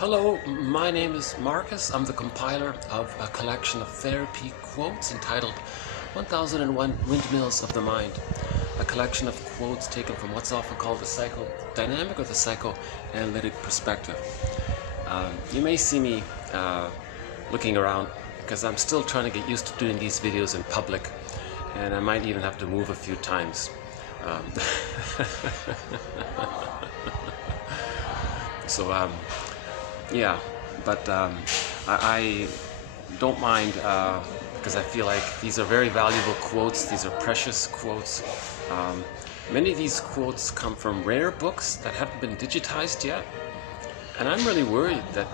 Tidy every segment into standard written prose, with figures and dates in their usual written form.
Hello, my name is Marcus. I'm the compiler of a collection of therapy quotes entitled 1001 Windmills of the Mind, a collection of quotes taken from what's often called the psychodynamic or the psychoanalytic perspective. You may see me looking around because I'm still trying to get used to doing these videos in public, and I might even have to move a few times. Yeah, but I don't mind because I feel like these are very valuable quotes. These are precious quotes. Many of these quotes come from rare books that haven't been digitized yet, and I'm really worried that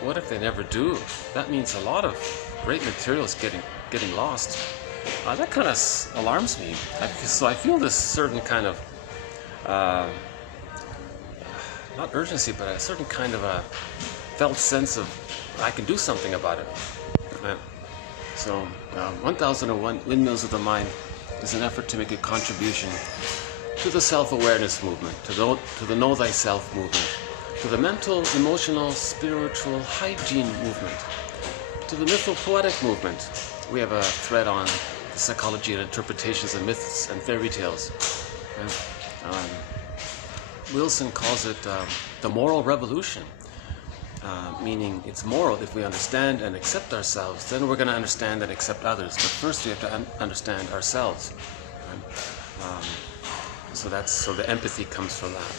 what if they never do? That means a lot of great material is getting lost. That kind of alarms me. So I feel this certain kind of not urgency, but a certain kind of a felt sense of I can do something about it. So 1001 Windmills of the Mind is an effort to make a contribution to the self-awareness movement, to the know thyself movement, to the mental, emotional, spiritual hygiene movement, to the mythopoetic movement. We have a thread on the psychology and interpretations of myths and fairy tales. Wilson calls it the moral revolution. Meaning it's moral if we understand and accept ourselves, then we're going to understand and accept others. But first we have to understand ourselves. So the empathy comes from that.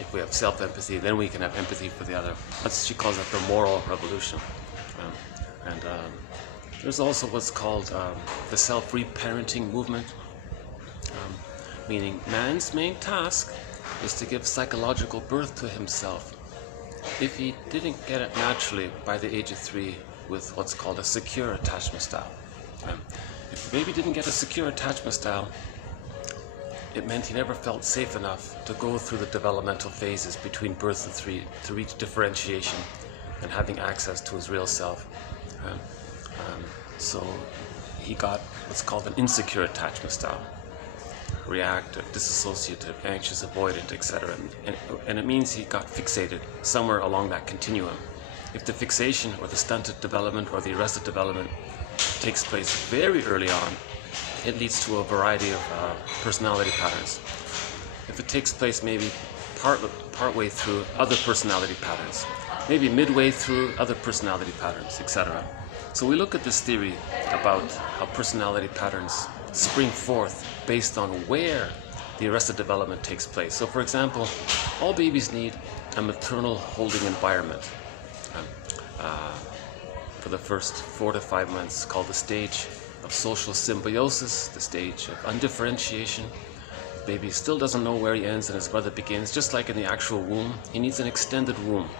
If we have self-empathy, then we can have empathy for the other. She calls it the moral revolution. There's also what's called the Self-Reparenting Movement, meaning man's main task is to give psychological birth to himself. If he didn't get it naturally by the age of 3 with what's called a secure attachment style. If the baby didn't get a secure attachment style, it meant he never felt safe enough to go through the developmental phases between birth and 3 to reach differentiation and having access to his real self. So he got what's called an insecure attachment style. Reactive, disassociative, anxious, avoidant, etc. And it means he got fixated somewhere along that continuum. If the fixation or the stunted development or the arrested development takes place very early on, it leads to a variety of personality patterns. If it takes place maybe partway through, other personality patterns, maybe midway through, other personality patterns, etc. So we look at this theory about how personality patterns spring forth based on where the arrested development takes place. So for example, all babies need a maternal holding environment for the first 4 to 5 months, called the stage of social symbiosis, the stage of undifferentiation. The baby still doesn't know where he ends and his mother begins. Just like in the actual womb, he needs an extended womb.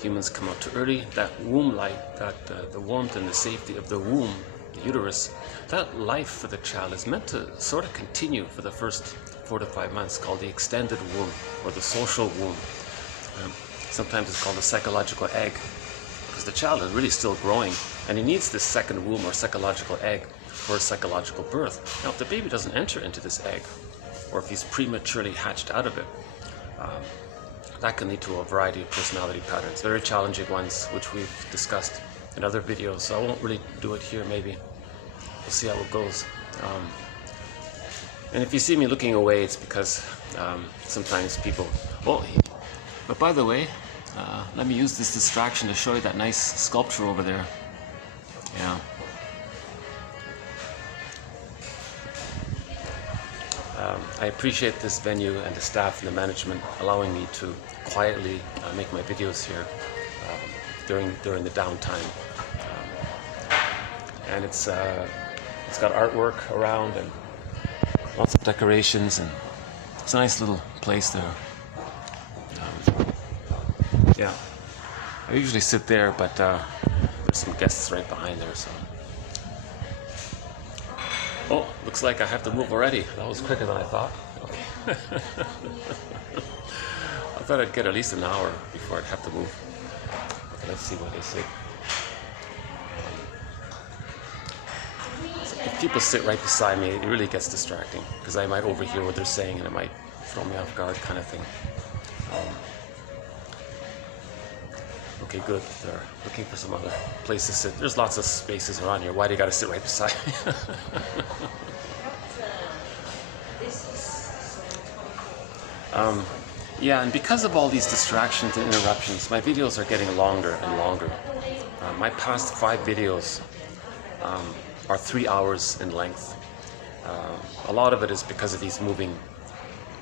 Humans come out too early. That womb light, the warmth and the safety of the womb, the uterus, that life for the child is meant to sort of continue for the first 4 to 5 months, called the extended womb or the social womb. Sometimes it's called the psychological egg, because the child is really still growing and he needs this second womb or psychological egg for psychological birth. Now, if the baby doesn't enter into this egg, or if he's prematurely hatched out of it, that can lead to a variety of personality patterns, very challenging ones, which we've discussed in other videos, so I won't really do it here. Maybe we'll see how it goes. And if you see me looking away, it's because sometimes people... But by the way, let me use this distraction to show you that nice sculpture over there. Yeah. I appreciate this venue and the staff and the management allowing me to quietly make my videos here during the downtime. And it's got artwork around and lots of decorations, and it's a nice little place there. Yeah, I usually sit there, but there's some guests right behind there, so. Oh, looks like I have to move already. That was quicker than I thought. Okay. I thought I'd get at least an hour before I'd have to move. Okay, let's see what they say. If people sit right beside me, it really gets distracting, because I might overhear what they're saying and it might throw me off guard, kind of thing. Okay, good. They're looking for some other place to sit. There's lots of spaces around here. Why do you got to sit right beside me? Yeah, and because of all these distractions and interruptions, my videos are getting longer and longer. My past 5 videos are 3 hours in length. A lot of it is because of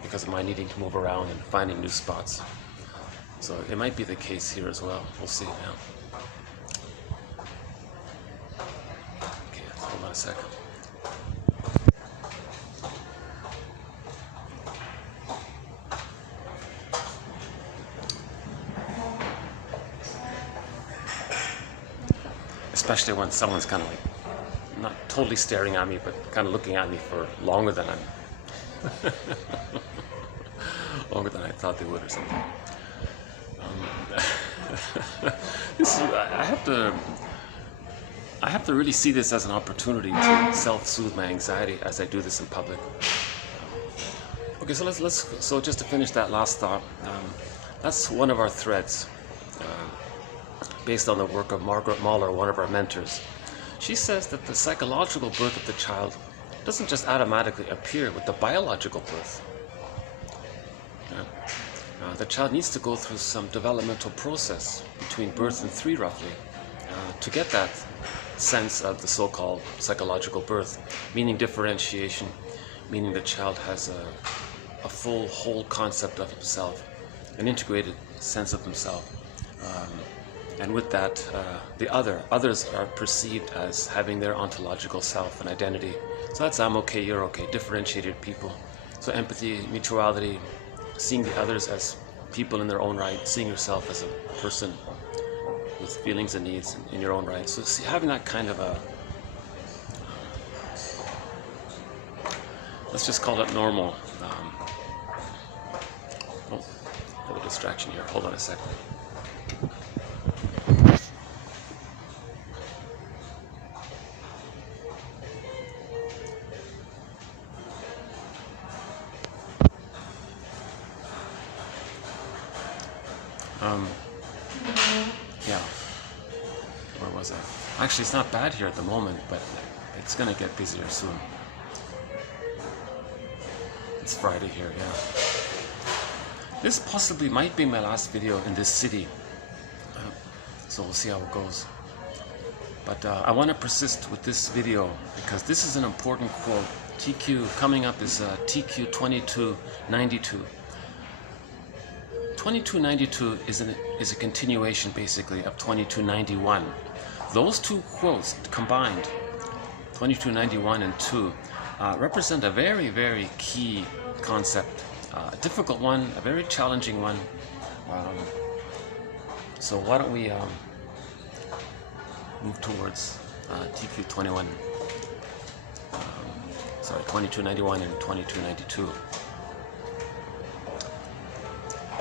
because of my needing to move around and finding new spots. So it might be the case here as well. We'll see now. Okay, hold on a second. Especially when someone's kind of like not totally staring at me, but kind of looking at me for longer than longer than I thought they would or something. I have to really see this as an opportunity to self-soothe my anxiety as I do this in public. Okay, so so just to finish that last thought, that's one of our threads, based on the work of Margaret Mahler, one of our mentors. She says that the psychological birth of the child doesn't just automatically appear with the biological birth. The child needs to go through some developmental process between birth and 3 roughly to get that sense of the so-called psychological birth, meaning differentiation, meaning the child has a full, whole concept of himself, an integrated sense of himself. And with that, others are perceived as having their ontological self and identity. So that's I'm okay, you're okay, differentiated people. So empathy, mutuality, seeing the others as people in their own right, seeing yourself as a person with feelings and needs in your own right. So having that kind of let's just call it normal. Oh, I have a distraction here. Hold on a second. Yeah, where was I? Actually, it's not bad here at the moment, but it's gonna get busier soon. It's Friday here, yeah. This possibly might be my last video in this city, so we'll see how it goes. But I want to persist with this video because this is an important quote. TQ coming up is TQ 2292. 2292 is a continuation basically of 2291. Those 2 quotes combined, 2291 and 2, represent a very, very key concept. A difficult one, a very challenging one. So why don't we move towards TQ 2291 and 2292.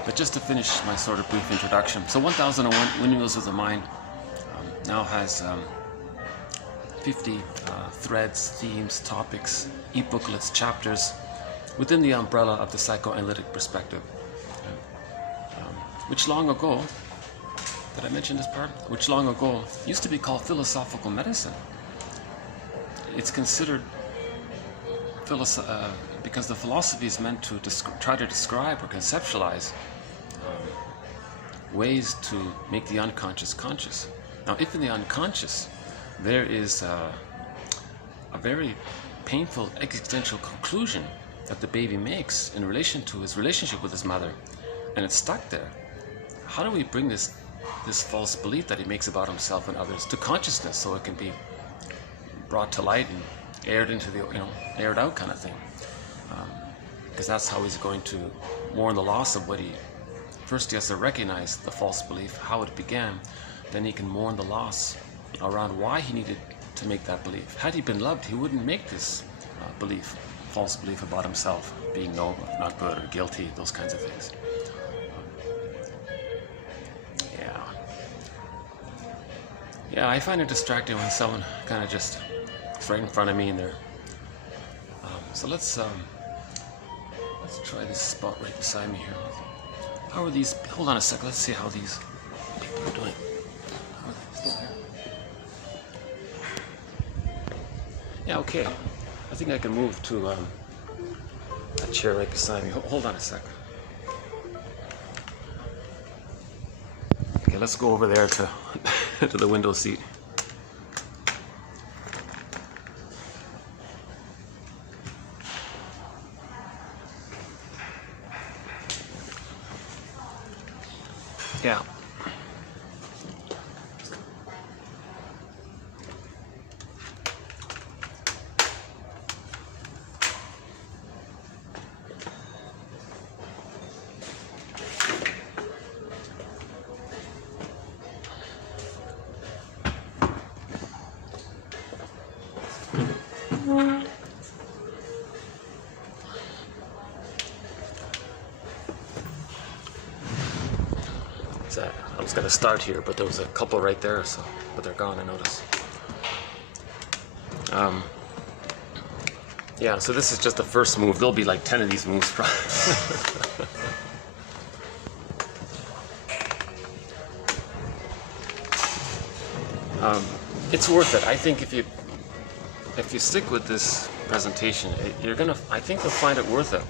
But just to finish my sort of brief introduction, so 1001 Windmills of the Mind now has 50 threads, themes, topics, e-booklets, chapters within the umbrella of the psychoanalytic perspective, which long ago, did I mention this part? Which long ago used to be called philosophical medicine. It's considered because the philosophy is meant to try to describe or conceptualize ways to make the unconscious conscious. Now, if in the unconscious there is a very painful existential conclusion that the baby makes in relation to his relationship with his mother, and it's stuck there, how do we bring this false belief that he makes about himself and others to consciousness so it can be brought to light and aired into the, aired out kind of thing? Because that's how he's going to mourn the loss of what he first has to recognize the false belief, how it began, then he can mourn the loss around why he needed to make that belief. Had he been loved, he wouldn't make this false belief about himself being no, not good or guilty, those kinds of things. Yeah, I find it distracting when someone kind of just is right in front of me and they're so let's try this spot right beside me here. How are these? Hold on a sec. Let's see how these people doing? Are they still here? Yeah, okay. I think I can move to that chair right beside me. Hold on a sec. Okay, let's go over there to to the window seat. Yeah. I was going to start here, but there was a couple right there, so but they're gone, I notice. Yeah, so this is just the first move. There'll be like 10 of these moves. It's worth it. I think if you stick with this presentation, I think you'll find it worth it.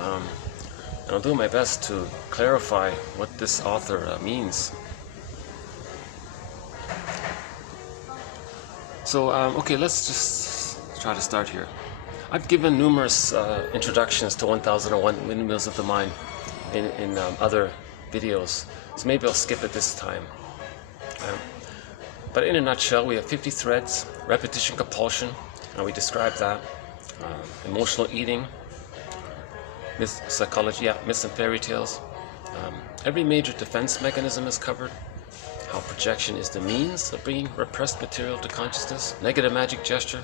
And I'll do my best to clarify what this author means. So, okay, let's just try to start here. I've given numerous introductions to 1001 Windmills of the Mind in other videos, so maybe I'll skip it this time. But in a nutshell, we have 50 threads, repetition compulsion, and we describe that, emotional eating, myth psychology, myths and fairy tales. Every major defense mechanism is covered. How projection is the means of bringing repressed material to consciousness. Negative magic gesture,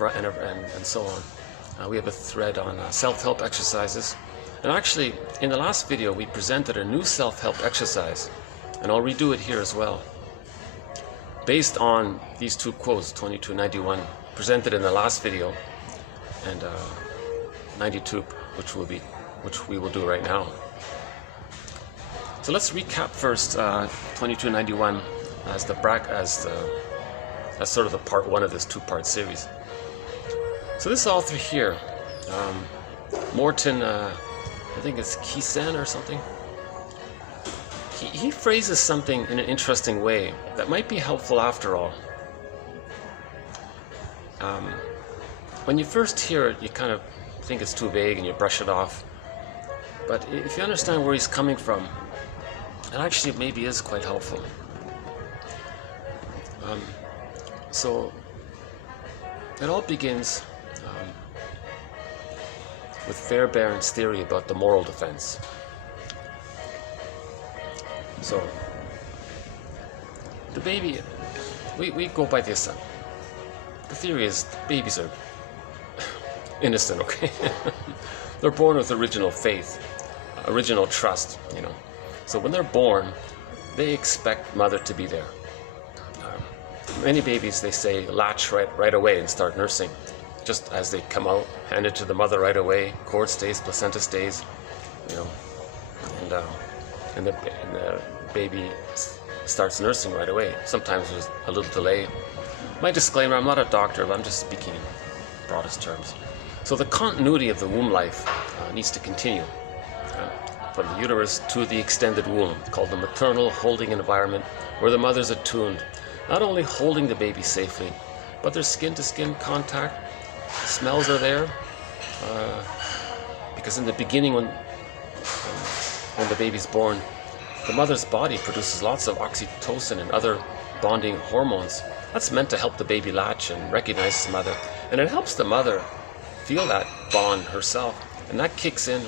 and so on. We have a thread on self-help exercises. And actually, in the last video, we presented a new self-help exercise, and I'll redo it here as well. Based on these two quotes, 2291, presented in the last video, and 92, which we will do right now. So let's recap first 2291 as sort of the part one of this two-part series. So this author here, Morton, I think it's Keysen or something. He phrases something in an interesting way that might be helpful after all. When you first hear it, you kind of think it's too vague and you brush it off. But if you understand where he's coming from, it actually maybe is quite helpful. So it all begins with Fairbairn's theory about the moral defense. So the baby, we go by this. The theory is babies are innocent, okay? They're born with original faith, original trust, you know. So when they're born, they expect mother to be there. Many babies, they say, latch right away and start nursing. Just as they come out, hand it to the mother right away, cord stays, placenta stays, you know, and the baby starts nursing right away. Sometimes there's a little delay. My disclaimer, I'm not a doctor, but I'm just speaking in broadest terms. So the continuity of the womb life needs to continue from the uterus to the extended womb, called the maternal holding environment, where the mother's attuned, not only holding the baby safely, but there's skin-to-skin contact. Smells are there, because in the beginning, when the baby's born, the mother's body produces lots of oxytocin and other bonding hormones. That's meant to help the baby latch and recognize its mother, and it helps the mother feel that bond herself, and that kicks in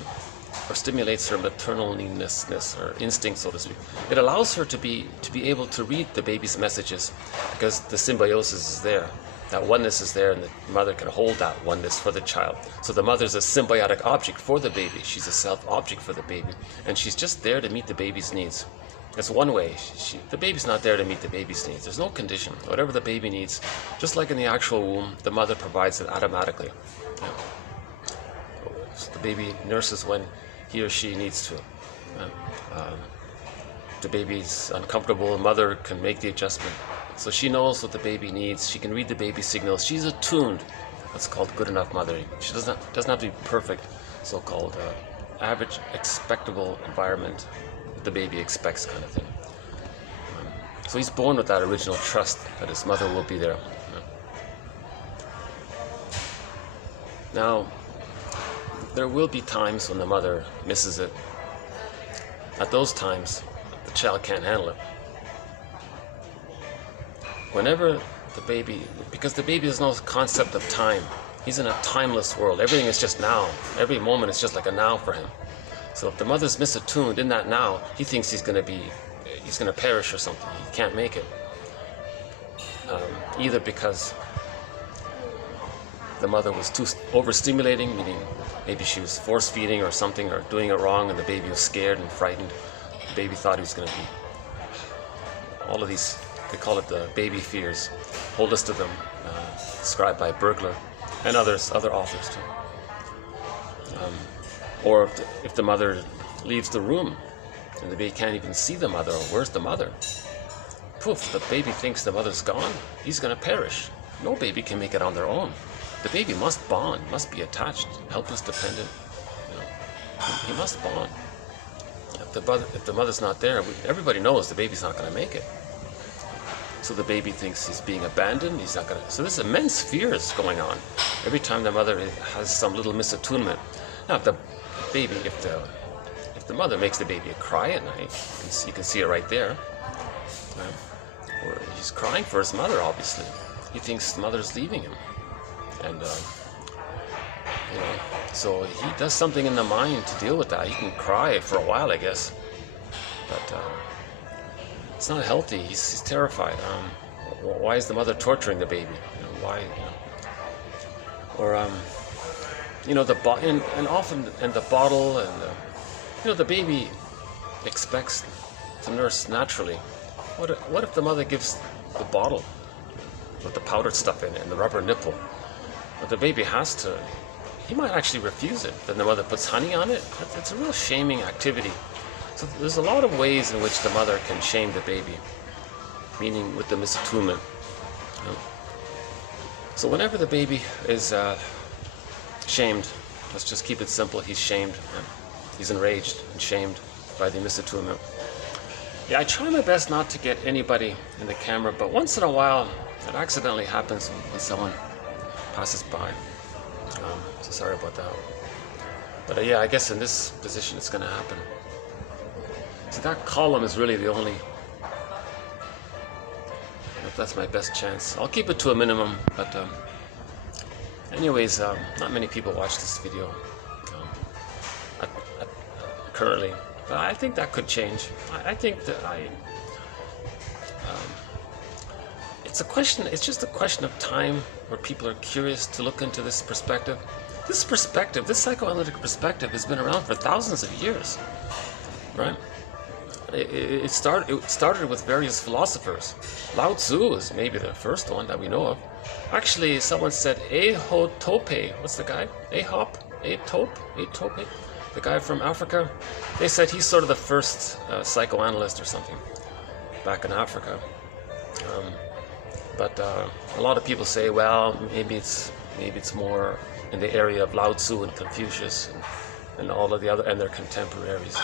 or stimulates her maternaliness, her instinct, so to speak. It allows her to be able to read the baby's messages, because the symbiosis is there. That oneness is there, and the mother can hold that oneness for the child. So the mother's a symbiotic object for the baby. She's a self-object for the baby, and she's just there to meet the baby's needs. That's one way. The baby's not there to meet the baby's needs. There's no condition. Whatever the baby needs, just like in the actual womb, the mother provides it automatically. Yeah. So the baby nurses when he or she needs to. the baby's uncomfortable, the mother can make the adjustment. So she knows what the baby needs. She can read the baby signals. She's attuned. That's called good enough mothering. She doesn't have to be perfect, so-called average expectable environment that the baby expects, kind of thing. So he's born with that original trust that his mother will be there. Now, there will be times when the mother misses it. At those times, the child can't handle it. Whenever the baby, because the baby has no concept of time. He's in a timeless world. Everything is just now. Every moment is just like a now for him. So if the mother's misattuned in that now, he thinks he's going to perish or something. He can't make it. Either because the mother was too overstimulating, meaning maybe she was force feeding or something, or doing it wrong, and the baby was scared and frightened. The baby thought he was going to be. All of these, they call it the baby fears. Whole list of them, described by Bergler and other authors too. Or if the mother leaves the room and the baby can't even see the mother, or where's the mother? Poof, the baby thinks the mother's gone, he's going to perish. No baby can make it on their own. The baby must bond, must be attached, helpless, dependent. He must bond. If the mother's not there, everybody knows the baby's not going to make it. So the baby thinks he's being abandoned, he's not going to. So there's immense fears going on every time the mother has some little misattunement. Now, if the mother makes the baby cry at night, you can see it right there. Or he's crying for his mother, obviously. He thinks the mother's leaving him. And, so he does something in the mind to deal with that. He can cry for a while, I guess. But it's not healthy. He's terrified. Why is the mother torturing the baby? Why? Or, and often, and the bottle, and, the baby expects to nurse naturally. What if the mother gives the bottle with the powdered stuff in it and the rubber nipple? But the baby he might actually refuse it. Then the mother puts honey on it. It's a real shaming activity. So there's a lot of ways in which the mother can shame the baby, meaning with the misattunement. So whenever the baby is shamed, let's just keep it simple, he's shamed. He's enraged and shamed by the misattunement. Yeah, I try my best not to get anybody in the camera, but once in a while, it accidentally happens when someone passes by. So sorry about that. But I guess in this position it's going to happen. So that column is really the only, that's my best chance. I'll keep it to a minimum, but anyways, not many people watch this video currently. But I think that could change. I think that it's just a question of time where people are curious to look into this perspective. This psychoanalytic perspective has been around for thousands of years, right? It started with various philosophers. Lao Tzu is maybe the first one that we know of. Actually, someone said Ahotope. What's the guy? Atope? The guy from Africa. They said he's sort of the first psychoanalyst or something back in Africa. But a lot of people say, well, maybe it's more in the area of Lao Tzu and Confucius and all of the other and their contemporaries.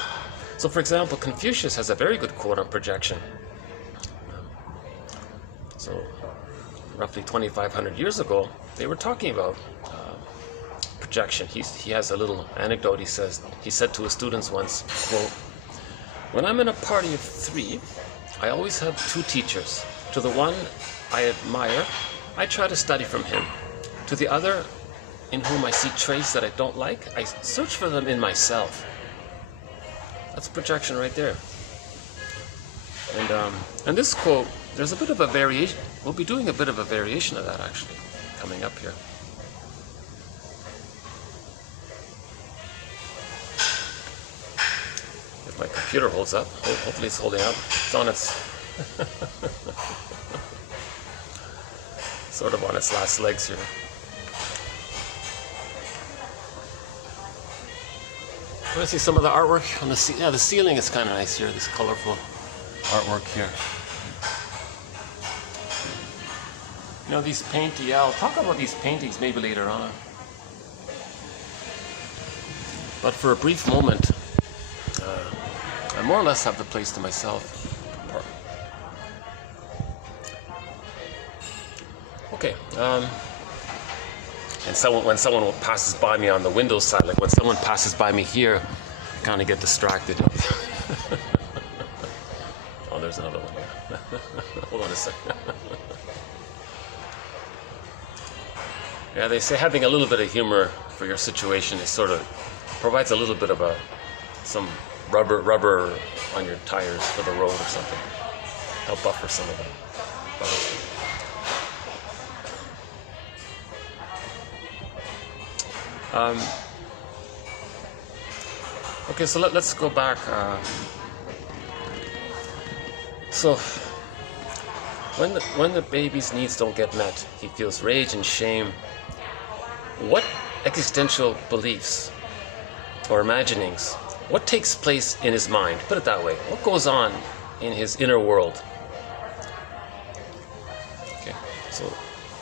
So, for example, Confucius has a very good quote on projection. So, roughly 2,500 years ago, they were talking about projection. He has a little anecdote. He said to his students once, quote, "When I'm in a party of 3, I always have 2 teachers. To the one I admire, I try to study from him. To the other, in whom I see traits that I don't like, I search for them in myself." That's projection right there. And this quote, there's a bit of a variation. We'll be doing a bit of a variation of that actually coming up here. If my computer holds up, hopefully it's holding up. It's on its sort of on its last legs here. I want to see some of the artwork on the ceiling. Yeah, the ceiling is kind of nice here. This colorful artwork here. You know, these I'll talk about these paintings maybe later on. But for a brief moment, I more or less have the place to myself. Okay, and when someone passes by me on the window side, like when someone passes by me here, I kind of get distracted. Oh, there's another one here. Hold on a second. Yeah, they say having a little bit of humor for your situation is sort of provides a little bit of some rubber on your tires for the road or something. Help buffer some of that. Okay, so let's go back. So when the baby's needs don't get met, he feels rage and shame. What existential beliefs or imaginings, what takes place in his mind? Put it that way. What goes on in his inner world? Okay, so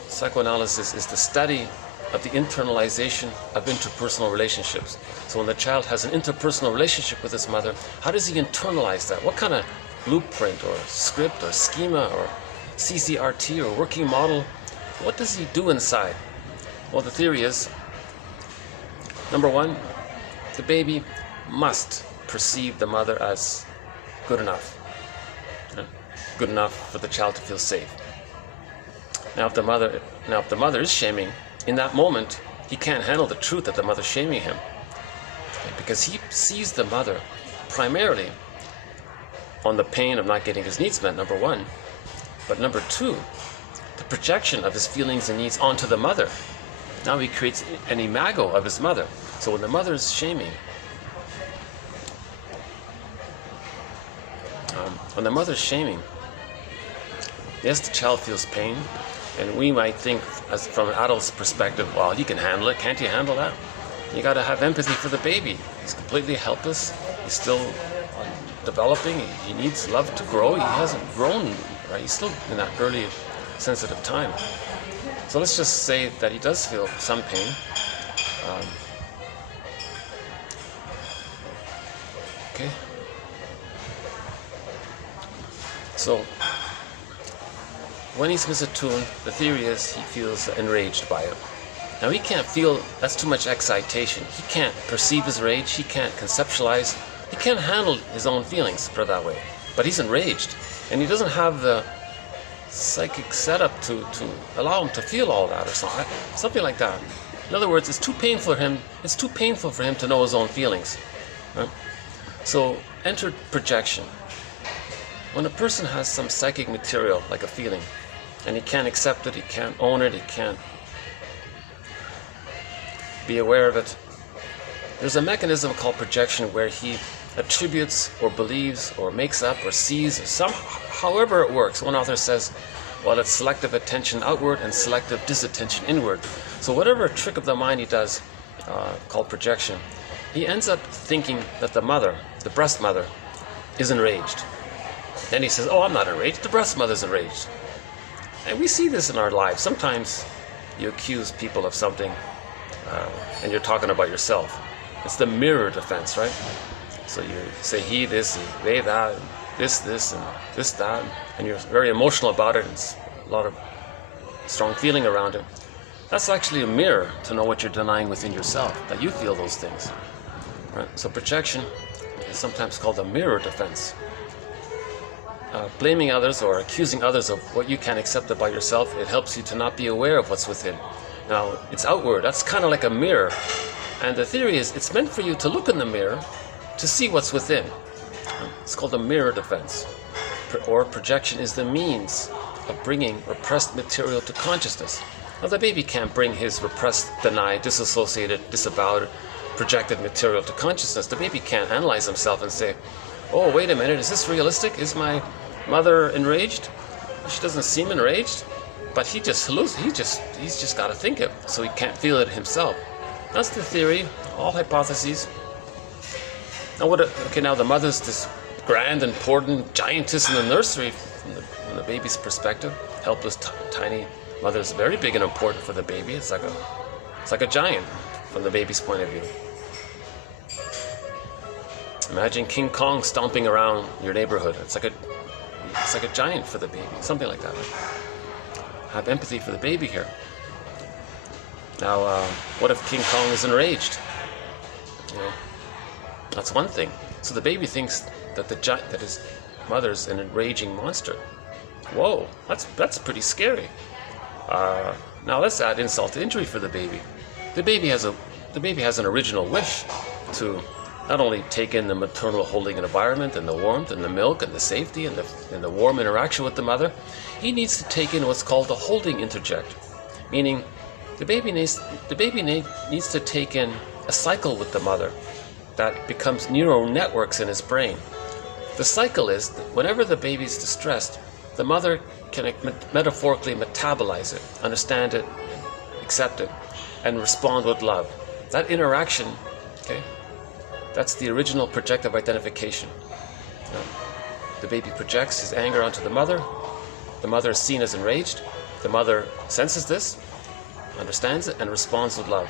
psychoanalysis is the study of the internalization of interpersonal relationships. So when the child has an interpersonal relationship with his mother, how does he internalize that? What kind of blueprint or script or schema or CCRT or working model, what does he do inside? Well, the theory is, number one, the baby must perceive the mother as good enough. Good enough for the child to feel safe. Now if the mother is shaming, in that moment, he can't handle the truth that the mother's shaming him. Because he sees the mother primarily on the pain of not getting his needs met, number one. But number two, the projection of his feelings and needs onto the mother. Now he creates an imago of his mother. So when the mother is shaming, yes, the child feels pain, and we might think, as from an adult's perspective, well, he can handle it. Can't you handle that? You got to have empathy for the baby. He's completely helpless. He's still developing. He needs love to grow. He hasn't grown, right? He's still in that early sensitive time. So let's just say that he does feel some pain. Okay. So when he's misattuned, the theory is he feels enraged by it. Now he can't feel, that's too much excitation. He can't perceive his rage, he can't conceptualize, he can't handle his own feelings, put it that way. But he's enraged, and he doesn't have the psychic setup to allow him to feel all that or something like that. In other words, it's too painful for him to know his own feelings. Right? So enter projection. When a person has some psychic material, like a feeling, and he can't accept it, he can't own it, he can't be aware of it, there's a mechanism called projection where he attributes or believes or makes up or sees or however it works. One author says, well, it's selective attention outward and selective disattention inward. So whatever trick of the mind he does, called projection, he ends up thinking that the mother, the breast mother, is enraged. Then he says, oh, I'm not enraged, the breast mother's enraged. And we see this in our lives. Sometimes you accuse people of something and you're talking about yourself. It's the mirror defense, right? So you say he this, they that, this, and this, that, and you're very emotional about it, and it's a lot of strong feeling around it. That's actually a mirror to know what you're denying within yourself, that you feel those things. Right? So projection is sometimes called a mirror defense. Blaming others or accusing others of what you can't accept about yourself, it helps you to not be aware of what's within. Now, it's outward. That's kind of like a mirror. And the theory is it's meant for you to look in the mirror to see what's within. It's called a mirror defense. Or projection is the means of bringing repressed material to consciousness. Now, the baby can't bring his repressed, denied, disassociated, disavowed, projected material to consciousness. The baby can't analyze himself and say, oh, wait a minute, is this realistic? Is my mother enraged? She doesn't seem enraged, but he's just got to think it, so he can't feel it himself. That's the theory, all hypotheses. Now now the mother's this grand, important giantess in the nursery from the baby's perspective. Helpless, tiny mother is very big and important for the baby. It's like a giant from the baby's point of view. Imagine King Kong stomping around your neighborhood. It's like a giant for the baby, something like that. Have empathy for the baby here. Now, what if King Kong is enraged? You know, that's one thing. So the baby thinks that that his mother's an enraging monster. Whoa, that's pretty scary. Now let's add insult to injury for the baby. The baby has an original wish to not only take in the maternal holding environment and the warmth and the milk and the safety and the warm interaction with the mother. He needs to take in what's called the holding interjector, meaning the baby needs to take in a cycle with the mother that becomes neural networks in his brain. The cycle is that whenever the baby's distressed, the mother can metaphorically metabolize it, understand it, accept it, and respond with love. That interaction, okay, that's the original projective identification. The baby projects his anger onto the mother. The mother is seen as enraged. The mother senses this, understands it, and responds with love.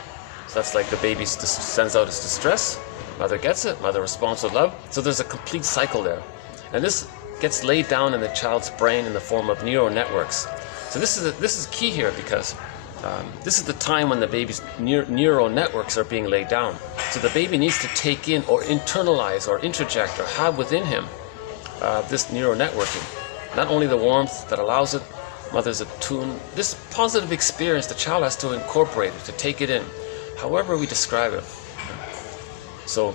So that's like the baby sends out his distress. Mother gets it. Mother responds with love. So there's a complete cycle there. And this gets laid down in the child's brain in the form of neural networks. So this is key here because this is the time when the baby's neural networks are being laid down. So the baby needs to take in or internalize or introject or have within him this neural networking. Not only the warmth that allows it, mother's attuned. This positive experience, the child has to incorporate it, to take it in, however we describe it. So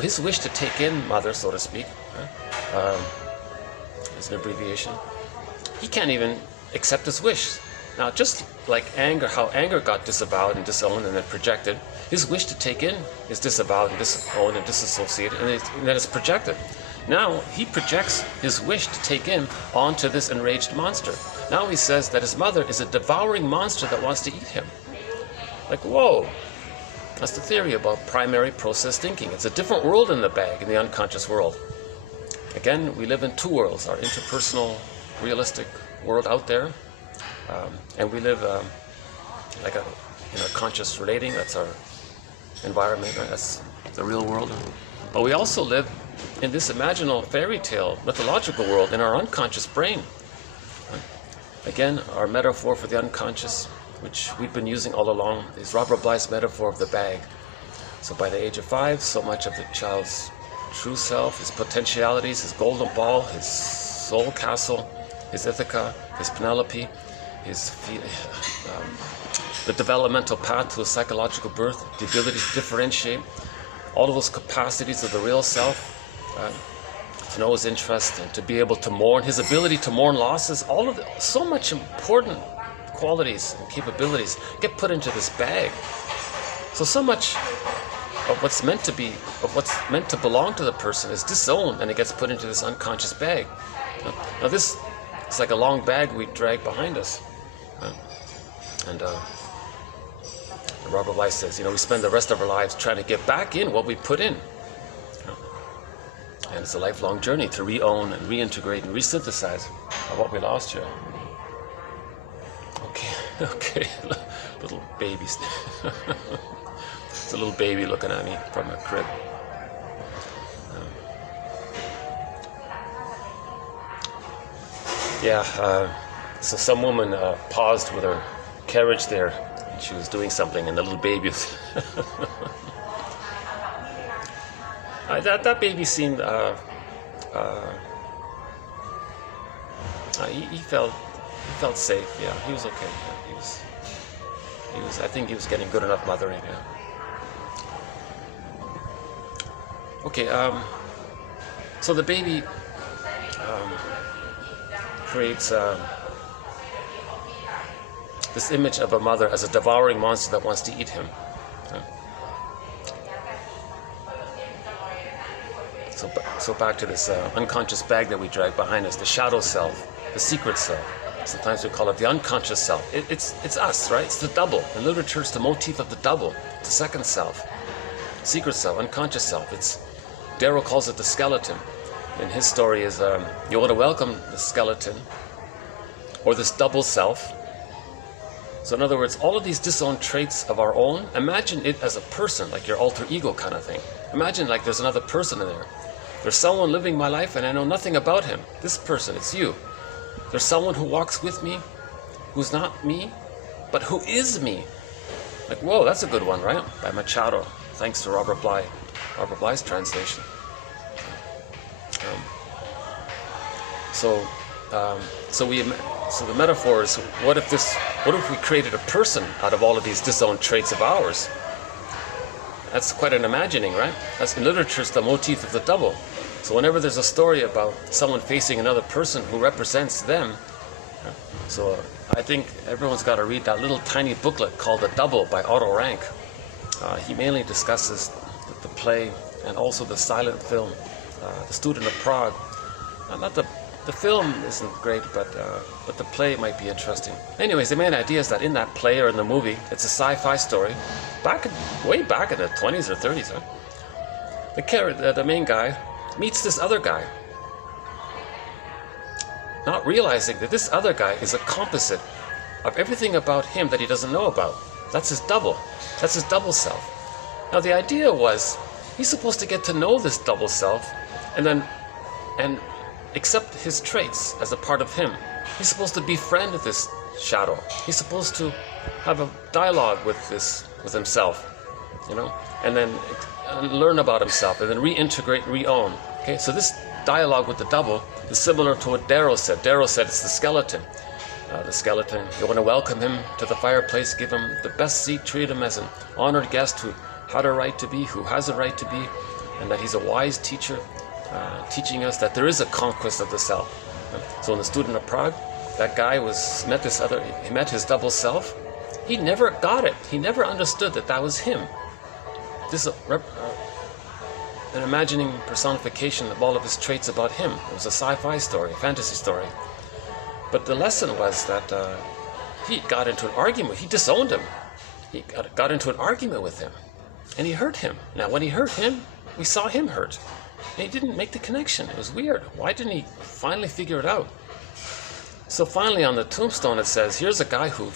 his wish to take in mother, so to speak, is an abbreviation. He can't even accept his wish. Now, just like anger, how anger got disavowed and disowned and then projected, his wish to take in is disavowed and disowned and disassociated, and then it's projected. Now, he projects his wish to take in onto this enraged monster. Now he says that his mother is a devouring monster that wants to eat him. Like, whoa! That's the theory about primary process thinking. It's a different world in the bag, in the unconscious world. Again, we live in two worlds, our interpersonal, realistic world out there, and we live like a conscious relating. That's our environment, right? That's the real world. But we also live in this imaginal fairy tale, mythological world in our unconscious brain. Again, our metaphor for the unconscious, which we've been using all along, is Robert Bly's metaphor of the bag. So by the age of 5, so much of the child's true self, his potentialities, his golden ball, his soul castle, his Ithaca, his Penelope, the developmental path to a psychological birth, the ability to differentiate, all of those capacities of the real self, to know his interest and to be able to mourn, his ability to mourn losses, all of so much important qualities and capabilities get put into this bag. So much of what's meant to belong to the person is disowned, and it gets put into this unconscious bag. Now this is like a long bag we drag behind us. And Robert Bly says, we spend the rest of our lives trying to get back in what we put in. And it's a lifelong journey to re-own and reintegrate and resynthesize what we lost here. Okay, little babies. It's a little baby looking at me from a crib. So some woman paused with her carriage there, and she was doing something, and the little baby was... that baby seemed... he felt safe. Yeah, he was okay. Yeah, he was. I think he was getting good enough mothering. Yeah. Okay. So the baby creates this image of a mother as a devouring monster that wants to eat him. So back to this unconscious bag that we drag behind us, the shadow self, the secret self. Sometimes we call it the unconscious self. It's us, right? It's the double. In literature, it's the motif of the double, the second self, secret self, unconscious self. It's Darrow calls it the skeleton. And his story is, you want to welcome the skeleton, or this double self. So in other words, all of these disowned traits of our own, imagine it as a person, like your alter ego kind of thing. Imagine like there's another person in there. There's someone living my life and I know nothing about him. This person, it's you. There's someone who walks with me, who's not me, but who is me. Like, whoa, that's a good one, right? By Machado, thanks to Robert Bly's translation. So the metaphor is, what if we created a person out of all of these disowned traits of ours? That's quite an imagining, right? That's in literature, it's the motif of the double. So whenever there's a story about someone facing another person who represents them, so I think everyone's got to read that little tiny booklet called The Double by Otto Rank. He mainly discusses the play and also the silent film, The Student of Prague. Not the film isn't great, but the play might be interesting. Anyways, the main idea is that in that play or in the movie, it's a sci-fi story, way back in the 20s or 30s. Huh? The main guy meets this other guy, not realizing that this other guy is a composite of everything about him that he doesn't know about. That's his double. That's his double self. Now the idea was, he's supposed to get to know this double self and accept his traits as a part of him. He's supposed to befriend this shadow. He's supposed to have a dialogue with himself, and then learn about himself, and then reintegrate, re-own. Okay, so this dialogue with the double is similar to what Darrow said. Darrow said it's the skeleton. The skeleton, you want to welcome him to the fireplace, give him the best seat, treat him as an honored guest who had a right to be, who has a right to be, and that he's a wise teacher, teaching us that there is a conquest of the self. So in The Student of Prague, that guy met his double self. He never got it. He never understood that was him. This an imagining personification of all of his traits about him. It was a sci-fi story, a fantasy story. But the lesson was that he got into an argument. He disowned him. He got into an argument with him, and he hurt him. Now, when he hurt him, we saw him hurt. And he didn't make the connection. It was weird. Why didn't he finally figure it out? So finally on the tombstone it says, here's a guy who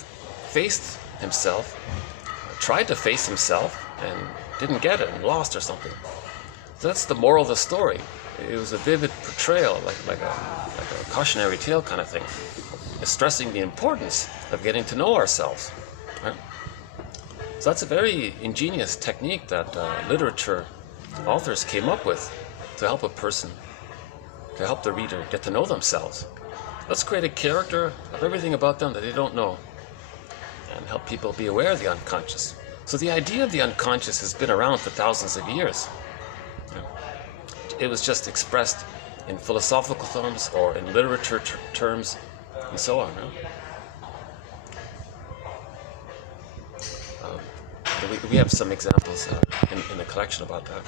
faced himself, tried to face himself, and didn't get it and lost or something. So that's the moral of the story. It was a vivid portrayal, like a cautionary tale kind of thing, stressing the importance of getting to know ourselves. Right? So that's a very ingenious technique that literature authors came up with to help a person, to help the reader get to know themselves. Let's create a character of everything about them that they don't know, and help people be aware of the unconscious. So the idea of the unconscious has been around for thousands of years. It was just expressed in philosophical terms or in literature terms, and so on. We have some examples in the collection about that.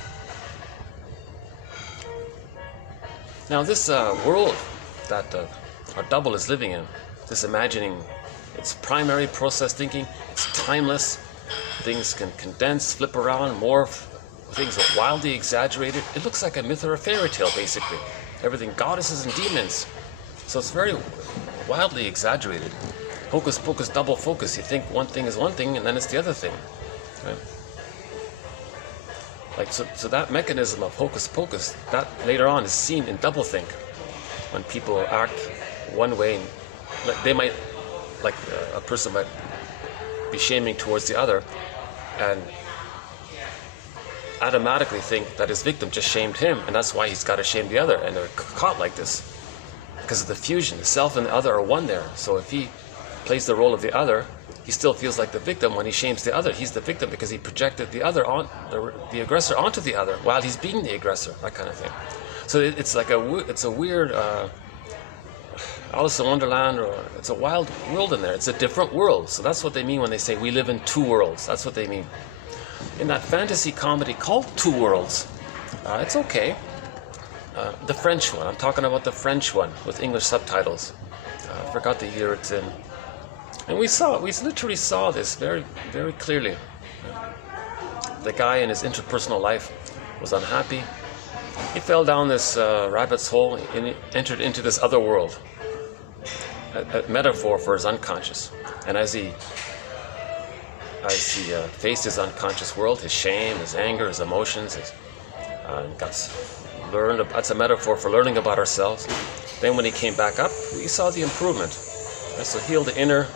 Now this world that our double is living in, this imagining, it's primary process thinking, it's timeless, things can condense, flip around, morph, things are wildly exaggerated. It looks like a myth or a fairy tale, basically. Everything, goddesses and demons. So it's very wildly exaggerated. Hocus pocus, double focus. You think one thing is one thing, and then it's the other thing. Right? Like so that mechanism of hocus pocus, that later on is seen in doublethink. When people act one way, they might, like a person might be shaming towards the other, and automatically think that his victim just shamed him, and that's why he's got to shame the other, and they're caught like this because of the fusion. The self and the other are one there. So if he plays the role of the other, he still feels like the victim. When he shames the other, he's the victim because he projected the other on the aggressor onto the other while he's being the aggressor. That kind of thing. So it's like it's a weird Alice in Wonderland, or it's a wild world in there. It's a different world. So that's what they mean when they say we live in two worlds. That's what they mean. In that fantasy comedy called Two Worlds, it's okay. The French one, I'm talking about the French one with English subtitles. I forgot the year it's in. And we literally saw this very, very clearly. The guy in his interpersonal life was unhappy. He fell down this rabbit's hole and entered into this other world, a metaphor for his unconscious. And as he faced his unconscious world, his shame, his anger, his emotions, that's a metaphor for learning about ourselves. Then when he came back up, we saw the improvement. Right? So heal the inner,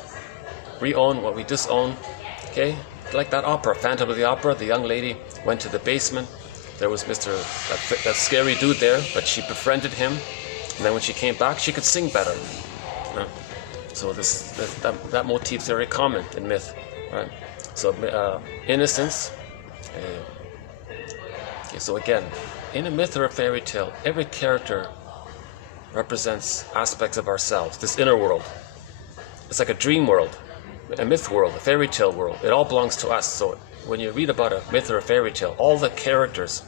re-own what we disown. Okay, like that opera, Phantom of the Opera. The young lady went to the basement. There was that scary dude there, but she befriended him. And then when she came back, she could sing better. Right? So that motif is very common in myth. Right? So innocence. Okay, so again, in a myth or a fairy tale, every character represents aspects of ourselves, this inner world. It's like a dream world, a myth world, a fairy tale world. It all belongs to us. So when you read about a myth or a fairy tale, all the characters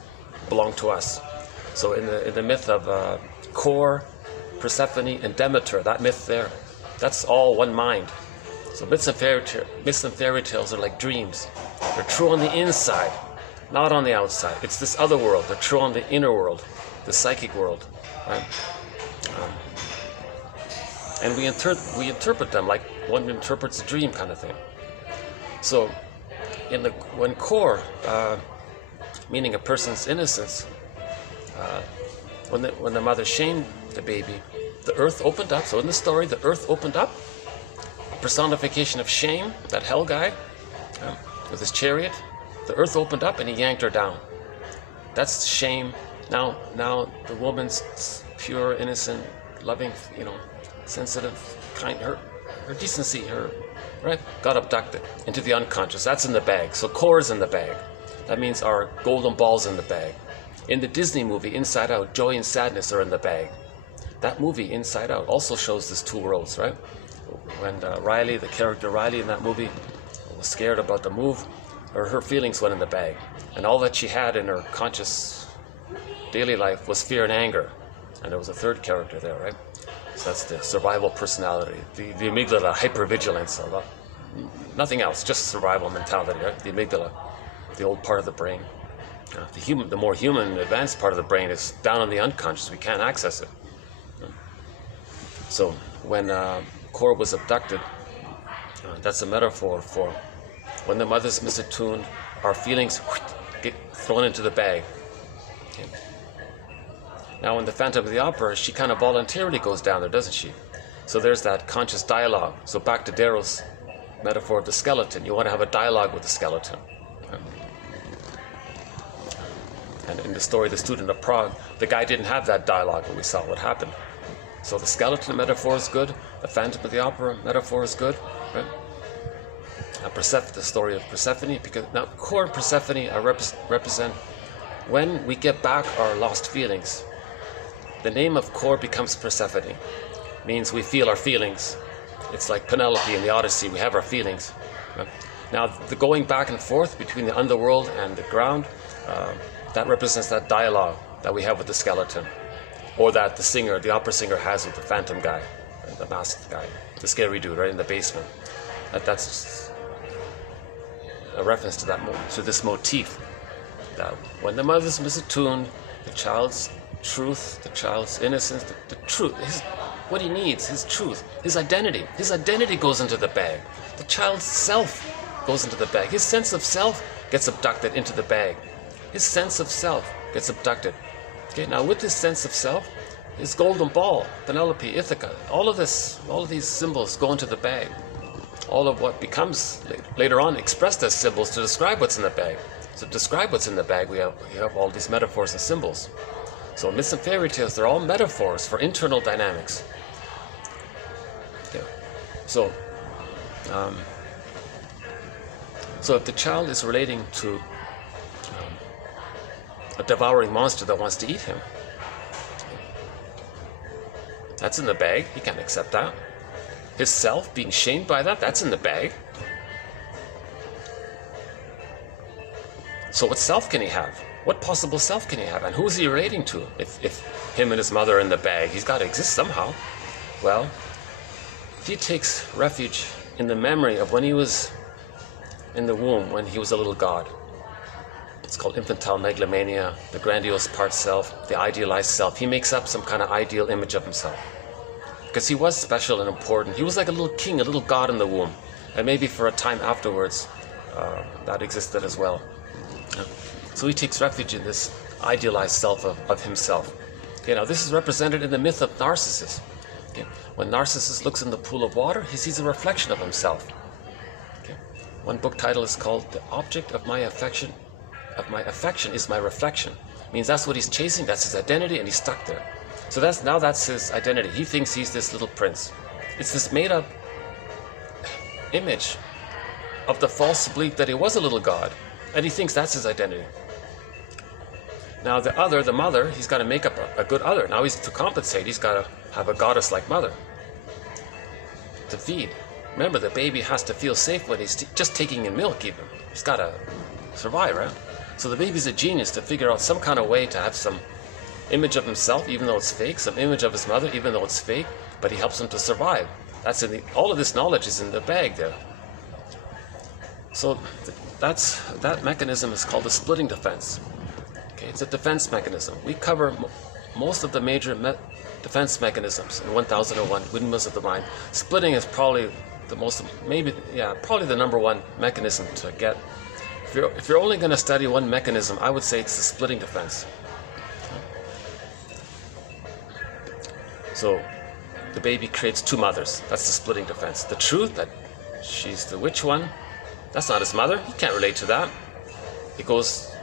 belong to us. So in the myth of Kor, Persephone, and Demeter, that myth there, that's all one mind. So myths and fairy tales are like dreams. They're true on the inside, not on the outside. It's this other world. They're true on the inner world, the psychic world, right? And we interpret them like one interprets a dream, kind of thing. So when Kor, meaning a person's innocence, when the mother shamed the baby, the earth opened up. So in the story, the earth opened up. A personification of shame, that hell guy with his chariot. The earth opened up and he yanked her down. That's shame. Now the woman's pure, innocent, loving, sensitive, kind, her decency, right, got abducted into the unconscious. That's in the bag. So core is in the bag. That means our golden ball's in the bag. In the Disney movie Inside Out, joy and sadness are in the bag. That movie Inside Out also shows this two worlds, right? When the character Riley in that movie was scared about the move, her feelings went in the bag, and all that she had in her conscious daily life was fear and anger. And there was a third character there, right? So that's the survival personality, the amygdala, hypervigilance, nothing else, just survival mentality, right? The amygdala, the old part of the brain. The more human, advanced part of the brain is down in the unconscious. We can't access it. So when Kor was abducted, that's a metaphor for when the mother's misattuned, our feelings get thrown into the bag. Okay. Now in the Phantom of the Opera, she kind of voluntarily goes down there, doesn't she? So there's that conscious dialogue. So back to Darrow's metaphor of the skeleton. You want to have a dialogue with the skeleton. And in the story, The Student of Prague, the guy didn't have that dialogue, and we saw what happened. So the skeleton metaphor is good. The Phantom of the Opera metaphor is good. Right? The story of Persephone, because now Kor and Persephone represent when we get back our lost feelings. The name of Kor becomes Persephone, means we feel our feelings. It's like Penelope in the Odyssey, we have our feelings. Right? Now the going back and forth between the underworld and the ground, that represents that dialogue that we have with the skeleton, or that the opera singer has with the phantom guy, the masked guy, the scary dude right in the basement. That's a reference to this motif, that when the mother's misattuned, the child's truth, the child's innocence, the truth, what he needs, his truth, his identity goes into the bag. The child's self goes into the bag. His sense of self gets abducted into the bag. His sense of self gets abducted. Okay, now with this sense of self, his golden ball, Penelope, Ithaca, all of these symbols go into the bag. All of what becomes later on expressed as symbols to describe what's in the bag. So to describe what's in the bag, we have all these metaphors and symbols. So myths and fairy tales, they're all metaphors for internal dynamics. Okay. So if the child is relating to a devouring monster that wants to eat him, that's in the bag. He can't accept that. His self being shamed by that, that's in the bag. So what self can he have? What possible self can he have? And who is he relating to? If him and his mother are in the bag, he's got to exist somehow. Well, if he takes refuge in the memory of when he was in the womb, when he was a little god, It's called infantile megalomania, the grandiose part self, the idealized self. He makes up some kind of ideal image of himself. Because he was special and important. He was like a little king, a little god in the womb. And maybe for a time afterwards, that existed as well. So he takes refuge in this idealized self of himself. Okay, now this is represented in the myth of Narcissus. Okay, when Narcissus looks in the pool of water, he sees a reflection of himself. Okay, one book title is called "The Object of My Affection is My Reflection." Means that's what he's chasing, that's his identity, and he's stuck there. So that's his identity. He thinks he's this little prince. It's this made-up image of the false belief that he was a little god, and he thinks that's his identity. Now the mother, he's got to make up a good other. Now to compensate, he's got to have a goddess-like mother to feed. Remember, the baby has to feel safe when he's just taking in milk even. He's got to survive, right? So the baby's a genius to figure out some kind of way to have some image of himself, even though it's fake, some image of his mother, even though it's fake, but he helps him to survive. All of this knowledge is in the bag there. So that mechanism is called the splitting defense. Okay, it's a defense mechanism. We cover most of the major defense mechanisms in 1001 Windmills of the Mind. Splitting is probably probably the number one mechanism to get. If you're only going to study one mechanism, I would say it's the splitting defense. So the baby creates two mothers. That's the splitting defense. The truth that she's the witch one, that's not his mother. He can't relate to that. It goes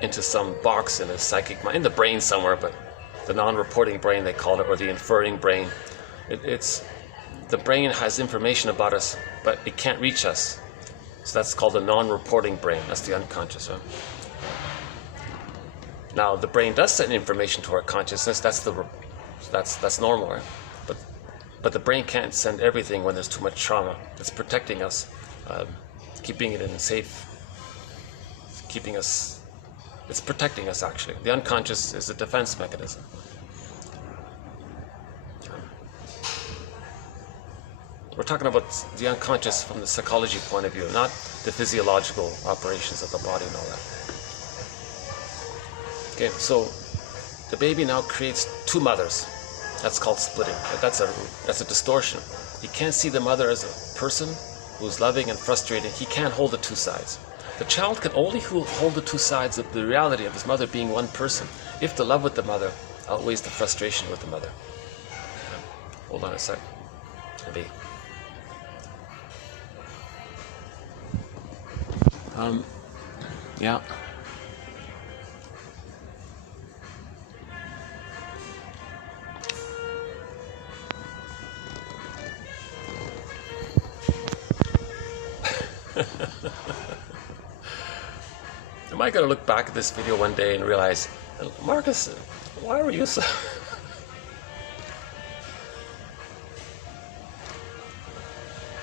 into some box in his psychic mind, in the brain somewhere, but the non-reporting brain they call it, or the inferring brain. It's the brain has information about us, but it can't reach us. So that's called the non-reporting brain. That's the unconscious, right? Now the brain does send information to our consciousness. That's normal, right? But the brain can't send everything when there's too much trauma. It's protecting us, keeping it in safe, it's protecting us actually. The unconscious is a defense mechanism. We're talking about the unconscious from the psychology point of view, not the physiological operations of the body and all that. Okay, so the baby now creates two mothers. That's called splitting. That's a distortion. He can't see the mother as a person who's loving and frustrating. He can't hold the two sides. The child can only hold the two sides of the reality of his mother being one person if the love with the mother outweighs the frustration with the mother. Hold on a sec. Maybe. Yeah. Am I going to look back at this video one day and realize, Marcus, why were you so...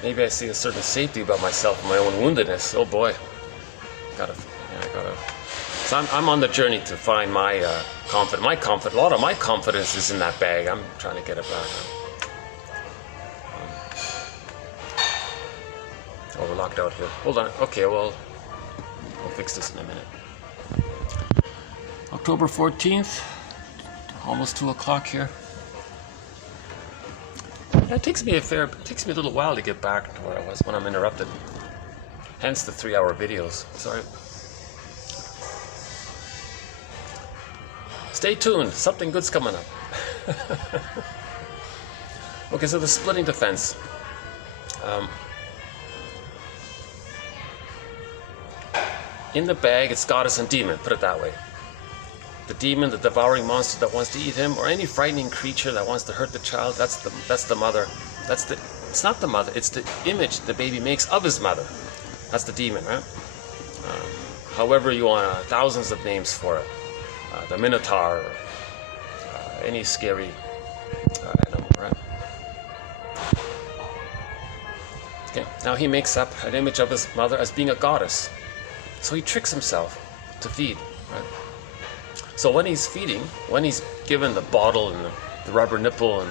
Maybe I see a certain safety about myself and my own woundedness. Oh boy. So I'm on the journey to find my confidence. A lot of my confidence is in that bag. I'm trying to get it back. Oh, we're locked out here. Hold on. Okay, well, we'll fix this in a minute. October 14th, almost 2 o'clock here. Yeah, it takes me a little while to get back to where I was when I'm interrupted. Hence the 3-hour videos. Sorry. Stay tuned. Something good's coming up. Okay, so the splitting defense. In the bag, it's goddess and demon. Put it that way. The demon, the devouring monster that wants to eat him, or any frightening creature that wants to hurt the child, that's the mother. It's not the mother, it's the image the baby makes of his mother. That's the demon, right? However you want, thousands of names for it. The Minotaur, any scary animal, right? Okay, now he makes up an image of his mother as being a goddess. So he tricks himself to feed, right? So when he's feeding, when he's given the bottle and the rubber nipple, and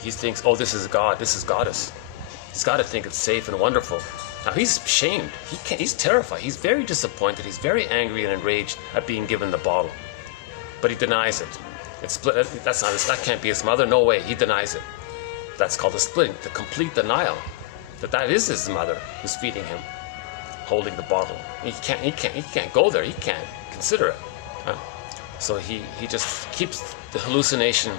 he thinks, oh, this is God, this is goddess. He's got to think it's safe and wonderful. Now he's shamed. He's terrified. He's very disappointed. He's very angry and enraged at being given the bottle. But he denies it. It's split. That can't be his mother. No way. He denies it. That's called the splitting, the complete denial that is his mother who's feeding him, holding the bottle. He can't go there. He can't consider it. So he just keeps the hallucination,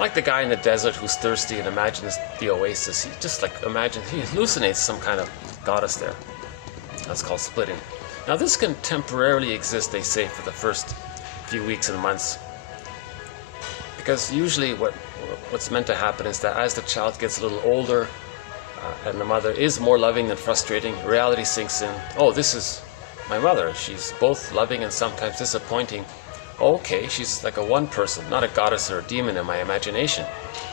like the guy in the desert who's thirsty and imagines the oasis. He just he hallucinates some kind of goddess there. That's called splitting. Now this can temporarily exist, they say, for the first few weeks and months, because usually what's meant to happen is that as the child gets a little older and the mother is more loving than frustrating, reality sinks in. Oh, this is my mother. She's both loving and sometimes disappointing. Okay, she's like a one person, not a goddess or a demon in my imagination.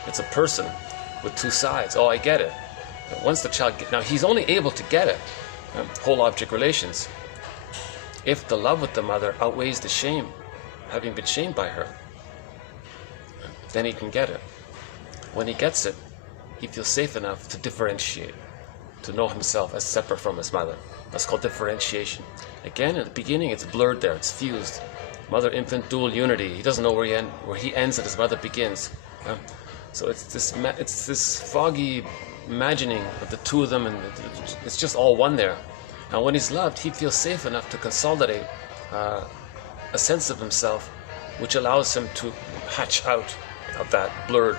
It's a person with two sides. Oh, I get it. Once the child now he's only able to get it, whole object relations, if the love with the mother outweighs the shame, having been shamed by her, then he can get it. When he gets it, he feels safe enough to differentiate, to know himself as separate from his mother. That's called differentiation. Again, at the beginning, it's blurred there, it's fused. Mother-infant dual unity. He doesn't know where he ends and his mother begins. So it's this foggy imagining of the two of them, and it's just all one there. Now, when he's loved, he feels safe enough to consolidate a sense of himself, which allows him to hatch out of that blurred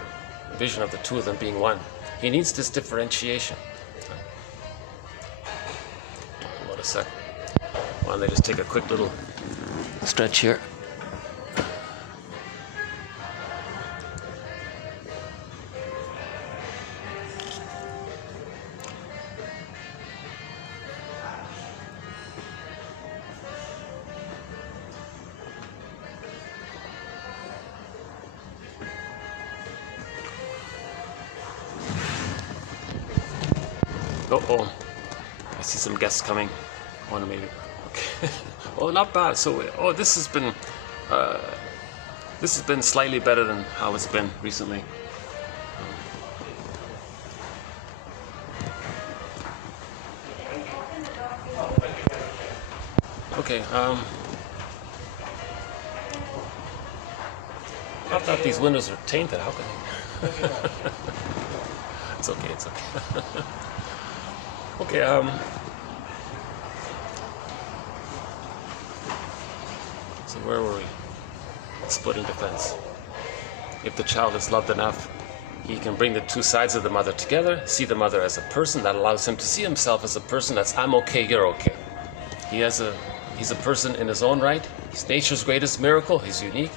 vision of the two of them being one. He needs this differentiation. Hold on a sec. Why don't they just take a quick little stretch here. Oh, I see some guests coming. One maybe. Okay. Oh, not bad. So, this has been slightly better than how it's been recently. Okay. Not that these windows are tainted. How can they? It's okay. It's okay. Okay, so where were we? Splitting defense. If the child is loved enough, he can bring the two sides of the mother together, see the mother as a person. That allows him to see himself as a person that's I'm okay, you're okay. He's a person in his own right. He's nature's greatest miracle. He's unique.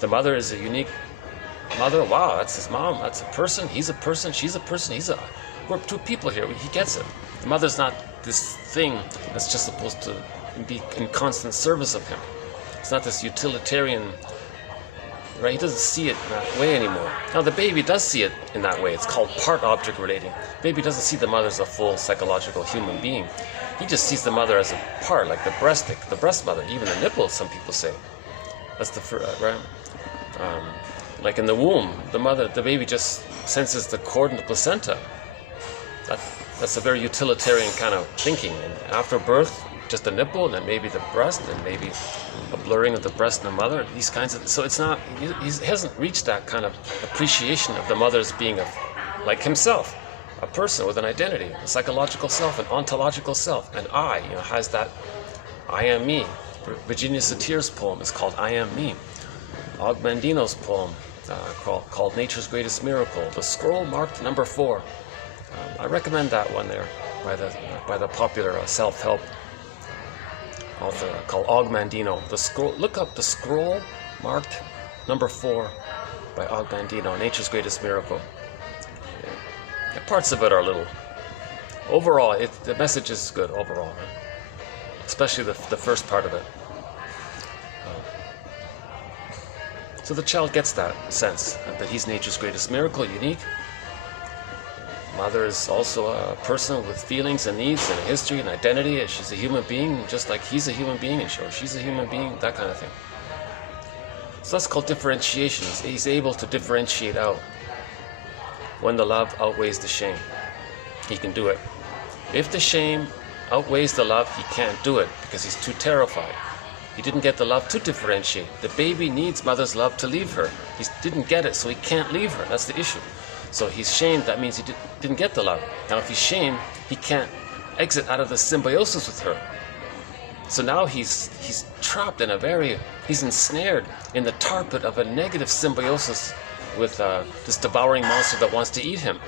The mother is a unique mother. Wow, that's his mom. That's a person. He's a person. She's a person. We're two people here. He gets it. The mother's not this thing that's just supposed to be in constant service of him. It's not this utilitarian, right? He doesn't see it in that way anymore. Now the baby does see it in that way. It's called part object relating. Baby doesn't see the mother as a full psychological human being. He just sees the mother as a part, like the breast mother, even the nipples, some people say. That's the right? Like in the womb, the baby just senses the cord and the placenta. That's a very utilitarian kind of thinking. And after birth, just a nipple, and then maybe the breast, and maybe a blurring of the breast and the mother. These kinds of. So it's not. He hasn't reached that kind of appreciation of the mother as being like himself, a person with an identity, a psychological self, an ontological self, an I. Has that. I am me. Virginia Satir's poem is called "I Am Me." Ogdendino's poem called "Nature's Greatest Miracle." The scroll marked number 4. I recommend that one there by the popular self-help author called Ogdendino. The scroll. Look up the scroll marked number 4 by Ogdendino. Nature's Greatest Miracle. Yeah. Parts of it are a little. Overall, the message is good overall, right? Especially the first part of it. So the child gets that sense that he's nature's greatest miracle, unique. Mother is also a person with feelings and needs and a history and identity. She's a human being, just like he's a human being, and she's a human being, that kind of thing. So that's called differentiation. He's able to differentiate out when the love outweighs the shame. He can do it. If the shame outweighs the love, he can't do it because he's too terrified. He didn't get the love to differentiate. The baby needs mother's love to leave her. He didn't get it, so he can't leave her. That's the issue. So he's shamed, that means he didn't get the love. Now if he's shamed, he can't exit out of the symbiosis with her. So now he's trapped in he's ensnared in the tarpit of a negative symbiosis with this devouring monster that wants to eat him.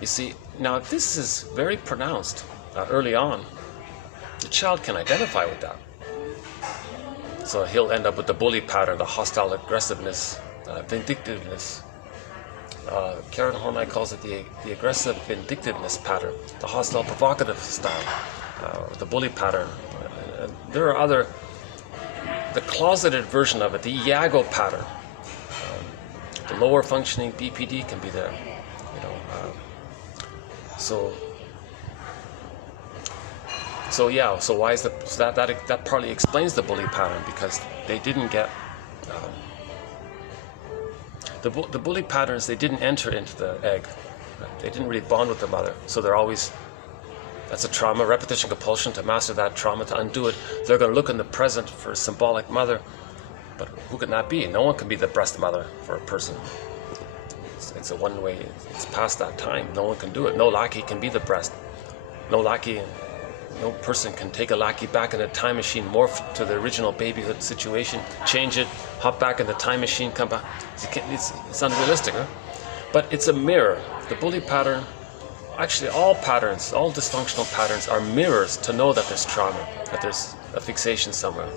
You see, now this is very pronounced early on. The child can identify with that. So he'll end up with the bully pattern, the hostile aggressiveness, vindictiveness. Karen Horney calls it the aggressive vindictiveness pattern, the hostile provocative style, the bully pattern. There are the closeted version of it, the Iago pattern. The lower functioning BPD can be there. So why is that partly explains the bully pattern, because they didn't get the bully patterns. They didn't enter into the egg. Right? They didn't really bond with the mother, so they're always, that's a trauma, repetition compulsion. To master that trauma, to undo it, they're going to look in the present for a symbolic mother. But who can that be? No one can be the breast mother for a person. It's a one-way. It's past that time. No one can do it. No lackey can be the breast. No person can take a lackey back in a time machine, morph to the original babyhood situation, change it, hop back in the time machine, come back. It's unrealistic, huh? But it's a mirror. The bully pattern, actually all patterns, all dysfunctional patterns are mirrors to know that there's trauma, that there's a fixation somewhere.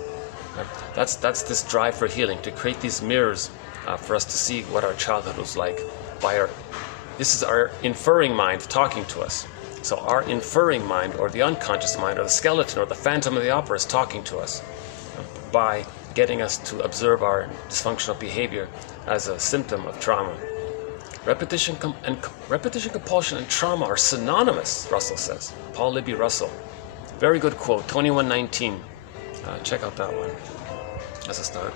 Right? That's this drive for healing, to create these mirrors for us to see what our childhood was like. This is our inferring mind talking to us. So our inferring mind, or the unconscious mind, or the skeleton, or the phantom of the opera is talking to us by getting us to observe our dysfunctional behavior as a symptom of trauma. Repetition compulsion and trauma are synonymous, Russell says. Paul Libby Russell. Very good quote, 2119. Check out that one as a start.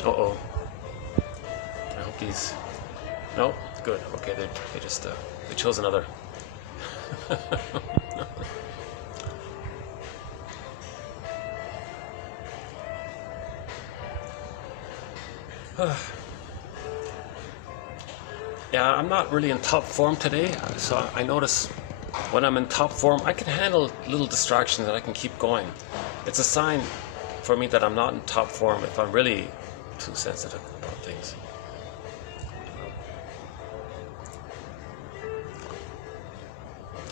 Uh-oh. I hope these... No? Good. Okay, they just they chose another. Yeah, I'm not really in top form today, so I notice when I'm in top form, I can handle little distractions and I can keep going. It's a sign for me that I'm not in top form if I'm really too sensitive about things.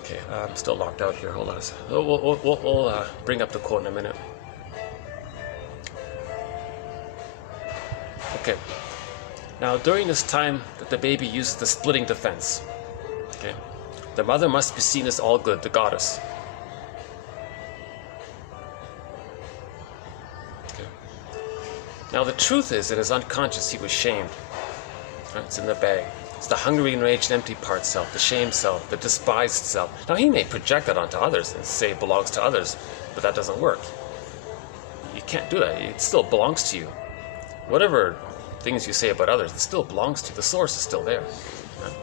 Okay, I'm still locked out here. Hold on a second. We'll bring up the quote in a minute. Okay. Now, during this time that the baby uses the splitting defense, okay, the mother must be seen as all good, the goddess. Okay. Now, the truth is, in his unconscious, he was shamed. Right? It's in the bag. It's the hungry, enraged, empty part self, the shame self, the despised self. Now, he may project that onto others and say it belongs to others, but that doesn't work. You can't do that. It still belongs to you. Whatever things you say about others, it still belongs to you. The source is still there. Right?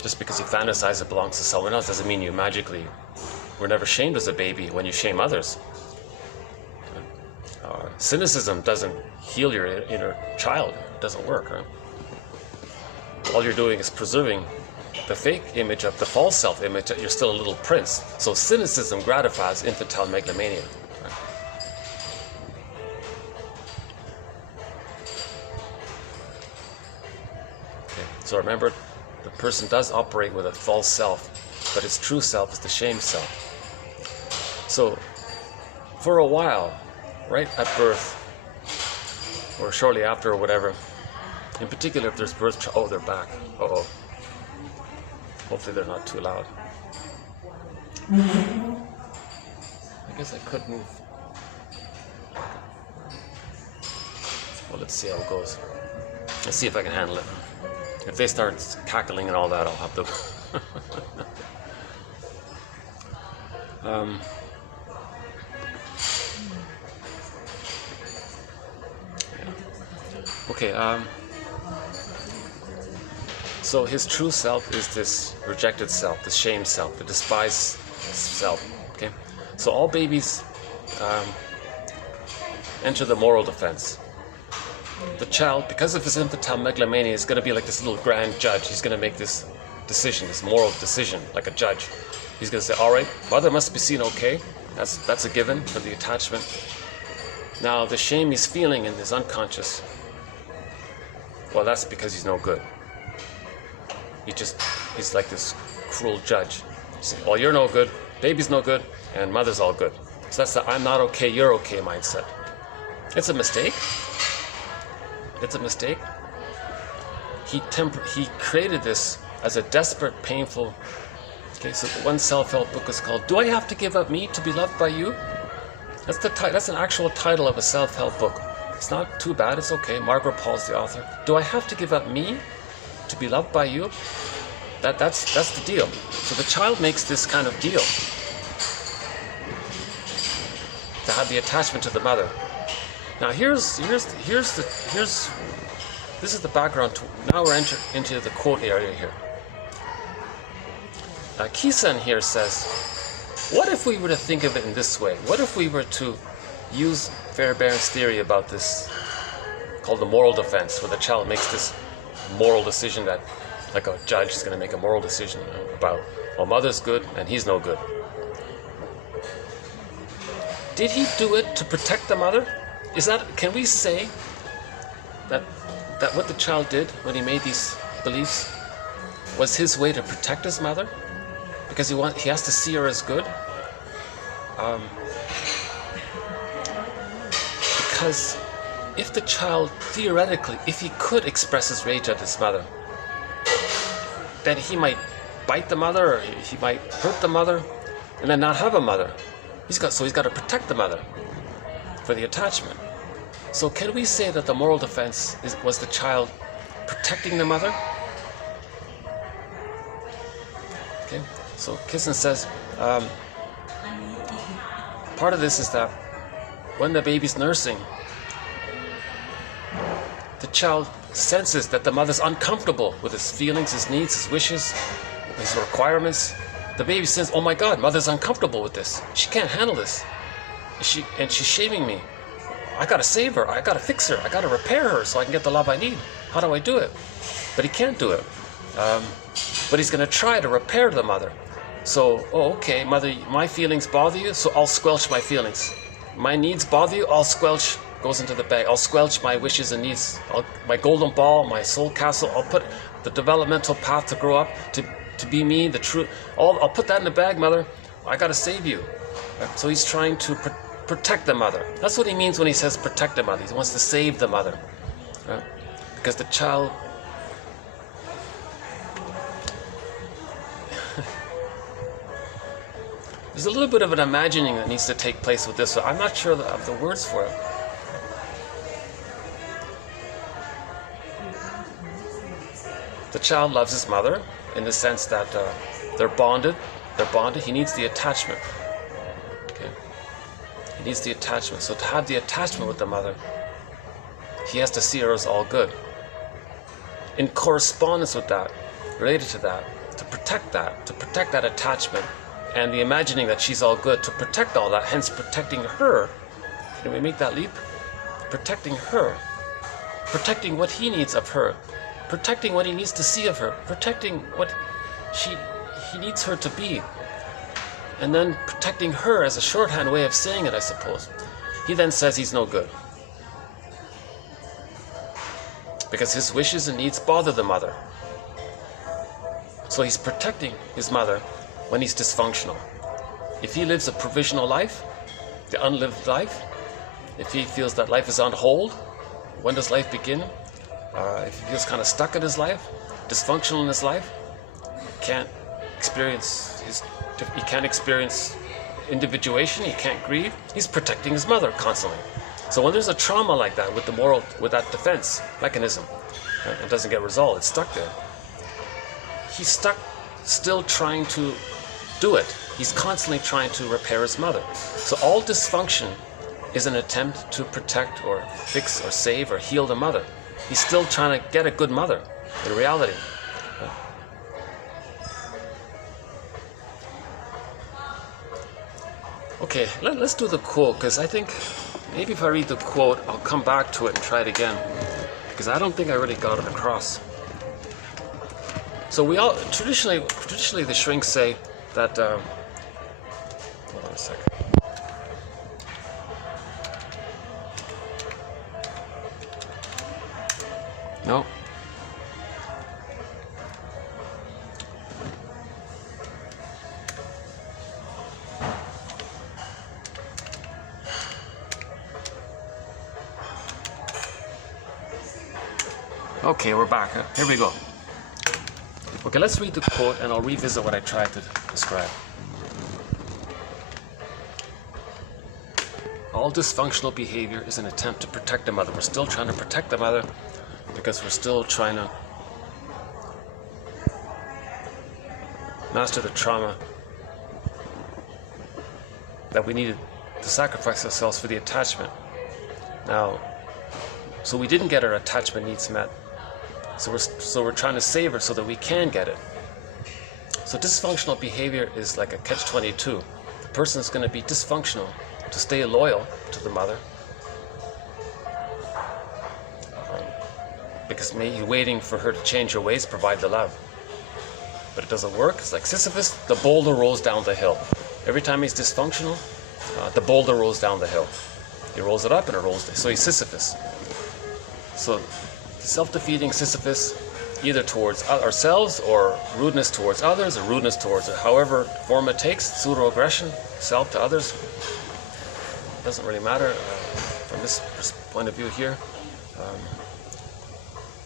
Just because you fantasize it belongs to someone else doesn't mean you magically were never shamed as a baby when you shame others. Cynicism doesn't heal your inner child. It doesn't work. Right? All you're doing is preserving the fake image of the false self-image that you're still a little prince. So cynicism gratifies infantile megalomania. Right? Okay. So remember, the person does operate with a false self, but his true self is the shame self. So for a while, right at birth, or shortly after or whatever, in particular if there's birth, oh, they're back. Uh-oh. Hopefully they're not too loud. I guess I could move. Well, let's see how it goes. Let's see if I can handle it. If they start cackling and all that, I'll have to... Okay, So his true self is this rejected self, the shame self, the despised self. Okay, so all babies enter the moral defense. The child, because of his infantile megalomania, is going to be like this little grand judge. He's going to make this decision, this moral decision, like a judge. He's going to say, all right, mother must be seen okay. That's a given for the attachment. Now, the shame he's feeling in his unconscious, well, that's because he's no good. He's like this cruel judge. You say, well, you're no good, baby's no good, and mother's all good. So that's the I'm not okay, you're okay mindset. It's a mistake. It's a mistake. He created this as a desperate, painful. Okay, so one self-help book is called "Do I Have to Give Up Me to Be Loved by You?" That's an actual title of a self-help book. It's not too bad. It's okay. Margaret Paul's the author. Do I have to give up me to be loved by you? That's the deal. So the child makes this kind of deal to have the attachment to the mother. Now this is the background. Now we're into the quote area here. Kisen here says, what if we were to think of it in this way? What if we were to use Fairbairn's theory about this, called the moral defense, where the child makes this moral decision that, like a judge is going to make a moral decision about, well, mother's good and he's no good. Did he do it to protect the mother? Can we say that what the child did when he made these beliefs was his way to protect his mother? Because he has to see her as good? Because if the child, theoretically, if he could express his rage at his mother, then he might bite the mother, or he might hurt the mother, and then not have a mother. He's got to protect the mother for the attachment. So can we say that the moral defense was the child protecting the mother? Okay. So Kissen says, part of this is that when the baby's nursing, the child senses that the mother's uncomfortable with his feelings, his needs, his wishes, his requirements. The baby says, oh my God, mother's uncomfortable with this. She can't handle this. And she's shaming me. I gotta save her, I gotta fix her, I gotta repair her so I can get the love I need. How do I do it? But he can't do it. But he's gonna try to repair the mother. So, okay, mother, my feelings bother you, so I'll squelch my feelings. My needs bother you, I'll squelch, goes into the bag. I'll squelch my wishes and needs. My golden ball, my soul castle, I'll put the developmental path to grow up, to be me, the truth. I'll put that in the bag, mother. I gotta save you. So he's trying to protect the mother. That's what he means when he says protect the mother. He wants to save the mother. Right? Because the child... There's a little bit of an imagining that needs to take place with this. So I'm not sure of the words for it. The child loves his mother in the sense that they're bonded. He needs the attachment. Okay. He needs the attachment. So to have the attachment with the mother, he has to see her as all good. In correspondence with that, related to that, to protect that attachment, and the imagining that she's all good, to protect all that, hence protecting her. Can we make that leap? Protecting her. Protecting what he needs of her. Protecting what he needs to see of her. Protecting what he needs her to be. And then protecting her as a shorthand way of saying it, I suppose. He then says he's no good. Because his wishes and needs bother the mother. So he's protecting his mother when he's dysfunctional. If he lives a provisional life, the unlived life, if he feels that life is on hold, when does life begin? If he feels kind of stuck in his life, dysfunctional in his life, can't experience individuation, he can't grieve, he's protecting his mother constantly. So when there's a trauma like that with that defense mechanism, it doesn't get resolved, it's stuck there. He's stuck still trying to do it. He's constantly trying to repair his mother. So all dysfunction is an attempt to protect or fix or save or heal the mother. He's still trying to get a good mother in reality. Okay, let's do the quote, because I think maybe if I read the quote, I'll come back to it and try it again, because I don't think I really got it across. So we all, traditionally the shrinks say that, hold on a second. No. Okay, we're back. Here we go. Okay, let's read the quote and I'll revisit what I tried to describe. All dysfunctional behavior is an attempt to protect the mother. We're still trying to protect the mother because we're still trying to master the trauma that we needed to sacrifice ourselves for the attachment. Now, so we didn't get our attachment needs met. So we're trying to save her so that we can get it. So dysfunctional behavior is like a catch-22. The person is going to be dysfunctional to stay loyal to the mother, because maybe you're waiting for her to change her ways, provide the love. But it doesn't work. It's like Sisyphus, the boulder rolls down the hill. Every time he's dysfunctional, the boulder rolls down the hill. He rolls it up and it rolls down. So he's Sisyphus. So self-defeating Sisyphus, either towards ourselves or rudeness towards others or rudeness towards however form it takes, pseudo-aggression, self to others, doesn't really matter from this point of view here.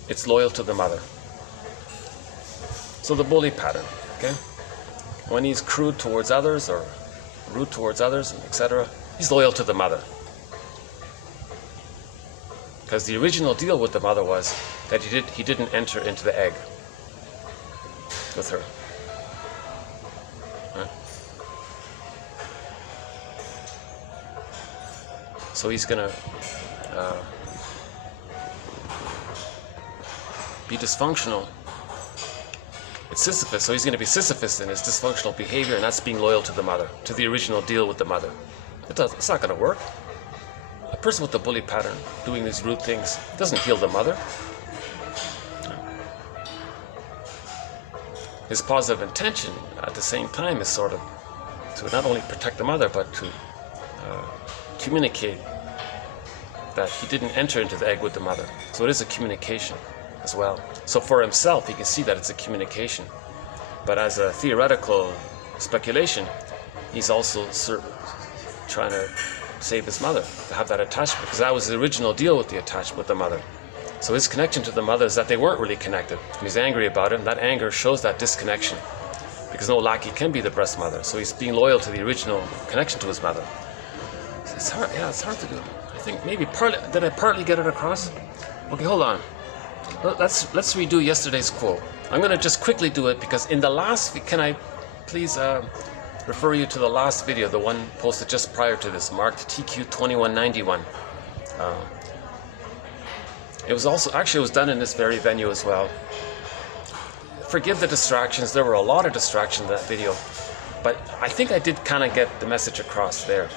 It's loyal to the mother. So the bully pattern, okay? When he's crude towards others or rude towards others, etc., he's loyal to the mother. Because the original deal with the mother was that he didn't enter into the egg with her. Right? So he's going to be dysfunctional. It's Sisyphus, so he's going to be Sisyphus in his dysfunctional behavior, and that's being loyal to the mother, to the original deal with the mother. It's not going to work. A person with the bully pattern doing these rude things doesn't heal the mother. His positive intention at the same time is sort of to not only protect the mother, but to communicate that he didn't enter into the egg with the mother. So it is a communication as well. So for himself, he can see that it's a communication. But as a theoretical speculation, he's also trying to save his mother, to have that attachment, because that was the original deal with the attachment with the mother. So his connection to the mother is that they weren't really connected. And he's angry about it, and that anger shows that disconnection, because no lackey can be the breast mother. So he's being loyal to the original connection to his mother. It's hard, yeah, it's hard to do. I think maybe did I partly get it across? Okay, hold on. Let's redo yesterday's quote. I'm going to just quickly do it, because in the last, can I please refer you to the last video, the one posted just prior to this, marked TQ2191. It was also, actually it was done in this very venue as well. Forgive the distractions, there were a lot of distractions in that video, but I think I did kind of get the message across there.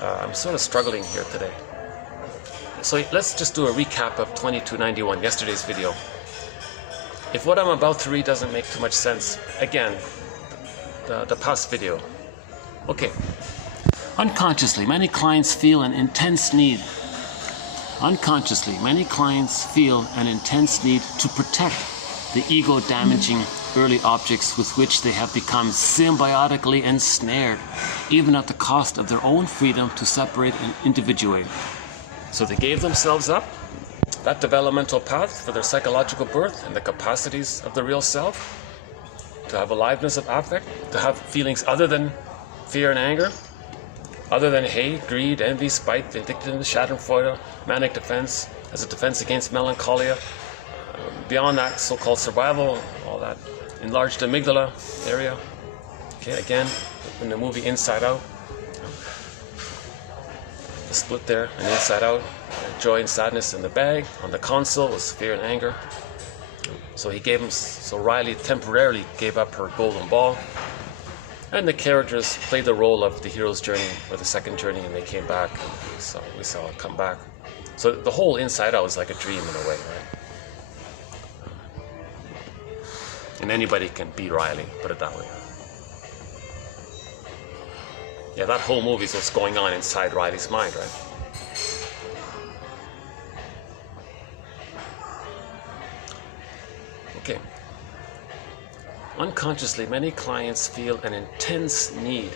I'm sort of struggling here today. So let's just do a recap of 2291, yesterday's video. If what I'm about to read doesn't make too much sense, again, the past video. Okay. Unconsciously, many clients feel an intense need. Unconsciously, many clients feel an intense need to protect the ego-damaging early objects with which they have become symbiotically ensnared, even at the cost of their own freedom to separate and individuate. So they gave themselves up, that developmental path for their psychological birth and the capacities of the real self, to have aliveness of affect, to have feelings other than fear and anger, other than hate, greed, envy, spite, vindictiveness, schadenfreude, manic defense, as a defense against melancholia. Beyond that, so-called survival, all that enlarged amygdala area. Okay, again, in the movie Inside Out, the split there, and Inside Out, joy and sadness in the bag. On the console was fear and anger. So Riley temporarily gave up her golden ball. And the characters played the role of the hero's journey or the second journey, and they came back, and we saw it come back. So the whole Inside Out was like a dream in a way, right? And anybody can be Riley, put it that way. Yeah, that whole movie is what's going on inside Riley's mind, right? Okay. Unconsciously, many clients feel an intense need,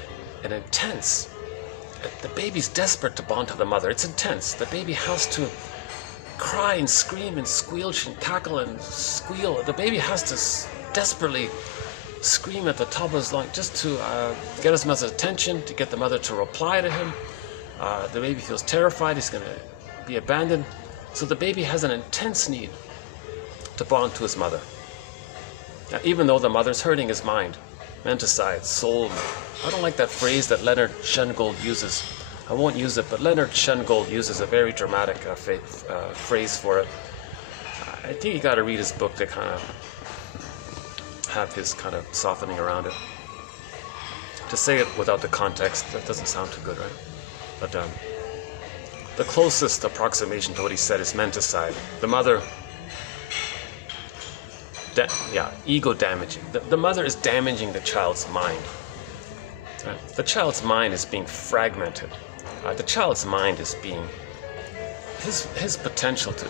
the baby's desperate to bond to the mother. It's intense. The baby has to cry and scream and squelch and cackle and squeal. The baby has to desperately scream at the top of his lungs just to get his mother's attention, to get the mother to reply to him. The baby feels terrified. He's going to be abandoned. So the baby has an intense need to bond to his mother. Now, even though the mother's hurting his mind, menticide, soul. I don't like that phrase that Leonard Shengold uses. I won't use it, but Leonard Shengold uses a very dramatic phrase for it. I think you got to read his book to kind of have his kind of softening around it. To say it without the context, that doesn't sound too good, right? But the closest approximation to what he said is menticide. The mother, ego damaging. The mother is damaging the child's mind. Right? The child's mind is being fragmented. The child's mind is being, his potential to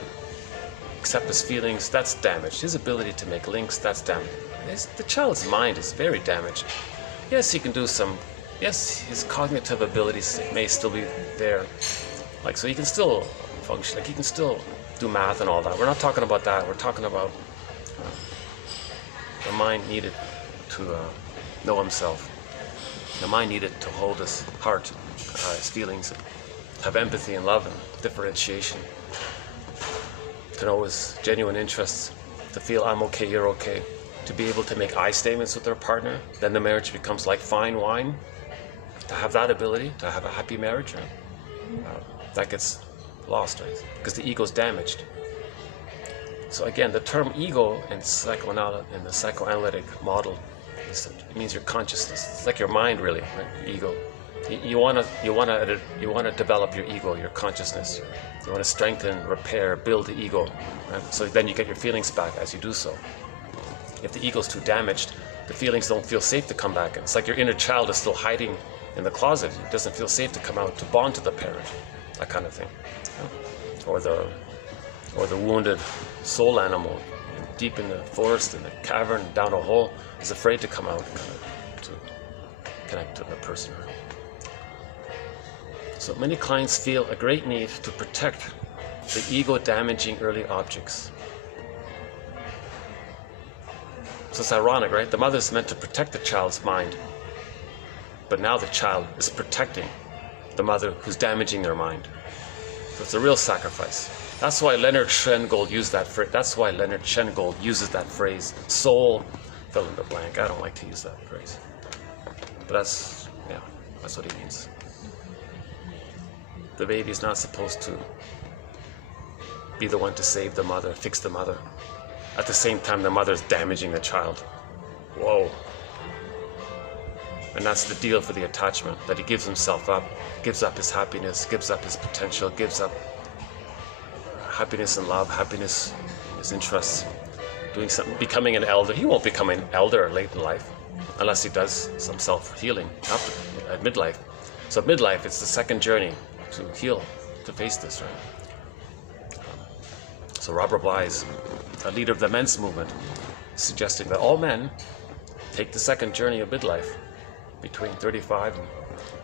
accept his feelings, that's damaged. His ability to make links, that's damaged. The child's mind is very damaged. Yes, he can do his cognitive abilities may still be there. Like, so he can still function, like he can still do math and all that. We're not talking about that. We're talking about the mind needed to know himself. The mind needed to hold his heart, his feelings, have empathy and love and differentiation, to know his genuine interests, to feel I'm okay, you're okay, to be able to make I statements with their partner. Then the marriage becomes like fine wine. To have that ability, to have a happy marriage, that gets lost, right? Because the ego's damaged. So again, the term ego in the psychoanalytic model it means your consciousness. It's like your mind, really, right? Ego. You want to develop your ego, your consciousness. You want to strengthen, repair, build the ego, right? So then you get your feelings back as you do so. If the ego's too damaged, the feelings don't feel safe to come back. It's like your inner child is still hiding in the closet. It doesn't feel safe to come out to bond to the parent, that kind of thing. Or the wounded soul animal deep in the forest, in the cavern, down a hole, is afraid to come out to connect to the person. So many clients feel a great need to protect the ego-damaging early objects. So it's ironic, right? The mother's meant to protect the child's mind, but now the child is protecting the mother who's damaging their mind. So it's a real sacrifice. That's why Leonard Shengold used that phrase. That's why Leonard Shengold uses that phrase, soul, fill in the blank. I don't like to use that phrase. But that's what he means. The baby is not supposed to be the one to save the mother, fix the mother. At the same time, the mother's damaging the child. Whoa. And that's the deal for the attachment, that he gives himself up, gives up his happiness, gives up his potential, gives up happiness and love, happiness, his interests, doing something, becoming an elder. He won't become an elder late in life unless he does some self-healing at midlife. So at midlife, it's the second journey to heal, to face this, right? So Robert Blythe, a leader of the men's movement, is suggesting that all men take the second journey of midlife between 35 and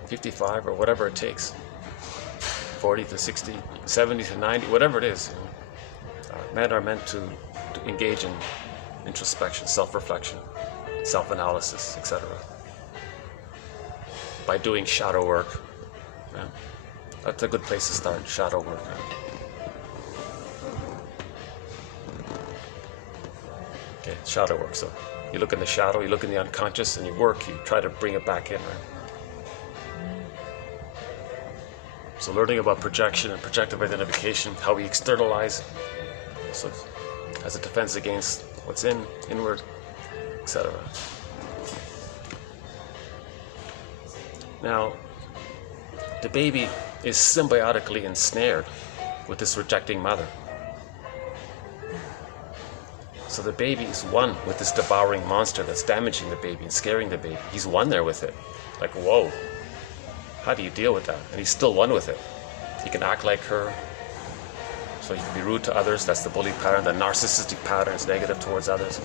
55 or whatever it takes. 40 to 60, 70 to 90, whatever it is. Men are meant to engage in introspection, self-reflection, self-analysis, etc. By doing shadow work. That's a good place to start, shadow work. Okay, shadow work. So you look in the shadow, you look in the unconscious, and you work, you try to bring it back in, right? So learning about projection and projective identification, how we externalize, so as a defense against what's inward, etc. Now, the baby is symbiotically ensnared with this rejecting mother. So the baby is one with this devouring monster that's damaging the baby and scaring the baby. He's one there with it. Like, whoa, how do you deal with that? And he's still one with it. He can act like her, so he can be rude to others. That's the bully pattern. The narcissistic pattern is negative towards others.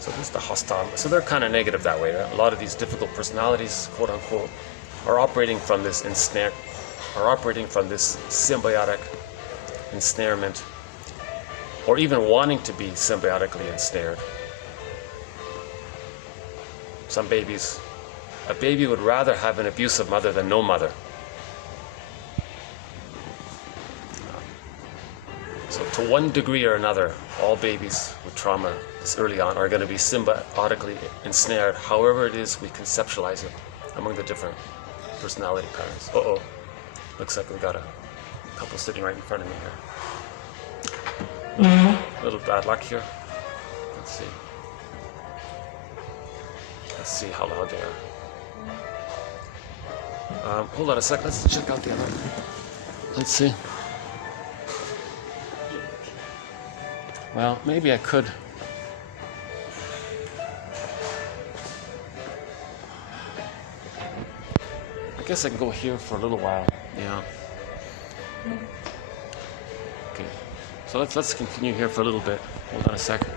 So there's the hostile. So they're kind of negative that way. Right? A lot of these difficult personalities, quote unquote, are operating from this symbiotic ensnarement, or even wanting to be symbiotically ensnared. Some babies, a baby would rather have an abusive mother than no mother. So to one degree or another, all babies with trauma this early on are going to be symbiotically ensnared, however it is we conceptualize it among the different personality patterns. Uh-oh, looks like we got a couple sitting right in front of me here. A little bad luck here. Let's see how loud they are. Hold on a sec, let's check out the other. Let's see. Well, maybe I could. I guess I can go here for a little while. Yeah. Okay. So let's continue here for a little bit. Hold on a second.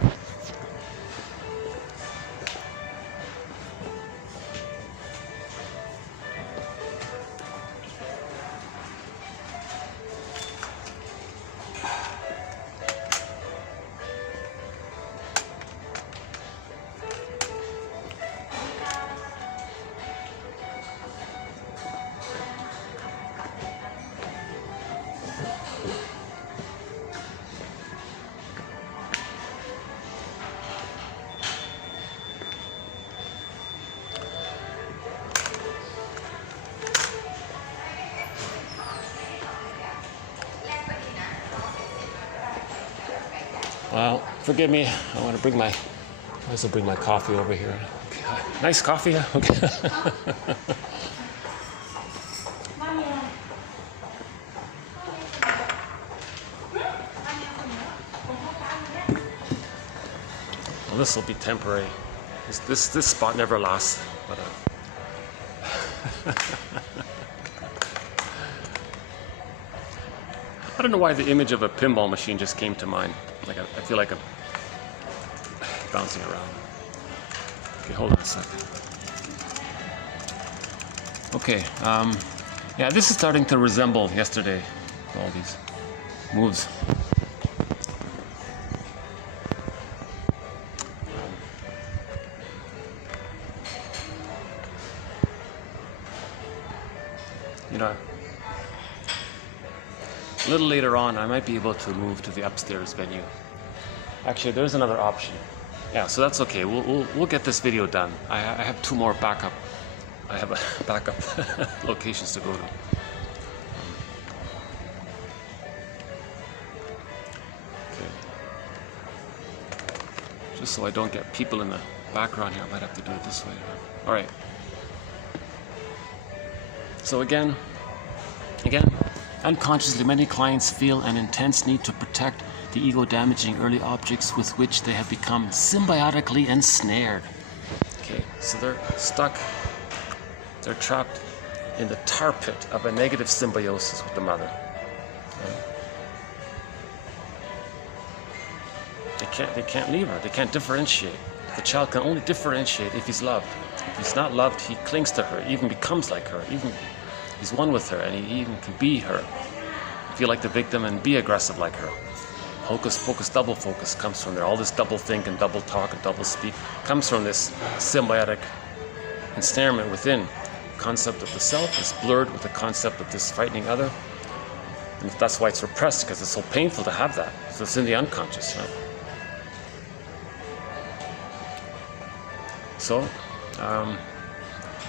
Well, forgive me. I want to bring my coffee over here. Okay. Nice coffee. Okay. Well, this will be temporary. This spot never lasts. But, I don't know why the image of a pinball machine just came to mind. Like I feel like I'm bouncing around. Okay, hold on a second. Okay, yeah, this is starting to resemble yesterday. All these moves. You know, a little later on, I might be able to move to the upstairs venue. Actually, there's another option. Yeah, so that's okay. We'll get this video done. I have two more backup. I have a backup locations to go to. Okay. Just so I don't get people in the background here, I might have to do it this way. All right. So again. Unconsciously, many clients feel an intense need to protect the ego-damaging early objects with which they have become symbiotically ensnared. Okay, so they're stuck, they're trapped in the tar pit of a negative symbiosis with the mother. Okay. They can't leave her, they can't differentiate. The child can only differentiate if he's loved. If he's not loved, he clings to her, even becomes like her, even he's one with her, and he even can be her. Feel like the victim and be aggressive like her. Hocus pocus, double focus comes from there. All this double think and double talk and double speak comes from this symbiotic ensnarement within. The concept of the self is blurred with the concept of this frightening other. And that's why it's repressed, because it's so painful to have that. So it's in the unconscious. Right? So,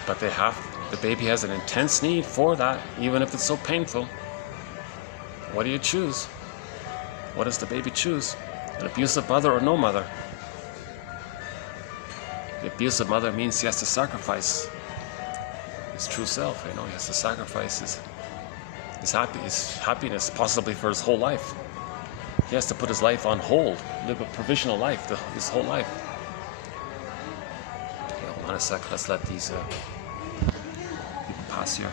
but the baby has an intense need for that, even if it's so painful. What do you choose? What does the baby choose? An abusive mother or no mother? The abusive mother means he has to sacrifice his true self. You know, he has to sacrifice his happiness, possibly for his whole life. He has to put his life on hold, live a provisional life, his whole life. Okay, hold on a sec. Let's let these people pass here.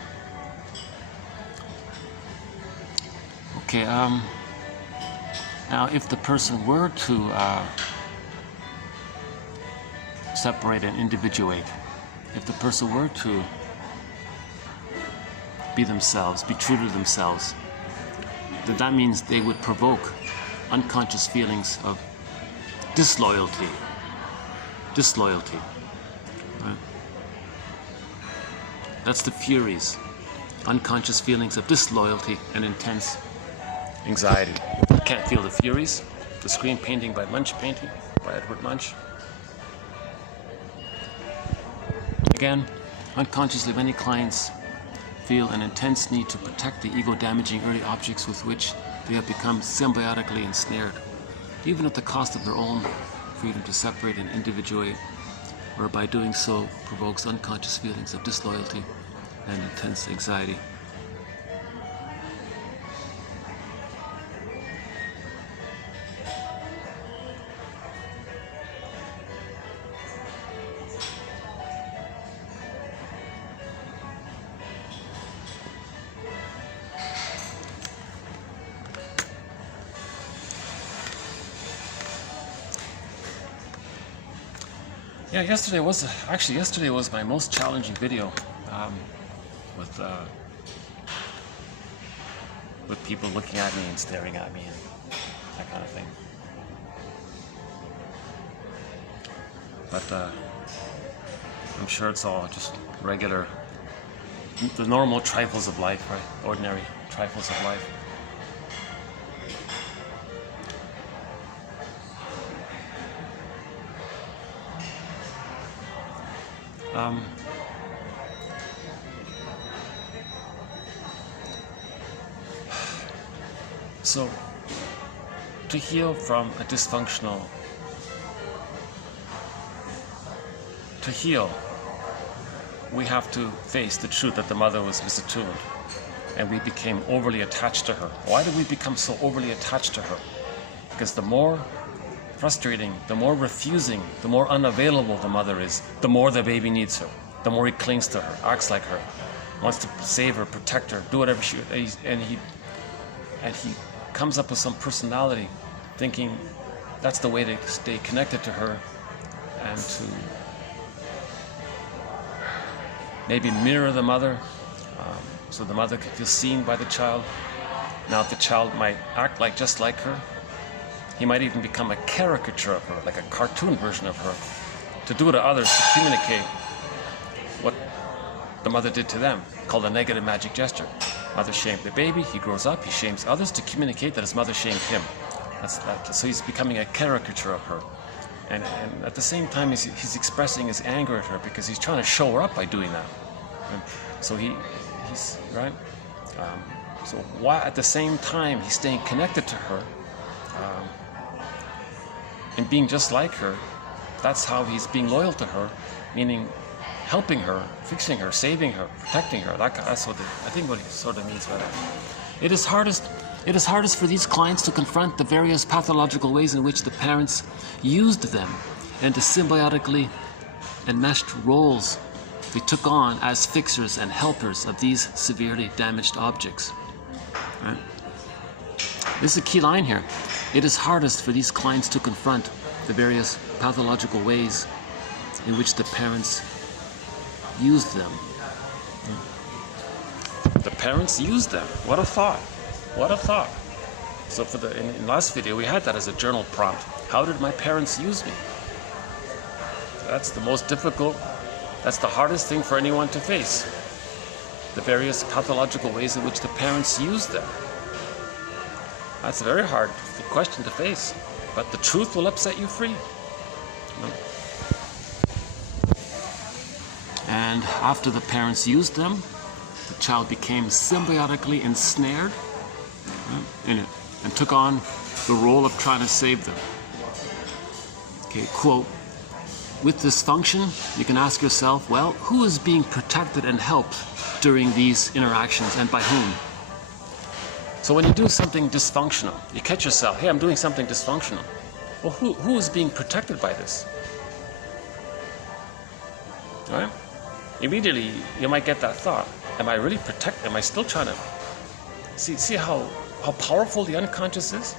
Okay. Now, if the person were to separate and individuate, if the person were to be themselves, be true to themselves, then that means they would provoke unconscious feelings of disloyalty. Right? That's the Furies. Unconscious feelings of disloyalty and intense anxiety. You can't feel the Furies. The screen painting by Edward Munch. Again, unconsciously, many clients feel an intense need to protect the ego-damaging early objects with which they have become symbiotically ensnared, even at the cost of their own freedom to separate and individuate, or by doing so provokes unconscious feelings of disloyalty and intense anxiety. Yeah, yesterday was my most challenging video with people looking at me and staring at me and that kind of thing. But I'm sure it's all just regular, the normal trifles of life, right? Ordinary trifles of life. So, to heal from a dysfunctional, we have to face the truth that the mother was misattuned and we became overly attached to her. Why did we become so overly attached to her? Because the more frustrating, the more refusing, the more unavailable the mother is, the more the baby needs her, the more he clings to her, acts like her, wants to save her, protect her, do whatever and he comes up with some personality, thinking that's the way to stay connected to her and to maybe mirror the mother, so the mother can feel seen by the child. Now, the child might act just like her. He might even become a caricature of her, like a cartoon version of her, to do to others, to communicate what the mother did to them, called a negative magic gesture. Mother shamed the baby, he grows up, he shames others to communicate that his mother shamed him. So he's becoming a caricature of her. And at the same time, he's expressing his anger at her because he's trying to show her up by doing that. And so he's right? So while at the same time he's staying connected to her, and being just like her, that's how he's being loyal to her, meaning helping her, fixing her, saving her, protecting her. That's what I think what he sort of means by that. It is hardest for these clients to confront the various pathological ways in which the parents used them and the symbiotically enmeshed roles they took on as fixers and helpers of these severely damaged objects. Right? This is a key line here. It is hardest for these clients to confront the various pathological ways in which the parents used them. The parents used them. What a thought. What a thought. So in last video, we had that as a journal prompt. How did my parents use me? That's the most difficult, that's the hardest thing for anyone to face. The various pathological ways in which the parents used them. That's a very hard question to face, but the truth will upset you free. And after the parents used them, the child became symbiotically ensnared in it and took on the role of trying to save them. Okay, quote, with dysfunction, you can ask yourself, well, who is being protected and helped during these interactions, and by whom? So when you do something dysfunctional, you catch yourself, hey, I'm doing something dysfunctional. Well, who is being protected by this? All right? Immediately, you might get that thought. Am I really protected? Am I still trying to... See how powerful the unconscious is?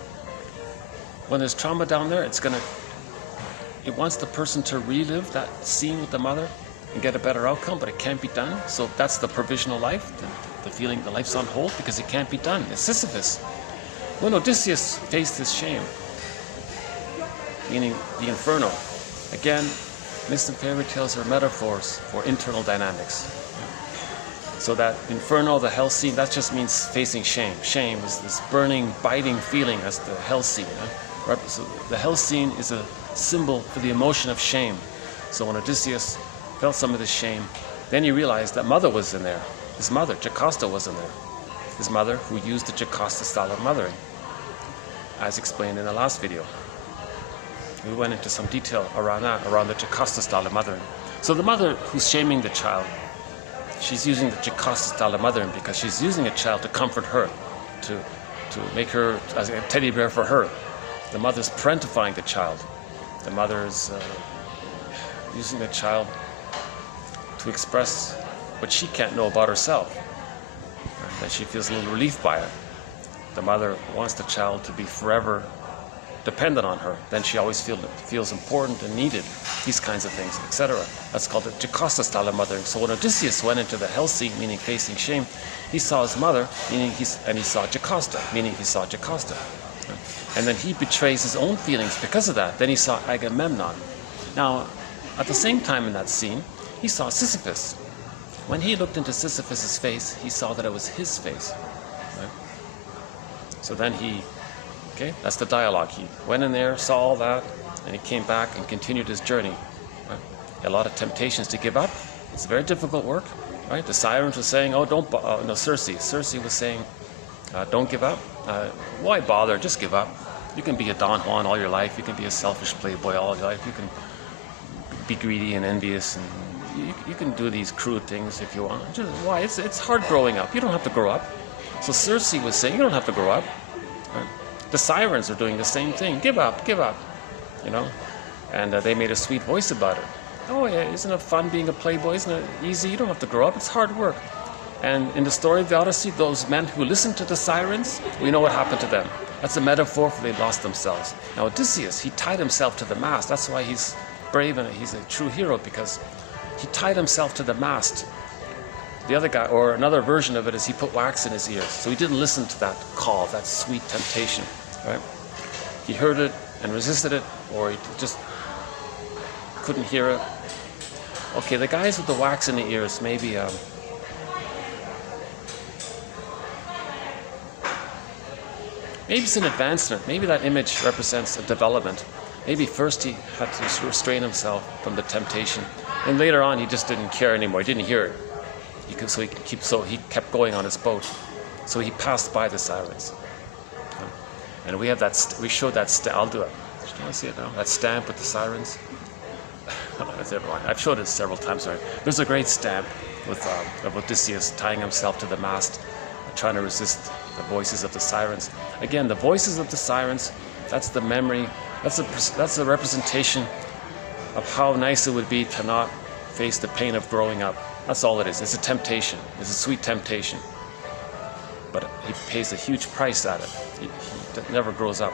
When there's trauma down there, it wants the person to relive that scene with the mother and get a better outcome, but it can't be done. So that's the provisional life, the feeling the life's on hold because it can't be done. It's Sisyphus. When Odysseus faced his shame, meaning the inferno, again, myths and fairy tales are metaphors for internal dynamics. So that inferno, the hell scene, that just means facing shame. Shame is this burning, biting feeling. That's the hell scene. So the hell scene is a symbol for the emotion of shame. So when Odysseus felt some of this shame, then he realized that mother was in there. His mother, Jocasta, was in there. His mother, who used the Jocasta style of mothering, as explained in the last video. We went into some detail around that, around the Jocasta style of mothering. So the mother who's shaming the child, she's using the Jocasta style of mothering because she's using a child to comfort her, to make her as a teddy bear for her. The mother's parentifying the child. The mother's using the child to express what she can't know about herself. And then she feels a little relief by it. The mother wants the child to be forever dependent on her. Then she always feels important and needed. These kinds of things, etc. That's called the Jocasta style of mothering. So when Odysseus went into the hell scene, meaning facing shame, he saw his mother, and he saw Jocasta, meaning he saw Jocasta. And then he betrays his own feelings because of that. Then he saw Agamemnon. Now, at the same time in that scene, he saw Sisyphus. When he looked into Sisyphus's face, he saw that it was his face. Right? So then okay, that's the dialogue. He went in there, saw all that, and he came back and continued his journey. Right? A lot of temptations to give up. It's very difficult work. Right? The sirens were saying, oh, don't, no, Circe. Circe was saying, don't give up. Why bother? Just give up. You can be a Don Juan all your life. You can be a selfish playboy all your life. You can be greedy and envious, and you can do these crude things if you want. Just, why? It's hard growing up. You don't have to grow up. So Circe was saying, you don't have to grow up. Right? The sirens are doing the same thing. Give up, give up. You know? And they made a sweet voice about it. Oh yeah, isn't it fun being a playboy? Isn't it easy? You don't have to grow up. It's hard work. And in the story of the Odyssey, those men who listened to the sirens, we know what happened to them. That's a metaphor for they lost themselves. Now Odysseus, he tied himself to the mast. That's why he's brave and he's a true hero, because he tied himself to the mast. The other guy, or another version of it, is he put wax in his ears. So he didn't listen to that call, that sweet temptation. Right? He heard it and resisted it, or he just couldn't hear it. Okay, the guys with the wax in the ears, maybe it's an advancement. Maybe that image represents a development. Maybe first he had to restrain himself from the temptation, and later on he just didn't care anymore. He didn't hear it. So he kept going on his boat. So he passed by the sirens. And we have that. We showed that. I'll do it. Do I see it now? That stamp with the sirens. I've showed it several times already. There's a great stamp of Odysseus tying himself to the mast, trying to resist the voices of the sirens. Again, the voices of the sirens, that's the memory, that's a representation of how nice it would be to not face the pain of growing up. That's all it is. It's a temptation. It's a sweet temptation. But he pays a huge price at it. He never grows up.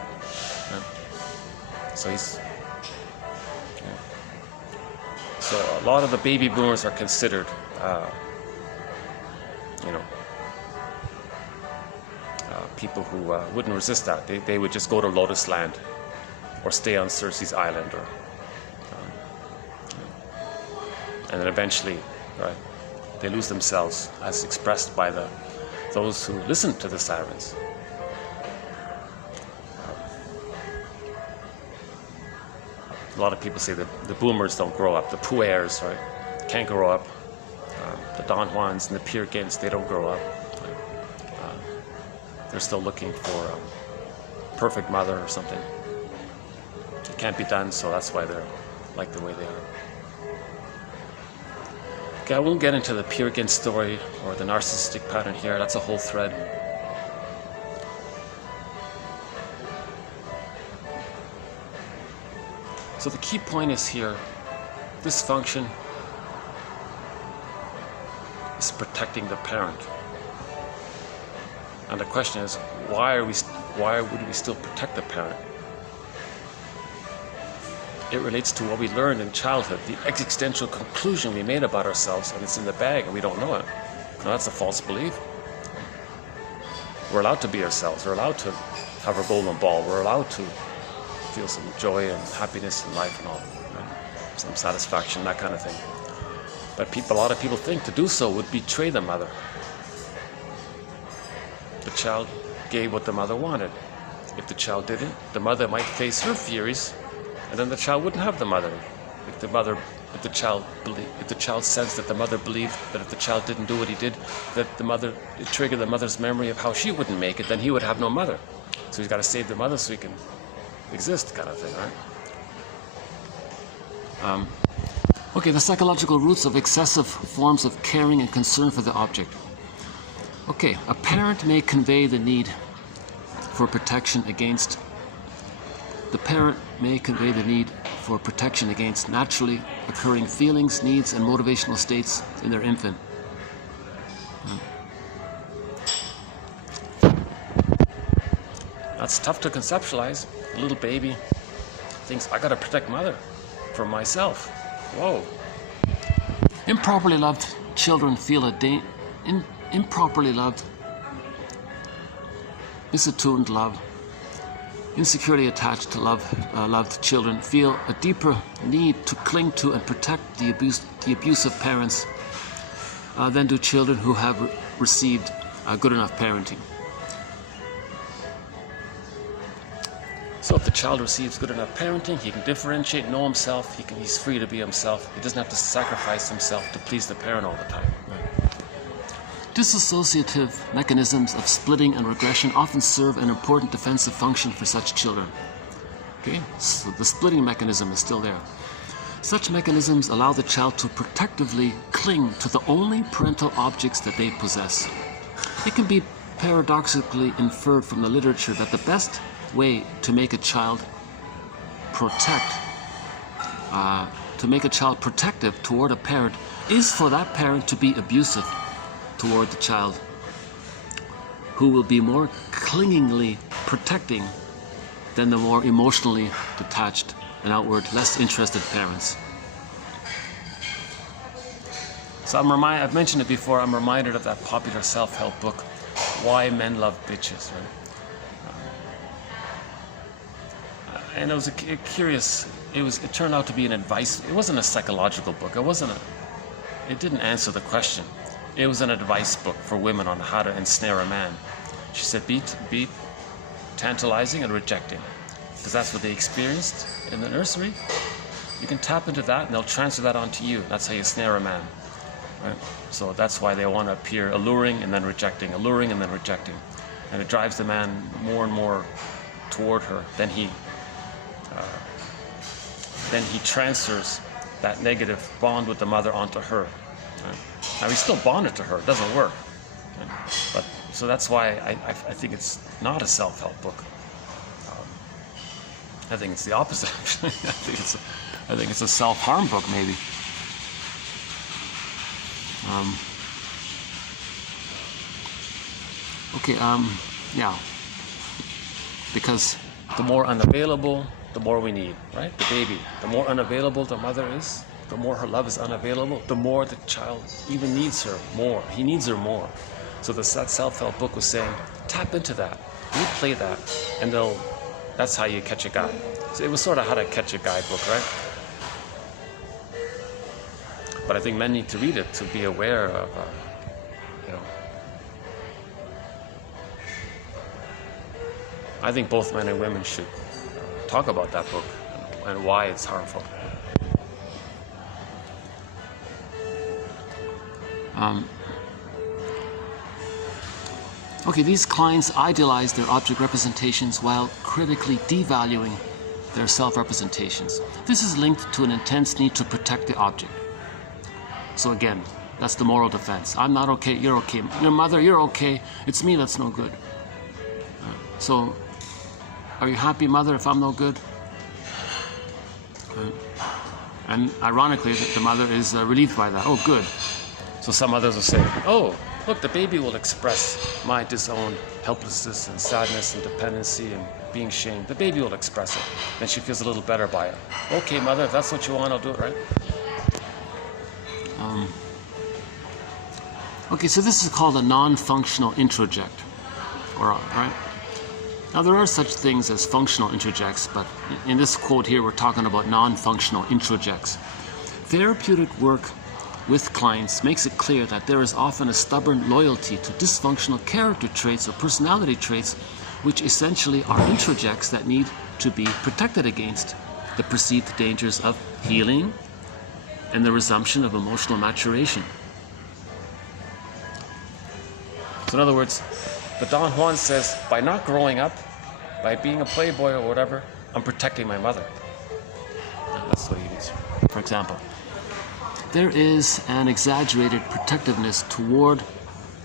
Right? So so a lot of the baby boomers are considered, people who wouldn't resist that. They would just go to Lotus Land or stay on Circe's island, or and then eventually, right, they lose themselves, as expressed by those who listen to the sirens. A lot of people say that the boomers don't grow up, the puers, right, can't grow up. The Don Juans and the Peer Gyns, they don't grow up. They're still looking for a perfect mother or something. It can't be done, so that's why they're like the way they are. Okay, I won't get into the peer against story or the narcissistic pattern here. That's a whole thread. So the key point is here, dysfunction is protecting the parent. And the question is, why would we still protect the parent? It relates to what we learned in childhood, the existential conclusion we made about ourselves, and it's in the bag and we don't know it. Now, that's a false belief. We're allowed to be ourselves. We're allowed to have our golden ball. We're allowed to feel some joy and happiness in life and all, right? Some satisfaction, that kind of thing. But a lot of people think to do so would betray the mother. The child gave what the mother wanted. If the child didn't, the mother might face her fears, and then the child wouldn't have the mother. If the child sensed that the mother believed that if the child didn't do what he did, that it triggered the mother's memory of how she wouldn't make it, then he would have no mother. So he's got to save the mother so he can exist, kind of thing, right? Okay, the psychological roots of excessive forms of caring and concern for the object. Okay, a parent may convey the need for protection against naturally occurring feelings, needs, and motivational states in their infant. That's tough to conceptualize. A little baby thinks, I gotta protect mother from myself. Whoa. Improperly loved children feel improperly loved, misattuned love, insecurely attached to loved children feel a deeper need to cling to and protect the abusive parents than do children who have received good enough parenting. So if the child receives good enough parenting, he can differentiate, know himself, he's free to be himself. He doesn't have to sacrifice himself to please the parent all the time. Right? Dissociative mechanisms of splitting and regression often serve an important defensive function for such children. Okay, so the splitting mechanism is still there. Such mechanisms allow the child to protectively cling to the only parental objects that they possess. It can be paradoxically inferred from the literature that the best way to make a child protective toward a parent is for that parent to be abusive toward the child, who will be more clingingly protecting than the more emotionally detached and outward, less interested parents. So I've mentioned it before, I'm reminded of that popular self-help book, Why Men Love Bitches, right? And it was it turned out to be an advice. It wasn't a psychological book. It didn't answer the question. It was an advice book for women on how to ensnare a man. She said, be tantalizing and rejecting, because that's what they experienced in the nursery. You can tap into that and they'll transfer that onto you. That's how you snare a man, right? So that's why they want to appear alluring and then rejecting, alluring and then rejecting. And it drives the man more and more toward her. Then he transfers that negative bond with the mother onto her. Right? Now he's still bonded to her, it doesn't work. Right? But so that's why I think it's not a self-help book. I think it's the opposite. I think it's a self-harm book, maybe. Yeah. Because the more unavailable, the more we need, right? The baby, the more unavailable the mother is, the more her love is unavailable, the more the child even needs her more. He needs her more. So that self-help book was saying, tap into that, replay that, and that's how you catch a guy. So it was sort of how to catch a guy book, right? But I think men need to read it to be aware of, I think both men and women should talk about that book and why it's harmful. These clients idealize their object representations while critically devaluing their self-representations. This is linked to an intense need to protect the object. So again, that's the moral defense. I'm not okay, you're okay. Your mother, you're okay. It's me that's no good. So, are you happy, mother, if I'm no good? And ironically, the mother is relieved by that. Oh, good. So some others will say, oh, look, the baby will express my disowned helplessness and sadness and dependency and being shamed. The baby will express it. And she feels a little better by it. Okay, mother, if that's what you want, I'll do it, right? Okay, so this is called a non-functional introject. Right? Now, there are such things as functional introjects, but in this quote here, we're talking about non-functional introjects. Therapeutic work with clients makes it clear that there is often a stubborn loyalty to dysfunctional character traits or personality traits, which essentially are introjects that need to be protected against the perceived dangers of healing and the resumption of emotional maturation. So in other words, the Don Juan says, by not growing up, by being a playboy or whatever, I'm protecting my mother. That's what he means. For example, there is an exaggerated protectiveness toward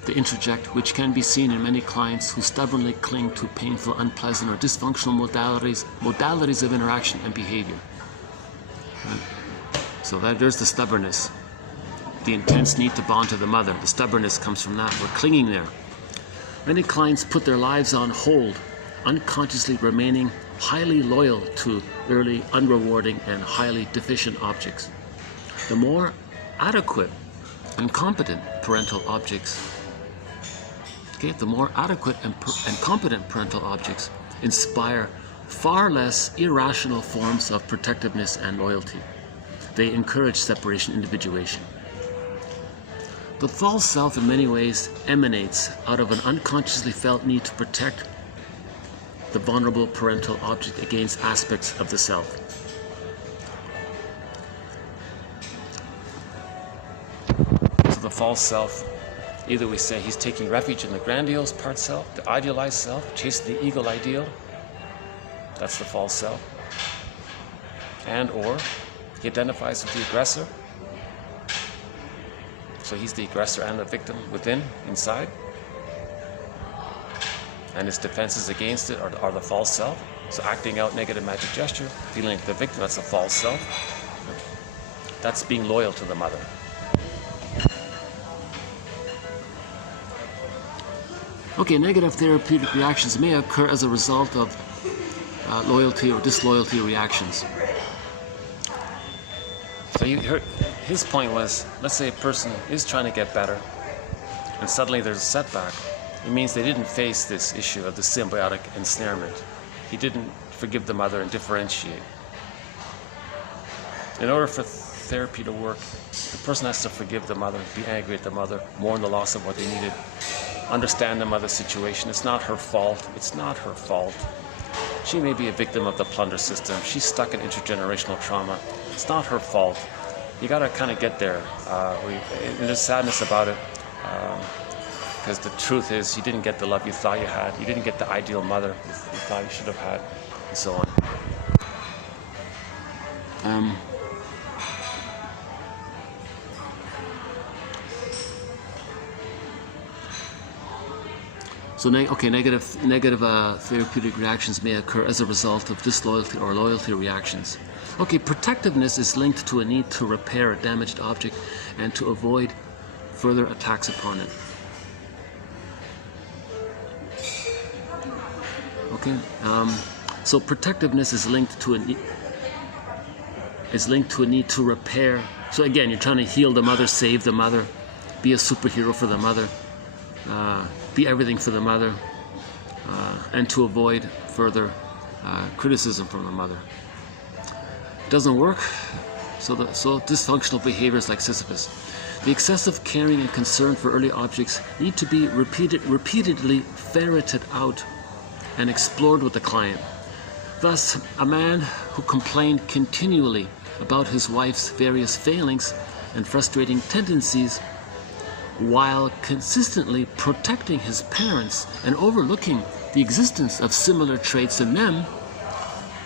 the introject, which can be seen in many clients who stubbornly cling to painful, unpleasant, or dysfunctional modalities of interaction and behavior. So there's the stubbornness. The intense need to bond to the mother. The stubbornness comes from that. We're clinging there. Many clients put their lives on hold, unconsciously remaining highly loyal to early, unrewarding, and highly deficient objects. The more adequate and competent parental objects, the more adequate and competent parental objects inspire far less irrational forms of protectiveness and loyalty. They encourage separation, individuation. The false self in many ways emanates out of an unconsciously felt need to protect the vulnerable parental object against aspects of the self. So the false self, either we say he's taking refuge in the grandiose part self, the idealized self, chasing the ego ideal, that's the false self, and or he identifies with the aggressor. So he's the aggressor and the victim within, inside. And his defenses against it are the false self. So acting out negative magic gesture, feeling like the victim, that's a false self. That's being loyal to the mother. Okay, negative therapeutic reactions may occur as a result of loyalty or disloyalty reactions. So you heard, his point was, let's say a person is trying to get better, and suddenly there's a setback. It means they didn't face this issue of the symbiotic ensnarement. He didn't forgive the mother and differentiate. In order for therapy to work, the person has to forgive the mother, be angry at the mother, mourn the loss of what they needed, understand the mother's situation. It's not her fault. It's not her fault. She may be a victim of the plunder system. She's stuck in intergenerational trauma. It's not her fault. You got to kind of get there. There's sadness about it, because the truth is you didn't get the love you thought you had. You didn't get the ideal mother you thought you should have had, and so on. Negative therapeutic reactions may occur as a result of disloyalty or loyalty reactions. Okay, protectiveness is linked to a need to repair a damaged object and to avoid further attacks upon it. Okay, so protectiveness is linked to a need to repair. So again, you're trying to heal the mother, save the mother, be a superhero for the mother. Be everything for the mother, and to avoid further criticism from the mother. Doesn't work, so dysfunctional behaviors like Sisyphus. The excessive caring and concern for early objects need to be repeatedly ferreted out and explored with the client. Thus, a man who complained continually about his wife's various failings and frustrating tendencies, while consistently protecting his parents and overlooking the existence of similar traits in them,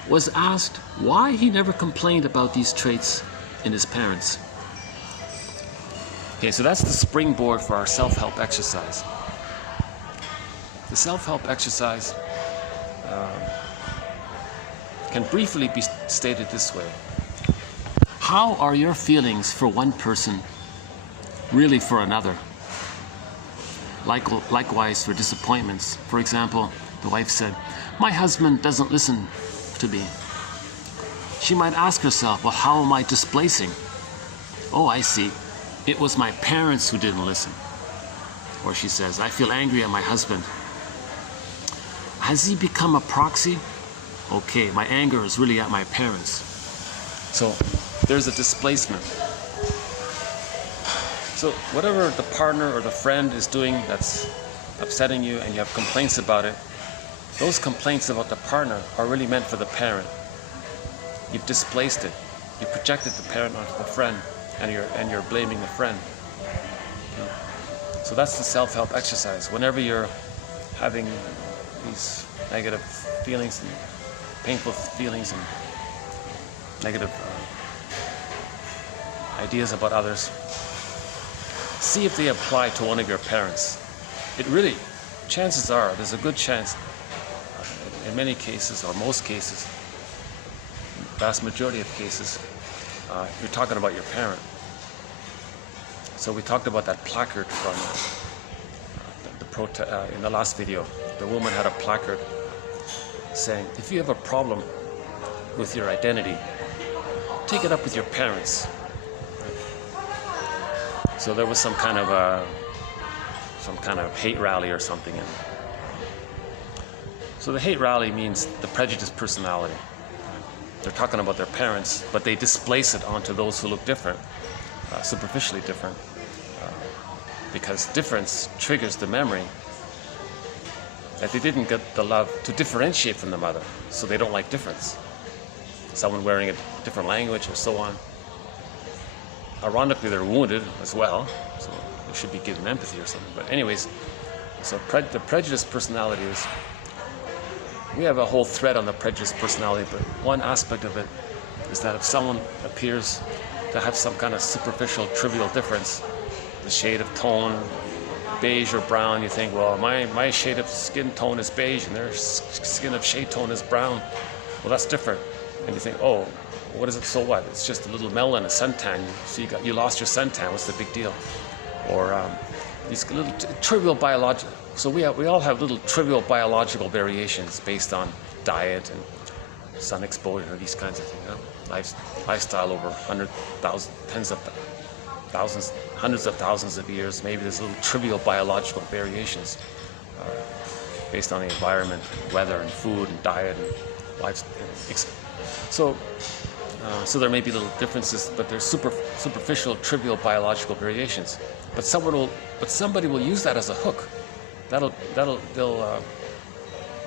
was asked why he never complained about these traits in his parents. Okay, so that's the springboard for our self-help exercise. The self-help exercise can briefly be stated this way. How are your feelings for one person really for another? Likewise for disappointments. For example, the wife said, "My husband doesn't listen to me." She might ask herself, well, how am I displacing? Oh, I see. It was my parents who didn't listen. Or she says, I feel angry at my husband. Has he become a proxy? Okay, my anger is really at my parents. So there's a displacement. So whatever the partner or the friend is doing that's upsetting you and you have complaints about it, those complaints about the partner are really meant for the parent. You've displaced it. You projected the parent onto the friend, and you're blaming the friend. So that's the self-help exercise. Whenever you're having these negative feelings and painful feelings and negative ideas about others, see if they apply to one of your parents. It really, chances are, there's a good chance, in many cases, or most cases, vast majority of cases, you're talking about your parent. So we talked about that placard from in the last video. The woman had a placard saying, if you have a problem with your identity, take it up with your parents. So there was some kind of hate rally or something. So the hate rally means the prejudice personality. They're talking about their parents, but they displace it onto those who look different, superficially different, because difference triggers the memory that they didn't get the love to differentiate from the mother, so they don't like difference. Someone wearing a different language or so on. Ironically, they're wounded as well, so they should be given empathy or something. But anyways, so the prejudice personality is, we have a whole thread on the prejudice personality, but one aspect of it is that if someone appears to have some kind of superficial, trivial difference, the shade of tone, beige or brown, you think, well, my shade of skin tone is beige and their skin of shade tone is brown. Well, that's different. And you think, oh, what is it? So what? It's just a little melanin, a suntan. So you lost your suntan. What's the big deal? Or these little trivial biological. So we all have little trivial biological variations based on diet and sun exposure and these kinds of things. Lifestyle over hundreds of thousands of years. Maybe there's little trivial biological variations based on the environment, weather, and food, and diet, and life. So there may be little differences, but there's superficial, trivial biological variations. But somebody will use that as a hook. They'll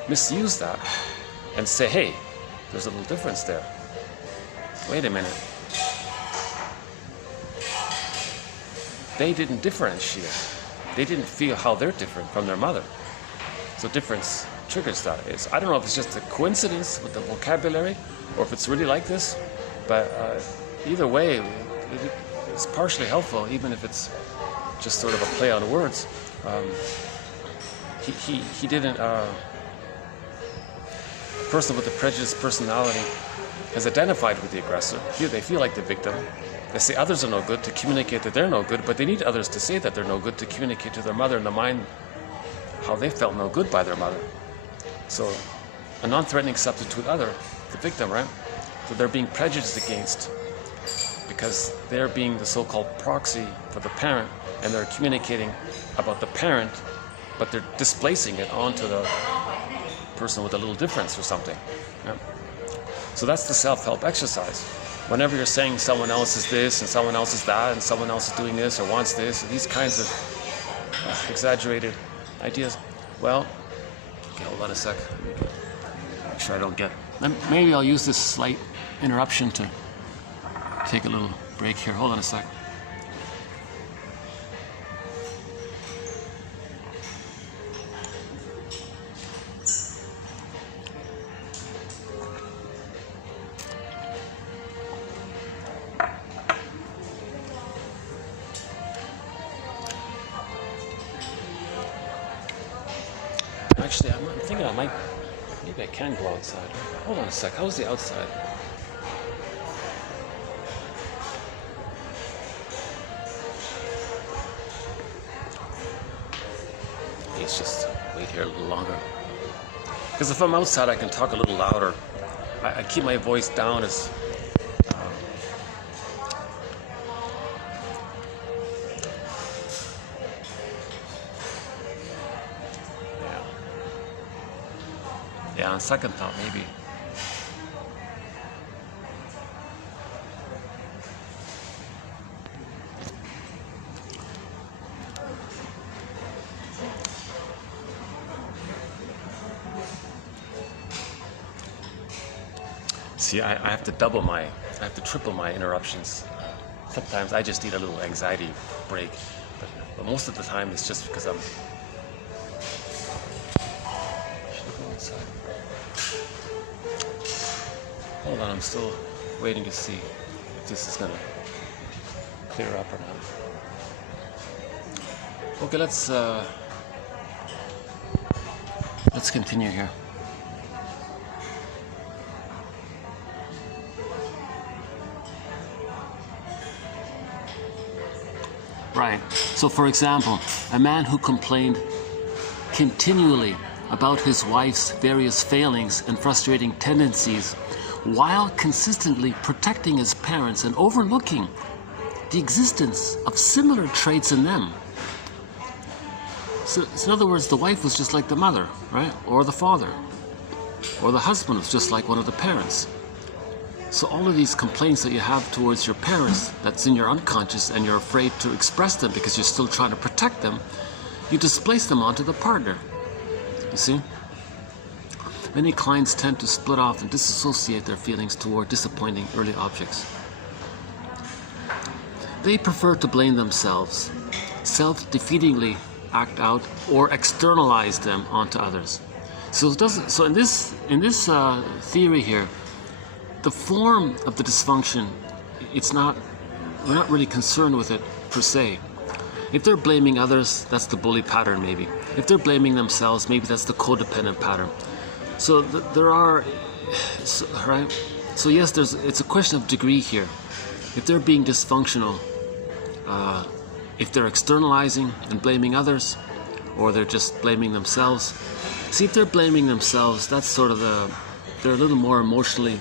misuse that and say, hey, there's a little difference there. Wait a minute. They didn't differentiate. They didn't feel how they're different from their mother. So difference triggers that. I don't know if it's just a coincidence with the vocabulary or if it's really like this, but either way, it's partially helpful, even if it's just sort of a play on words. He didn't. A person with the prejudice personality has identified with the aggressor. Here they feel like the victim. They say others are no good to communicate that they're no good, but they need others to say that they're no good to communicate to their mother in the mind how they felt no good by their mother. So a non-threatening substitute other, the victim, right? So they're being prejudiced against because they're being the so-called proxy for the parent, and they're communicating about the parent, but they're displacing it onto the person with a little difference or something. Yeah? So that's the self-help exercise. Whenever you're saying someone else is this and someone else is that and someone else is doing this or wants this, these kinds of exaggerated ideas, well, okay, hold on a sec. Make sure I don't get. Maybe I'll use this slight interruption to take a little break here. Hold on a sec. Maybe I can go outside. Hold on a sec. How's the outside? Let's just wait here a little longer. Because if I'm outside, I can talk a little louder. I keep my voice down as yeah, on second thought, maybe. See, I have to triple my interruptions. Sometimes I just need a little anxiety break, but most of the time it's just because I'm. Should I go inside? Hold on, I'm still waiting to see if this is gonna clear up or not. Okay, let's continue here. Right. So, for example, a man who complained continually about his wife's various failings and frustrating tendencies, while consistently protecting his parents and overlooking the existence of similar traits in them. So in other words, the wife was just like the mother, right? Or the father. Or the husband was just like one of the parents. So all of these complaints that you have towards your parents, that's in your unconscious, and you're afraid to express them because you're still trying to protect them, you displace them onto the partner. You see? Many clients tend to split off and disassociate their feelings toward disappointing early objects. They prefer to blame themselves, self-defeatingly act out, or externalize them onto others. So in this theory here, the form of the dysfunction, we're not really concerned with it per se. If they're blaming others, that's the bully pattern maybe. If they're blaming themselves, maybe that's the codependent pattern. So right? So yes, it's a question of degree here. If they're being dysfunctional, if they're externalizing and blaming others, or they're just blaming themselves. See, if they're blaming themselves, that's sort of they're a little more emotionally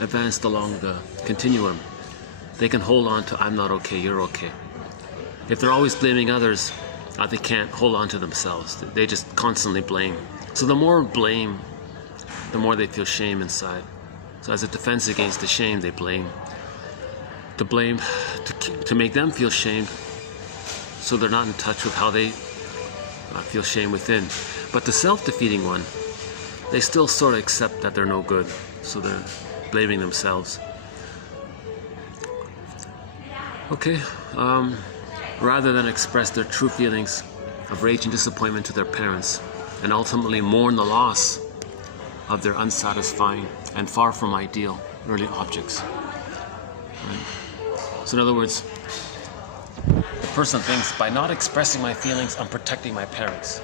advanced along the continuum. They can hold on to, I'm not okay, you're okay. If they're always blaming others, they can't hold on to themselves. They just constantly blame. So the more blame, the more they feel shame inside. So as a defense against the shame, they blame. To blame, to make them feel shamed, so they're not in touch with how they feel shame within. But the self-defeating one, they still sort of accept that they're no good, so they're blaming themselves. Okay, rather than express their true feelings of rage and disappointment to their parents, and ultimately mourn the loss of their unsatisfying and far from ideal early objects. Right? So in other words, the person thinks, by not expressing my feelings, I'm protecting my parents.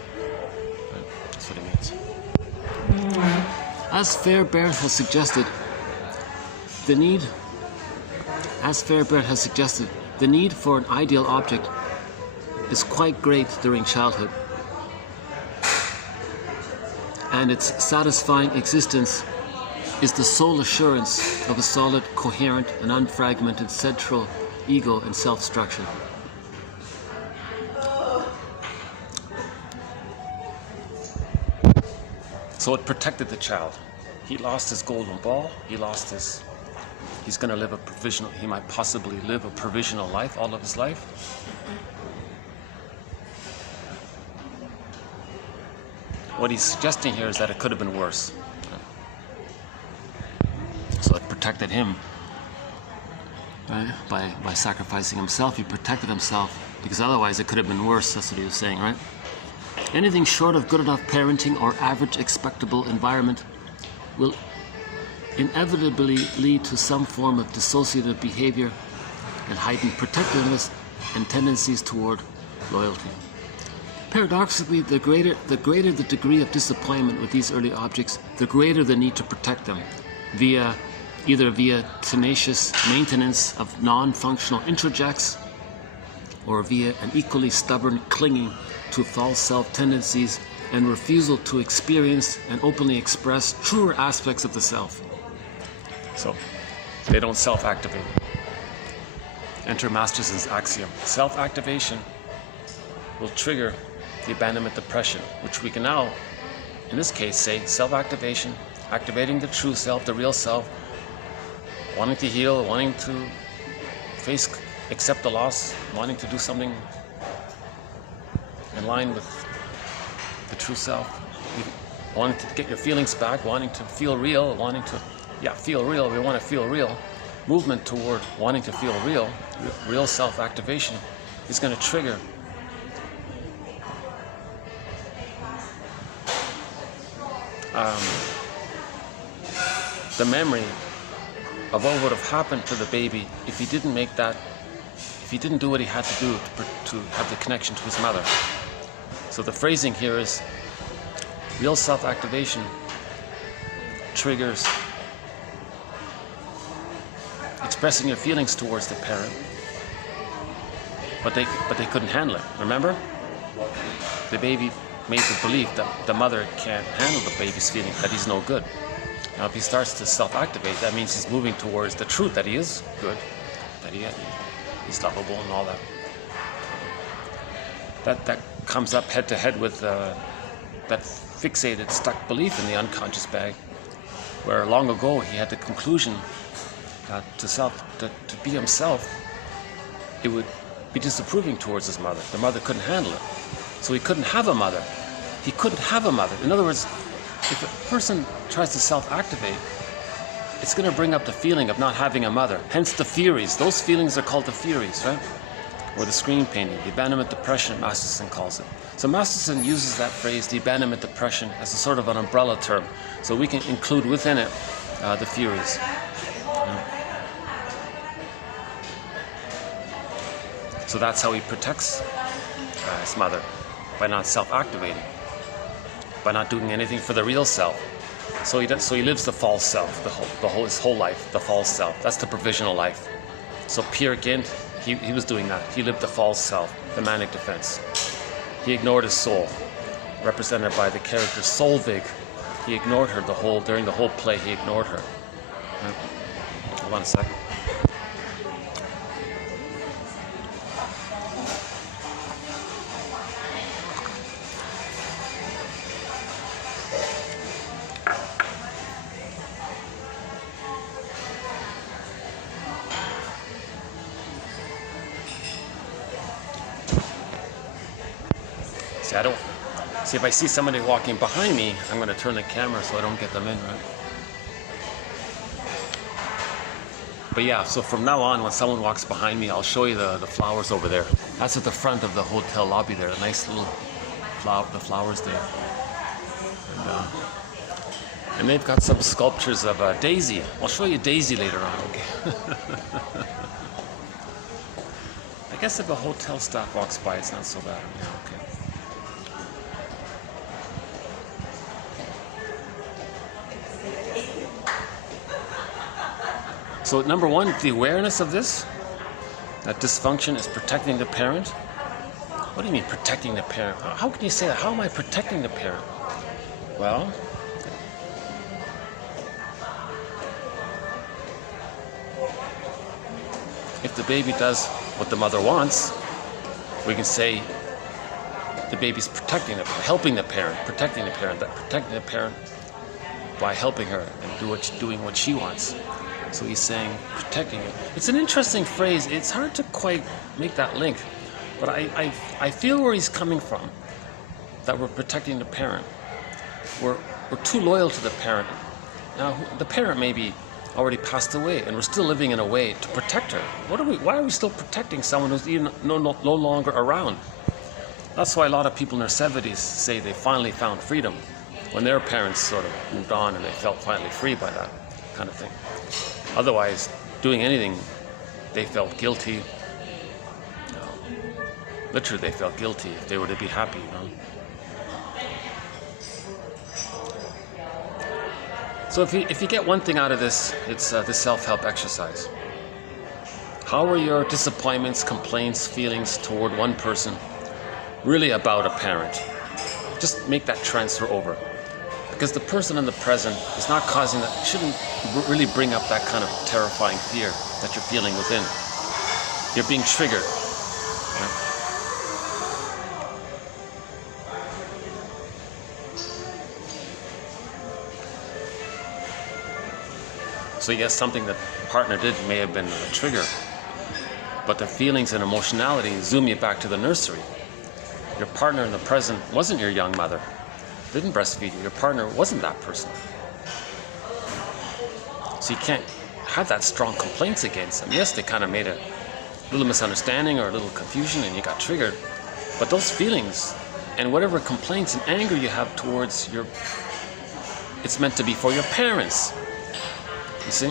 Right? That's what he means. As Fairbairn has suggested, the need for an ideal object is quite great during childhood, and its satisfying existence is the sole assurance of a solid, coherent, and unfragmented central ego and self-structure. So it protected the child. He lost his golden ball, he's going to live he might possibly live a provisional life all of his life. What he's suggesting here is that it could have been worse. So it protected him, right? By sacrificing himself, he protected himself, because otherwise it could have been worse. That's what he was saying, right? Anything short of good enough parenting or average expectable environment will inevitably lead to some form of dissociative behavior and heightened protectiveness and tendencies toward loyalty. Paradoxically, the greater the degree of disappointment with these early objects, the greater the need to protect them, either via tenacious maintenance of non-functional introjects, or via an equally stubborn clinging to false self tendencies and refusal to experience and openly express truer aspects of the self. So, they don't self-activate. Enter Masterson's axiom. Self-activation will trigger the abandonment depression, which we can now, in this case, say self-activation, activating the true self, the real self, wanting to heal, wanting to accept the loss, wanting to do something in line with the true self, wanting to get your feelings back, wanting to feel real, feel real, we want to feel real. Movement toward wanting to feel real self-activation is going to trigger the memory of what would have happened to the baby if he didn't do what he had to do to have the connection to his mother. So the phrasing here is, real self-activation triggers expressing your feelings towards the parent, but they couldn't handle it. Remember? The baby made the belief that the mother can't handle the baby's feeling, that he's no good. Now, if he starts to self-activate, that means he's moving towards the truth that he is good, that he's lovable and all that. That comes up head to head with that fixated, stuck belief in the unconscious bag, where long ago he had the conclusion that to be himself, it would be disapproving towards his mother. The mother couldn't handle it, so he couldn't have a mother. He couldn't have a mother. In other words, if a person tries to self-activate, it's going to bring up the feeling of not having a mother. Hence the theories. Those feelings are called the theories, right? Or the screen painting, the abandonment depression, Masterson calls it. So Masterson uses that phrase, the abandonment depression, as a sort of an umbrella term, so we can include within it the theories. So that's how he protects his mother, by not self-activating, by not doing anything for the real self. So he lives the false self, his whole life, the false self. That's the provisional life. So Peer Gynt, he was doing that. He lived the false self, the manic defense. He ignored his soul, represented by the character Solvig. He ignored her during the whole play. He ignored her. Hold on a second. See, if I see somebody walking behind me, I'm going to turn the camera so I don't get them in, right? But yeah, so from now on, when someone walks behind me, I'll show you the flowers over there. That's at the front of the hotel lobby there, a nice little the flowers there. And they've got some sculptures of Daisy. I'll show you Daisy later on, okay? I guess if a hotel staff walks by, it's not so bad. Yeah, okay. So number one, the awareness of this, that dysfunction is protecting the parent. What do you mean protecting the parent? How can you say that? How am I protecting the parent? Well, if the baby does what the mother wants, we can say the baby's protecting the parent, helping the parent, protecting the parent by helping her and doing what she wants. So he's saying protecting it. It's an interesting phrase. It's hard to quite make that link, but I feel where he's coming from. That we're protecting the parent. We're too loyal to the parent. Now the parent maybe already passed away, and we're still living in a way to protect her. Why are we still protecting someone who's even no longer around? That's why a lot of people in their 70s say they finally found freedom, when their parents sort of moved on and they felt finally free by that kind of thing. Otherwise, doing anything, they felt guilty, Literally, they felt guilty if they were to be happy, you know. So if you get one thing out of this, it's the self-help exercise. How are your disappointments, complaints, feelings toward one person really about a parent? Just make that transfer over. Because the person in the present is not causing that, shouldn't really bring up that kind of terrifying fear that you're feeling within. You're being triggered. Right? So yes, something that the partner did may have been a trigger, but the feelings and emotionality zoom you back to the nursery. Your partner in the present wasn't your young mother. Didn't breastfeed you. Your partner wasn't that person. So you can't have that strong complaints against them. Yes, they kind of made a little misunderstanding or a little confusion and you got triggered. But those feelings and whatever complaints and anger you have towards it's meant to be for your parents. You see?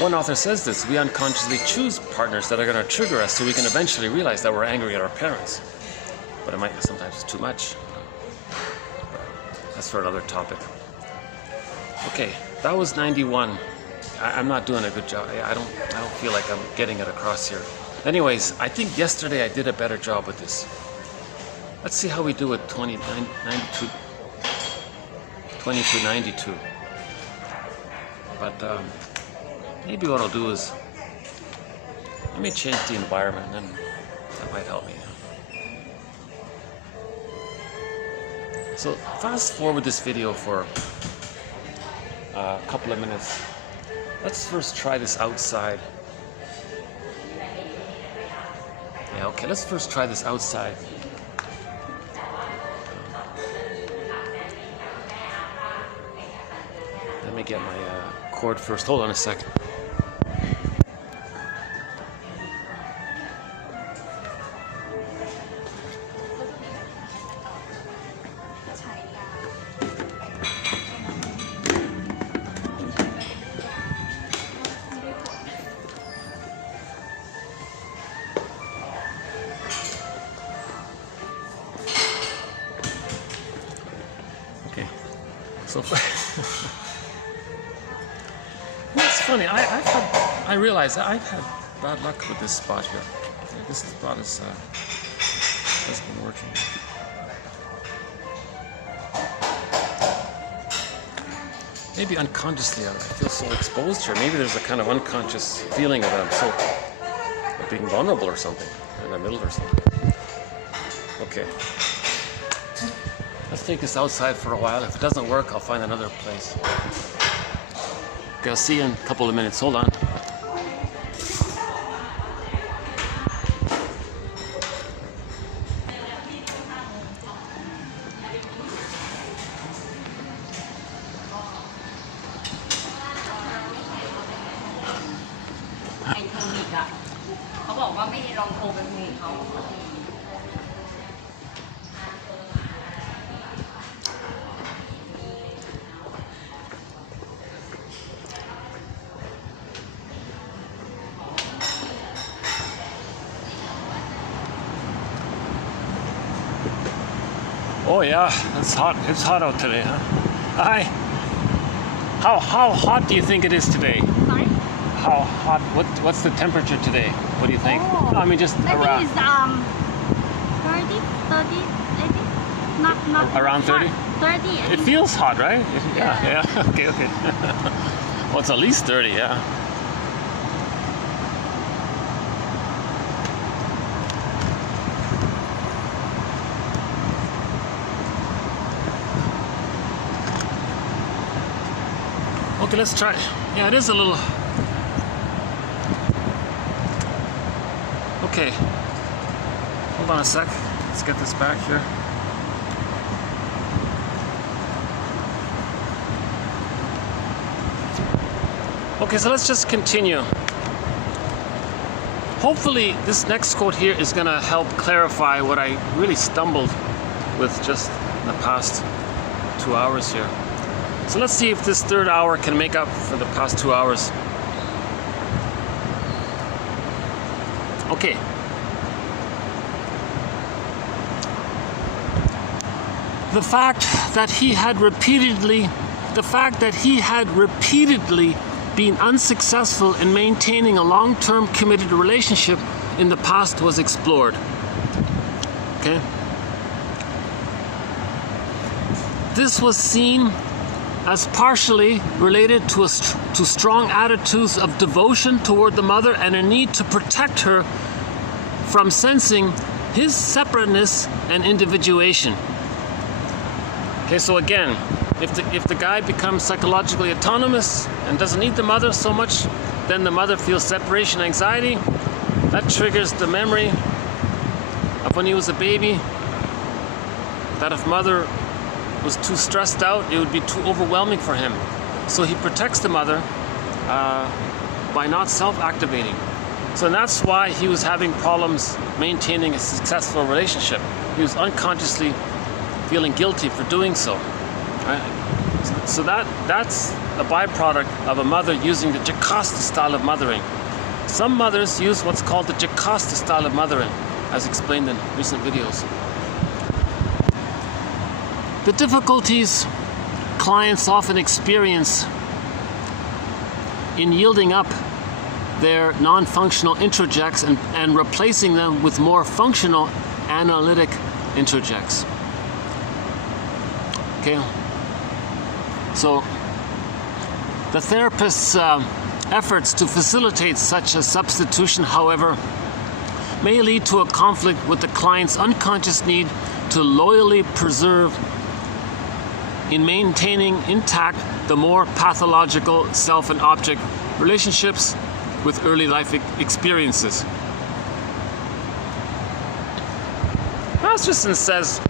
One author says this: we unconsciously choose partners that are going to trigger us so we can eventually realize that we're angry at our parents. But sometimes it's too much. That's for another topic. Okay, that was 91. I'm not doing a good job. I don't feel like I'm getting it across here. Anyways, I think yesterday I did a better job with this. Let's see how we do with 2292. But maybe what I'll do is, let me change the environment, and that might help me. So fast forward this video for a couple of minutes. Let's first try this outside. Yeah, okay, let's first try this outside. Let me get my cord first. Hold on a second. Okay, so it's funny. I realize I've had bad luck with this spot here. Yeah, this spot hasn't been working. Maybe unconsciously I feel so exposed here. Maybe there's a kind of unconscious feeling of being vulnerable or something in the middle or something. Okay. Let's take this outside for a while. If it doesn't work, I'll find another place. Okay, I'll see you in a couple of minutes. Hold on. Oh yeah, it's hot. It's hot out today, huh? Hi. How hot do you think it is today? Sorry? How hot? What's the temperature today? What do you think? Oh, I mean, just around. I think it's 30, not around 30. 30. It feels hot, right? Yeah. Okay. Well, it's at least 30, yeah. Okay, let's try. Yeah, it is a little. Okay. Hold on a sec. Let's get this back here. Okay, so let's just continue. Hopefully, this next quote here is going to help clarify what I really stumbled with just in the past 2 hours here. So let's see if this third hour can make up for the past 2 hours. Okay. the fact that he had repeatedly been unsuccessful in maintaining a long-term committed relationship in the past was explored. Okay? This was seen as partially related to strong attitudes of devotion toward the mother and a need to protect her from sensing his separateness and individuation. Okay, so again, if the guy becomes psychologically autonomous and doesn't need the mother so much, then the mother feels separation anxiety. That triggers the memory of when he was a baby, that if mother was too stressed out, it would be too overwhelming for him. So he protects the mother by not self-activating. So that's why he was having problems maintaining a successful relationship. He was unconsciously feeling guilty for doing so. Right? So that's a byproduct of a mother using the Jocasta style of mothering. Some mothers use what's called the Jocasta style of mothering, as explained in recent videos. The difficulties clients often experience in yielding up their non-functional introjects and replacing them with more functional analytic introjects. Okay, so the therapist's efforts to facilitate such a substitution, however, may lead to a conflict with the client's unconscious need to loyally preserve in maintaining intact the more pathological self and object relationships with early life experiences. Masterson says,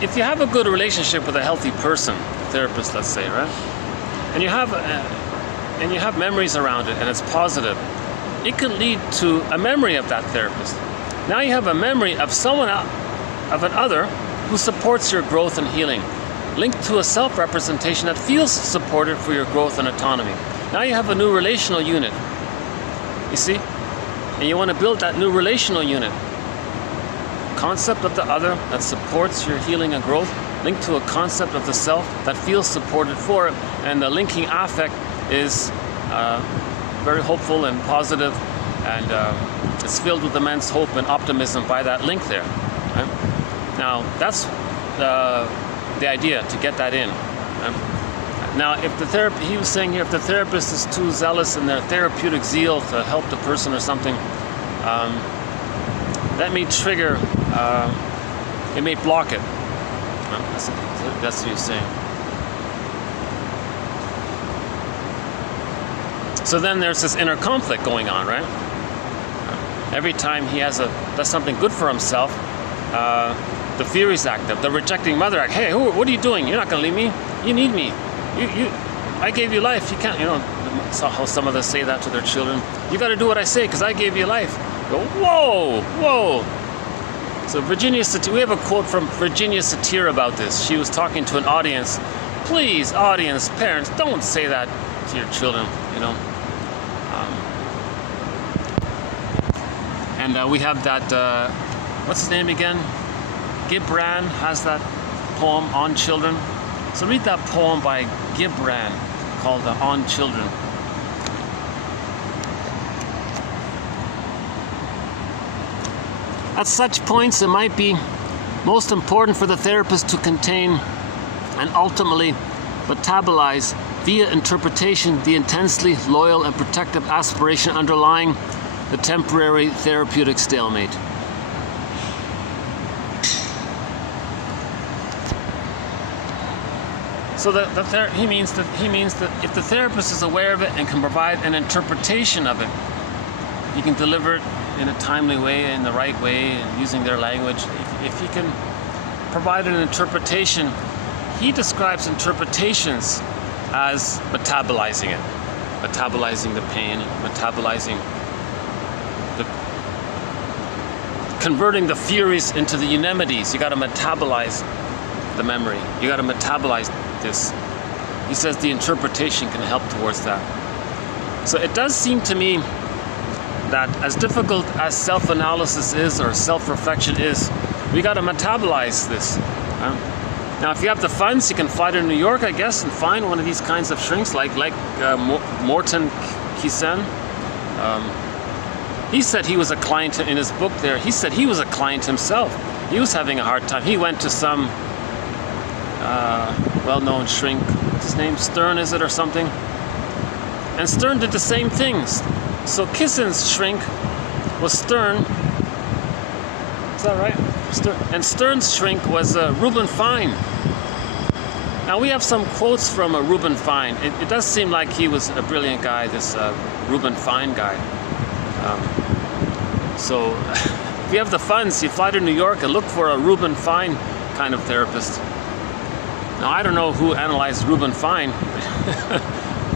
if you have a good relationship with a healthy person, therapist, let's say, right, and you have memories around it, and it's positive, it could lead to a memory of that therapist. Now you have a memory of someone of an other who supports your growth and healing, linked to a self-representation that feels supported for your growth and autonomy. Now you have a new relational unit, you see? And you want to build that new relational unit. Concept of the other that supports your healing and growth, linked to a concept of the self that feels supported for it, and the linking affect is very hopeful and positive, and it's filled with immense hope and optimism by that link there. Right? Now, that's the idea, to get that in. Now, if he was saying here, if the therapist is too zealous in their therapeutic zeal to help the person or something, that may trigger, it may block it. That's what he's saying. So then there's this inner conflict going on, right? Every time he does something good for himself, the fear is active. The rejecting mother act. Hey, what are you doing? You're not going to leave me. You need me. I gave you life. You can't, how some of us say that to their children. You got to do what I say because I gave you life. Go, whoa. So we have a quote from Virginia Satir about this. She was talking to an audience. Please, audience, parents, don't say that to your children, And we have that, what's his name again? Gibran has that poem, On Children. So read that poem by Gibran called On Children. At such points, it might be most important for the therapist to contain and ultimately metabolize via interpretation the intensely loyal and protective aspiration underlying the temporary therapeutic stalemate. So he means that if the therapist is aware of it and can provide an interpretation of it, he can deliver it in a timely way, in the right way, and using their language. If he can provide an interpretation, he describes interpretations as metabolizing it, metabolizing the pain, metabolizing converting the furies into the unimities. You got to metabolize the memory. You got to metabolize this. He says the interpretation can help towards that. So it does seem to me that as difficult as self-analysis is or self-reflection is, we got to metabolize this. Now, if you have the funds, you can fly to New York, I guess, and find one of these kinds of shrinks, like Morton Kisen. He said he was a client in his book there. He said he was a client himself. He was having a hard time. He went to some well-known shrink. What's his name? Stern, is it, or something? And Stern did the same things. So Kissin's shrink was Stern. Is that right? And Stern's shrink was Reuben Fine. Now we have some quotes from Reuben Fine. It does seem like he was a brilliant guy, this Reuben Fine guy. So if you have the funds, you fly to New York and look for a Reuben Fine kind of therapist. Now I don't know who analyzed Reuben Fine.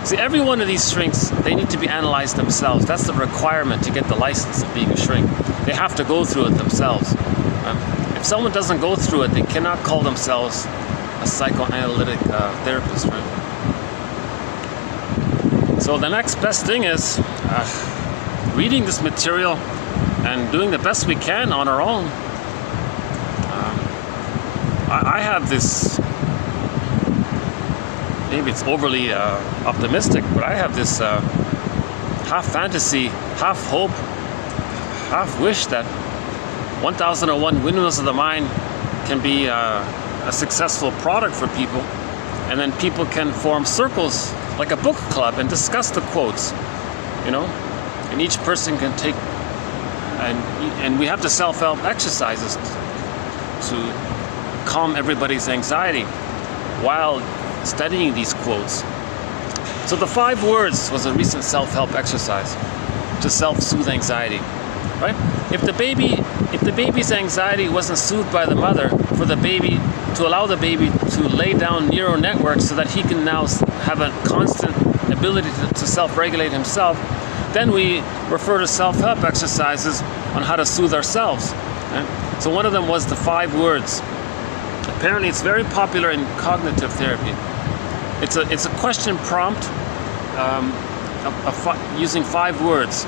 See, every one of these shrinks, they need to be analyzed themselves. That's the requirement to get the license of being a shrink. They have to go through it themselves. If someone doesn't go through it, they cannot call themselves a psychoanalytic therapist, right? So the next best thing is reading this material and doing the best we can on our own. I have this, maybe it's overly optimistic, but I have this half fantasy, half hope, half wish that 1001 Windmills of the Mind can be a successful product for people, and then people can form circles like a book club and discuss the quotes, you know, and each person can take, and we have the self-help exercises to calm everybody's anxiety while studying these quotes. So the 5 words was a recent self-help exercise to self-soothe anxiety, right? If the baby's anxiety wasn't soothed by the mother, for the baby to allow the baby to lay down neural networks so that he can now have a constant ability to self-regulate himself, then we refer to self-help exercises on how to soothe ourselves. Right? So one of them was the 5 words. Apparently it's very popular in cognitive therapy. It's a question prompt using 5 words.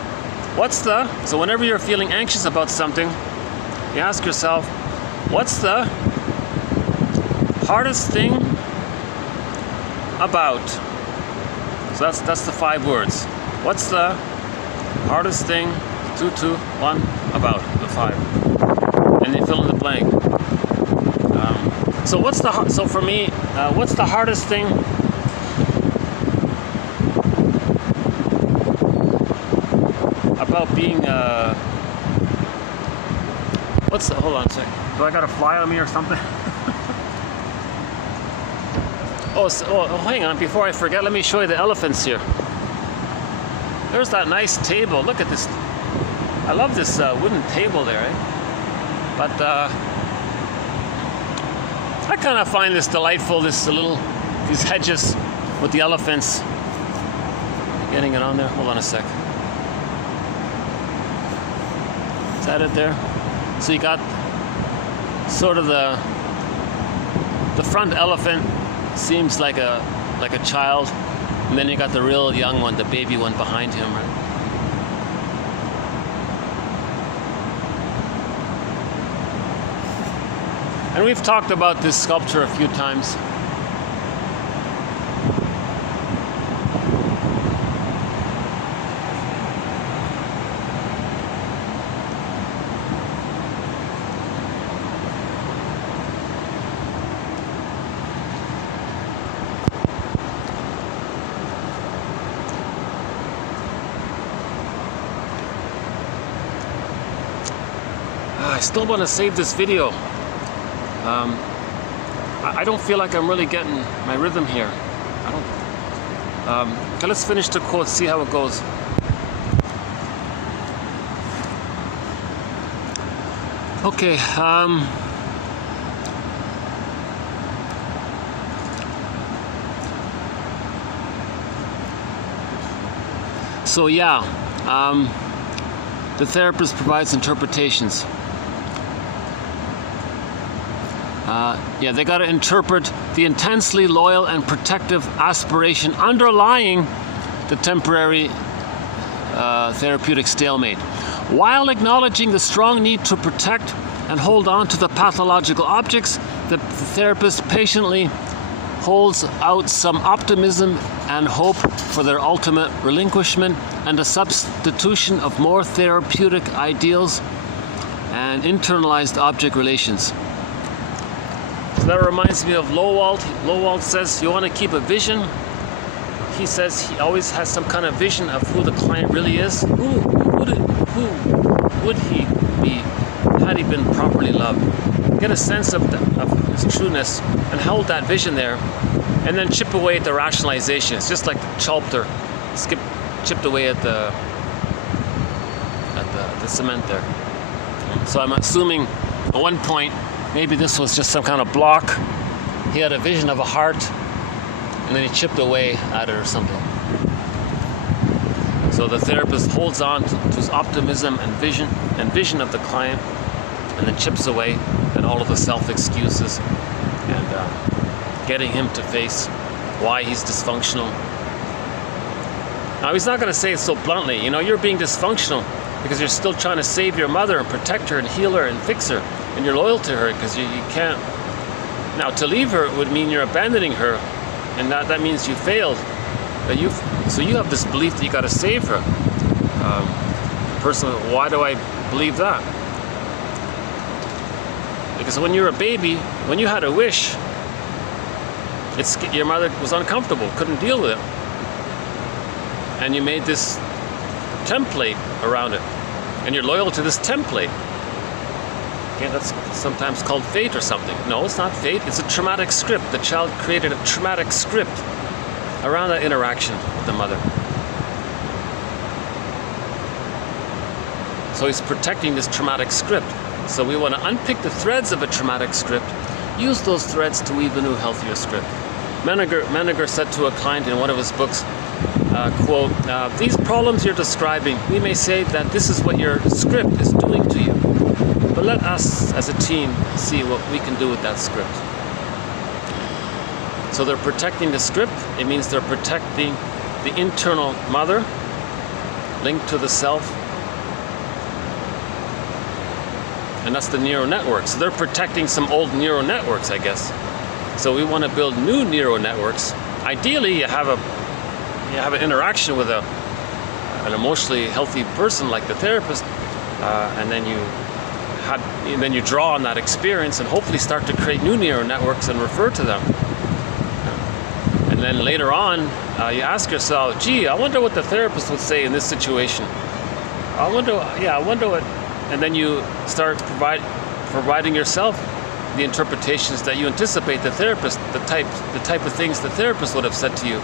So whenever you're feeling anxious about something, you ask yourself, what's the hardest thing about? So that's the 5 words. What's the hardest thing, 2, 2, 1, about, the 5. And you fill in the blank. So for me, what's the hardest thing about being hold on a second. Do I got a fly on me or something? Hang on, before I forget, let me show you the elephants here. There's that nice table. Look at this. I love this wooden table there, eh? But I kind of find this delightful, these hedges with the elephants. Getting it on there? Hold on a sec. Is that it there? So you got sort of the front elephant seems like a child, and then you got the real young one, the baby one behind him. Right? And we've talked about this sculpture a few times. I still want to save this video. I don't feel like I'm really getting my rhythm here. Okay, let's finish the quote, see how it goes. Okay, so yeah, the therapist provides interpretations. They got to interpret the intensely loyal and protective aspiration underlying the temporary therapeutic stalemate, while acknowledging the strong need to protect and hold on to the pathological objects the therapist patiently holds out some optimism and hope for their ultimate relinquishment and the substitution of more therapeutic ideals and internalized object relations. So that reminds me of Lowald. Lowald says, you want to keep a vision? He says he always has some kind of vision of who the client really is. Who would he be had he been properly loved? Get a sense of his trueness and hold that vision there, and then chip away at the rationalization. It's just like Chapter chipped away at the cement there. So I'm assuming at one point maybe this was just some kind of block. He had a vision of a heart, and then he chipped away at it or something. So the therapist holds on to his optimism and vision of the client, and then chips away at all of the self-excuses and getting him to face why he's dysfunctional. Now, he's not going to say it so bluntly. You know, you're being dysfunctional because you're still trying to save your mother and protect her and heal her and fix her, and you're loyal to her because you can't. Now, to leave her would mean you're abandoning her, and that means you failed. So you have this belief that you got to save her. Personally, why do I believe that? Because when you were a baby, when you had a wish, your mother was uncomfortable, couldn't deal with it, and you made this template around it, and you're loyal to this template. Okay, that's sometimes called fate or something. No, it's not fate. It's a traumatic script. The child created a traumatic script around that interaction with the mother. So he's protecting this traumatic script. So we want to unpick the threads of a traumatic script, use those threads to weave a new, healthier script. Menninger said to a client in one of his books, quote, these problems you're describing, we may say that this is what your script is doing to you. But let us, as a team, see what we can do with that script. So they're protecting the script. It means they're protecting the internal mother, linked to the self. And that's the neural network. So they're protecting some old neural networks, I guess. So we want to build new neural networks. Ideally, you have an interaction with an emotionally healthy person like the therapist, and then you draw on that experience and hopefully start to create new neural networks and refer to them. And then later on, you ask yourself, gee, I wonder what the therapist would say in this situation. I wonder what, and then you start providing yourself the interpretations that you anticipate the therapist, the type of things the therapist would have said to you.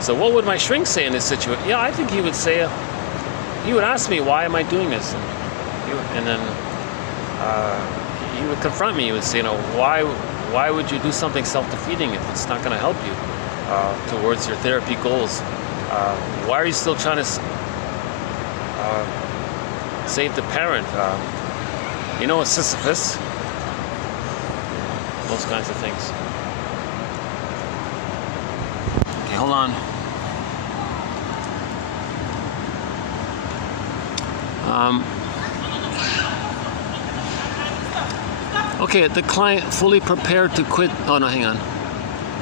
So what would my shrink say in this situation? Yeah, I think he would say, he would ask me, why am I doing this? And then he would confront me. He would say, you know, why would you do something self-defeating if it's not going to help you towards your therapy goals? Why are you still trying to save the parent? You know, a Sisyphus. Those kinds of things. Okay, hold on. Okay, the client fully prepared to quit. Oh no, hang on.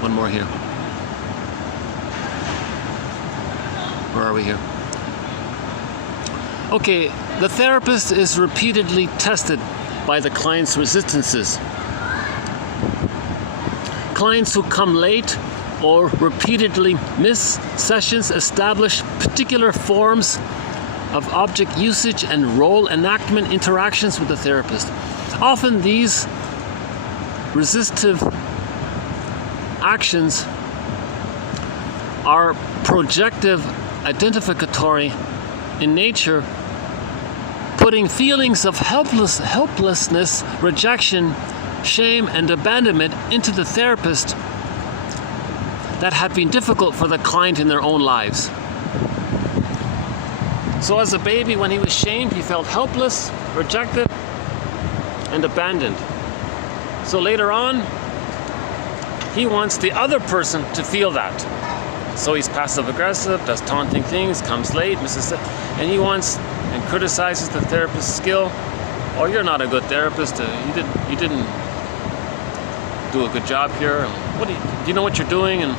One more here. Where are we here? Okay, the therapist is repeatedly tested by the client's resistances. Clients who come late or repeatedly miss sessions establish particular forms of object usage and role enactment interactions with the therapist. Often these resistive actions are projective identificatory in nature, putting feelings of helplessness, rejection, shame, and abandonment into the therapist that have been difficult for the client in their own lives. So as a baby, when he was shamed, he felt helpless, rejected, and abandoned. So later on, he wants the other person to feel that. So he's passive-aggressive, does taunting things, comes late, misses it, and he wants and criticizes the therapist's skill. Oh, you're not a good therapist. You do a good job here. And do you know what you're doing? And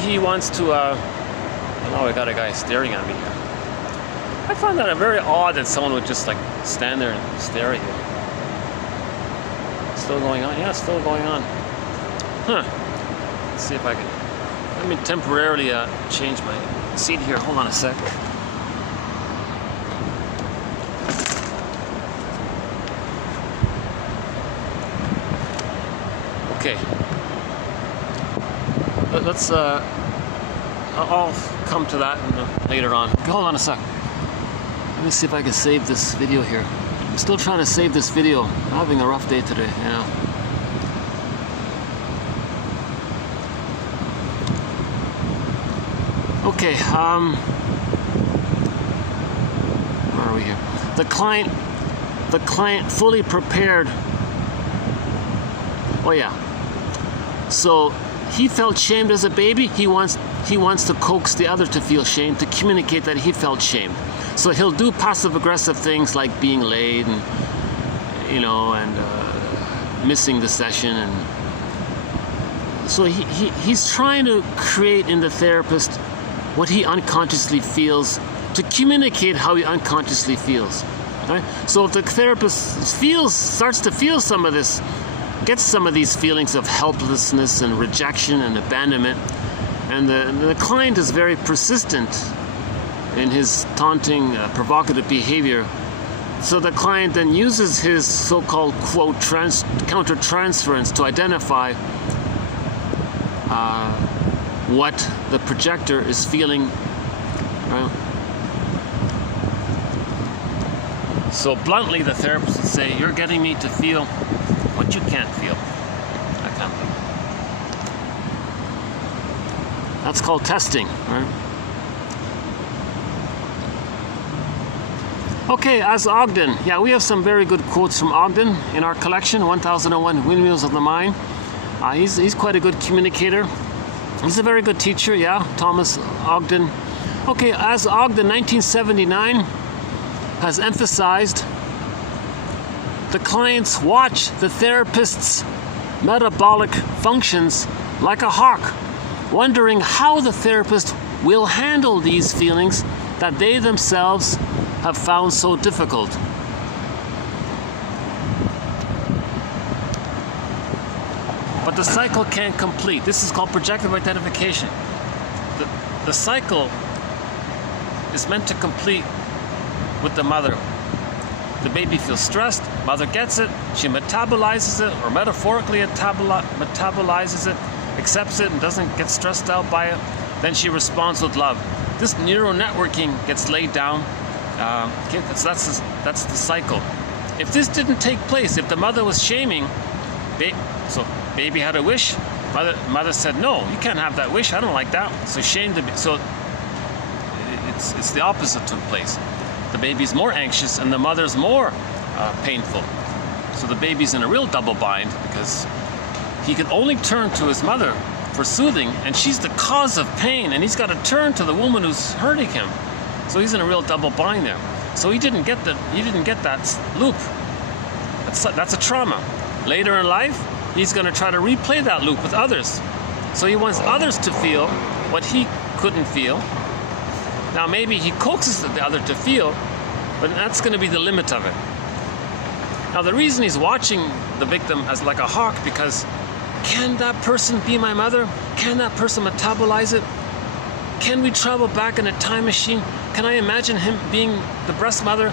he wants to. Oh, I got a guy staring at me here. I find that very odd that someone would just like stand there and stare at you. Still going on? Yeah, it's still going on. Huh. Let's see if I can. Let me temporarily change my seat here. Hold on a sec. Okay. Let's. I'll come to that later on. Hold on a sec. Let me see if I can save this video here. I'm still trying to save this video. I'm having a rough day today. Yeah. Okay. Where are we here? The client fully prepared. Oh yeah. So he felt shamed as a baby. He wants to coax the other to feel shame, to communicate that he felt shamed. So he'll do passive-aggressive things like being late and, missing the session. And so he's trying to create in the therapist what he unconsciously feels, to communicate how he unconsciously feels. Right? So if the therapist starts to feel some of this, gets some of these feelings of helplessness and rejection and abandonment, and the client is very persistent in his taunting, provocative behavior. So the client then uses his so-called, quote, counter-transference to identify what the projector is feeling. Right? So bluntly, the therapist would say, you're getting me to feel what you can't feel. That kind of thing. That's called testing, right? Okay, as Ogden. Yeah, we have some very good quotes from Ogden in our collection, 1001 Windmills of the Mind. He's quite a good communicator. He's a very good teacher, yeah, Thomas Ogden. Okay, as Ogden, 1979, has emphasized, the clients watch the therapist's metabolic functions like a hawk, wondering how the therapist will handle these feelings that they themselves have found so difficult. But the cycle can't complete. This is called projective identification. The cycle is meant to complete with the mother. The baby feels stressed, mother gets it, she metabolizes it, or metaphorically metabolizes it, accepts it and doesn't get stressed out by it. Then she responds with love. This neural networking gets laid down. That's the cycle. If this didn't take place, if the mother was shaming, so baby had a wish, mother said, no, you can't have that wish, I don't like that. So it's the opposite took place. The baby's more anxious and the mother's more painful. So the baby's in a real double bind because he can only turn to his mother for soothing, and she's the cause of pain, and he's got to turn to the woman who's hurting him. So he's in a real double bind there. So he didn't get that loop. That's a trauma. Later in life, he's going to try to replay that loop with others. So he wants others to feel what he couldn't feel. Now maybe he coaxes the other to feel, but that's going to be the limit of it. Now the reason he's watching the victim as like a hawk, because can that person be my mother? Can that person metabolize it? Can we travel back in a time machine? Can I imagine him being the breast mother,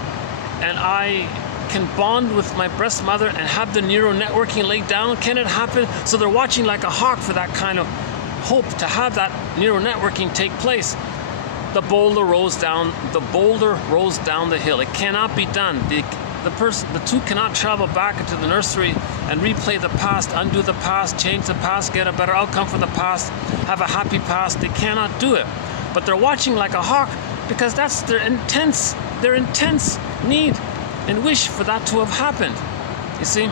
and I can bond with my breast mother and have the neural networking laid down? Can it happen? So they're watching like a hawk for that kind of hope to have that neural networking take place. The boulder rolls down the hill. It cannot be done. The two cannot travel back into the nursery and replay the past, undo the past, change the past, get a better outcome for the past, have a happy past. They cannot do it. But they're watching like a hawk because that's their intense need and wish for that to have happened. You see?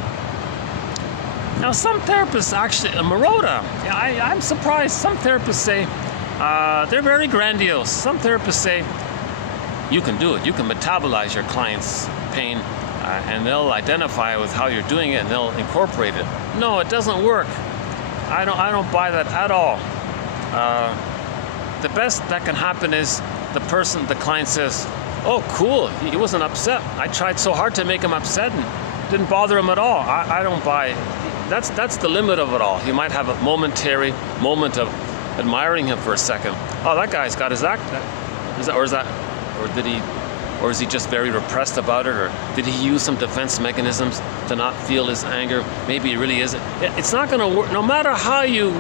Now some therapists actually, Maroda, I'm surprised. Some therapists say, they're very grandiose. Some therapists say, you can do it. You can metabolize your client's pain. and they'll identify with how you're doing it and they'll incorporate it. No, it doesn't work. I don't buy that at all. The best that can happen is the client says, "Oh, cool, he wasn't upset. I tried so hard to make him upset and didn't bother him at all." I don't buy. That's the limit of it all. He might have a momentary moment of admiring him for a second. Oh, that guy's got his act. Or is he just very repressed about it? Or did he use some defense mechanisms to not feel his anger? Maybe it really isn't. It's not going to work. No matter how you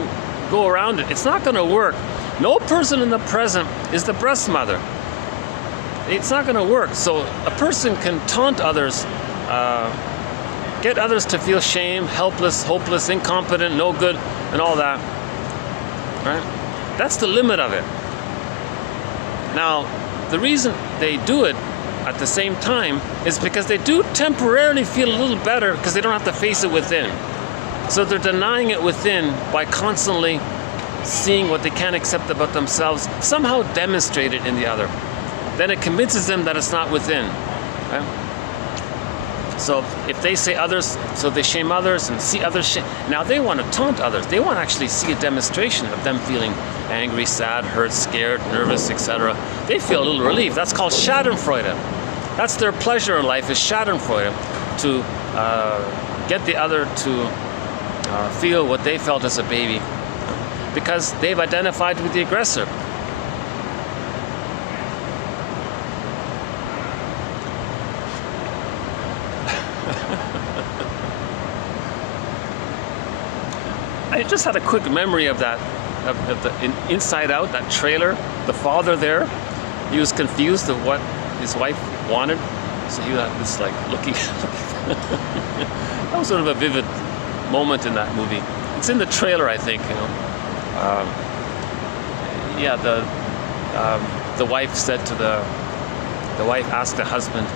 go around it, it's not going to work. No person in the present is the breast mother. It's not going to work. So a person can taunt others, get others to feel shame, helpless, hopeless, incompetent, no good, and all that. Right? That's the limit of it. Now, the reason they do it at the same time is because they do temporarily feel a little better because they don't have to face it within. So they're denying it within by constantly seeing what they can't accept about themselves, somehow demonstrate it in the other. Then it convinces them that it's not within. Right? So if they say others, so they shame others and see others shame. Now they want to taunt others. They want to actually see a demonstration of them feeling angry, sad, hurt, scared, nervous, etc. They feel a little relief. That's called Schadenfreude. That's their pleasure in life, is Schadenfreude, to get the other to feel what they felt as a baby, because they've identified with the aggressor. I just had a quick memory of that, of the Inside Out, that trailer. The father there, he was confused of what his wife wanted, so he had this like looking. That was sort of a vivid moment in that movie. It's in the trailer, I think. You know, the wife said to the wife asked the husband,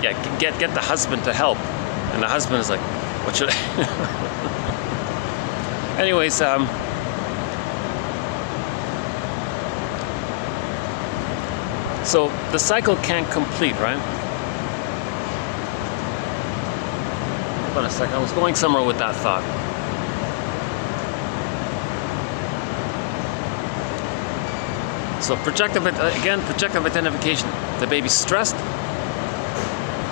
get the husband to help, and the husband is like, what should I? Anyways, so the cycle can't complete, right? Hold on a second, I was going somewhere with that thought. So projective identification. The baby's stressed.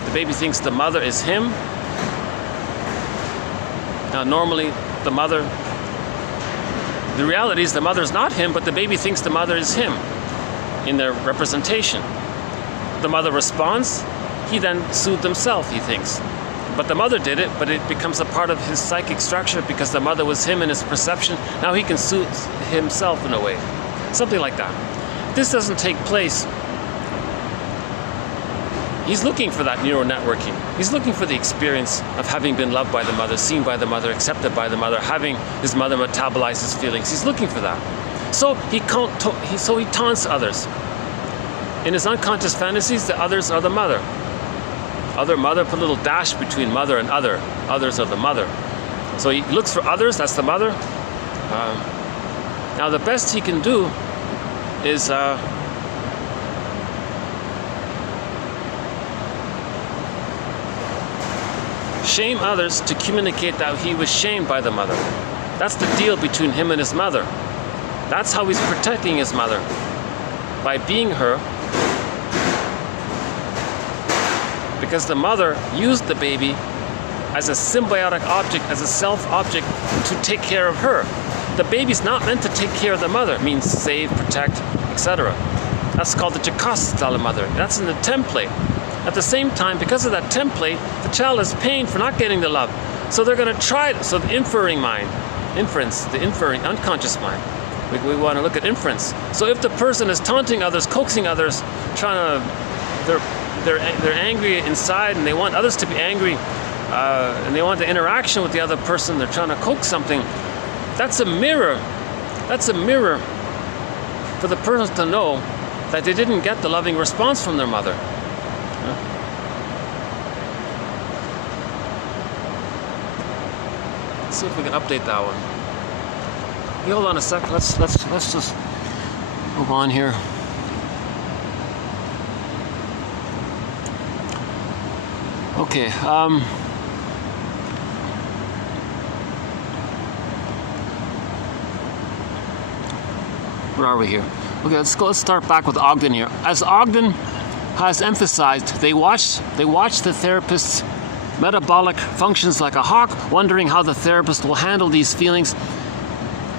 The baby thinks the mother is him. Now, normally, the reality is the mother's not him, but the baby thinks the mother is him in their representation. The mother responds, he then soothed himself, he thinks. But the mother did it, but it becomes a part of his psychic structure because the mother was him in his perception. Now he can soothe himself in a way. Something like that. If this doesn't take place, he's looking for that neural networking. He's looking for the experience of having been loved by the mother, seen by the mother, accepted by the mother, having his mother metabolize his feelings. He's looking for that. So he taunts others. In his unconscious fantasies, the others are the mother. Other mother, put a little dash between mother and other. Others are the mother. So he looks for others, that's the mother. Now the best he can do is shame others to communicate that he was shamed by the mother. That's the deal between him and his mother. That's how he's protecting his mother, by being her, because the mother used the baby as a symbiotic object, as a self-object to take care of her. The baby's not meant to take care of the mother. It means save, protect, etc. That's called the Jocasta style of mother. That's in the template. At the same time, because of that template, the child is paying for not getting the love. So they're going to try it. So the inferring unconscious mind. We want to look at inference. So if the person is taunting others, coaxing others, they're angry inside and they want others to be angry, and they want the interaction with the other person, they're trying to coax something. That's a mirror. That's a mirror for the person to know that they didn't get the loving response from their mother. Let's see if we can update that one. Hey, hold on a sec. Let's just move on here. Okay. Where are we here? Okay, let's start back with Ogden here. As Ogden has emphasized, they watch the therapist's metabolic functions like a hawk, wondering how the therapist will handle these feelings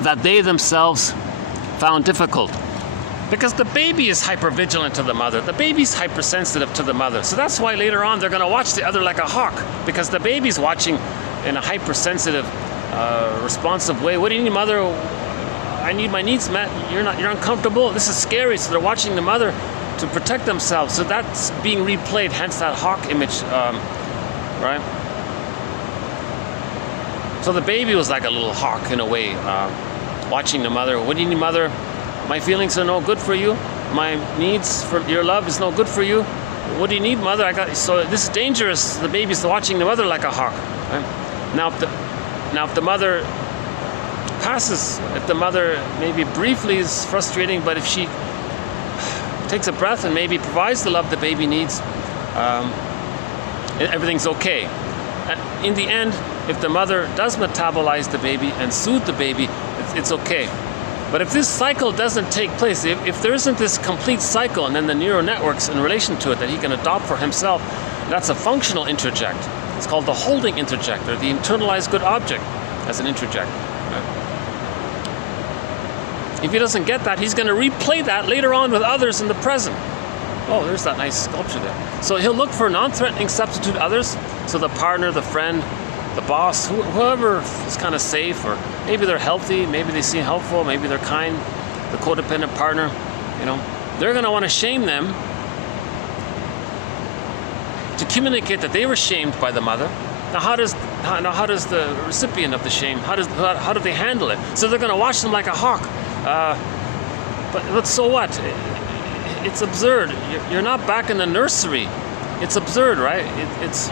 that they themselves found difficult. Because the baby is hypervigilant to the mother. The baby's hypersensitive to the mother. So that's why later on they're going to watch the other like a hawk, because the baby's watching in a hypersensitive, responsive way. What do you need, mother? I need my needs met. You're uncomfortable. This is scary. So they're watching the mother to protect themselves. So that's being replayed. Hence that hawk image, right? So the baby was like a little hawk in a way, watching the mother. What do you need, mother? My feelings are no good for you. My needs for your love is no good for you. What do you need, mother? So this is dangerous. The baby's watching the mother like a hawk. Right? Now, if the mother passes, if the mother maybe briefly is frustrating, but if she takes a breath and maybe provides the love the baby needs, everything's okay. In the end, if the mother does metabolize the baby and soothe the baby, it's okay. But if this cycle doesn't take place, if there isn't this complete cycle and then the neural networks in relation to it that he can adopt for himself, that's a functional introject. It's called the holding interjector, the internalized good object as an introject. Right? If he doesn't get that, he's going to replay that later on with others in the present. Oh, there's that nice sculpture there. So he'll look for non-threatening substitute others. So the partner, the friend, the boss, whoever is kind of safe, or maybe they're healthy, maybe they seem helpful, maybe they're kind, the codependent partner, they're going to want to shame them to communicate that they were shamed by the mother. Now, how does the recipient of the shame, how do they handle it? So they're going to watch them like a hawk. But so what? It's absurd. You're not back in the nursery. It's absurd, right? It's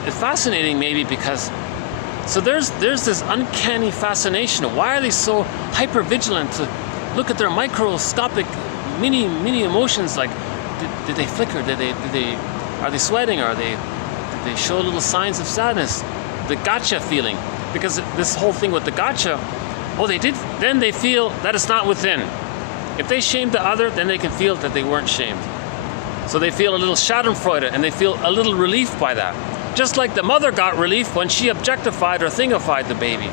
fascinating maybe because, so there's this uncanny fascination. Why are they so hypervigilant to look at their microscopic mini emotions? Like, did they flicker? Are they sweating? Did they show little signs of sadness? The gotcha feeling. Because this whole thing with the gotcha, they did, then they feel that it's not within. If they shamed the other, then they can feel that they weren't shamed. So they feel a little schadenfreude, and they feel a little relief by that. Just like the mother got relief when she objectified or thingified the baby.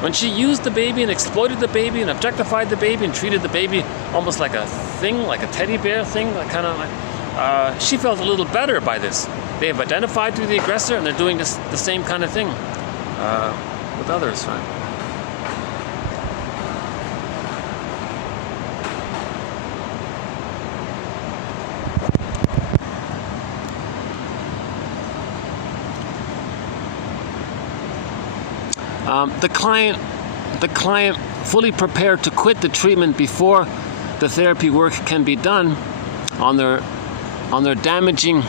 When she used the baby and exploited the baby and objectified the baby and treated the baby almost like a thing, like a teddy bear thing, she felt a little better by this. They have identified to the aggressor, and they're doing the same kind of thing with others, right? The client fully prepared to quit the treatment before the therapy work can be done on their damaging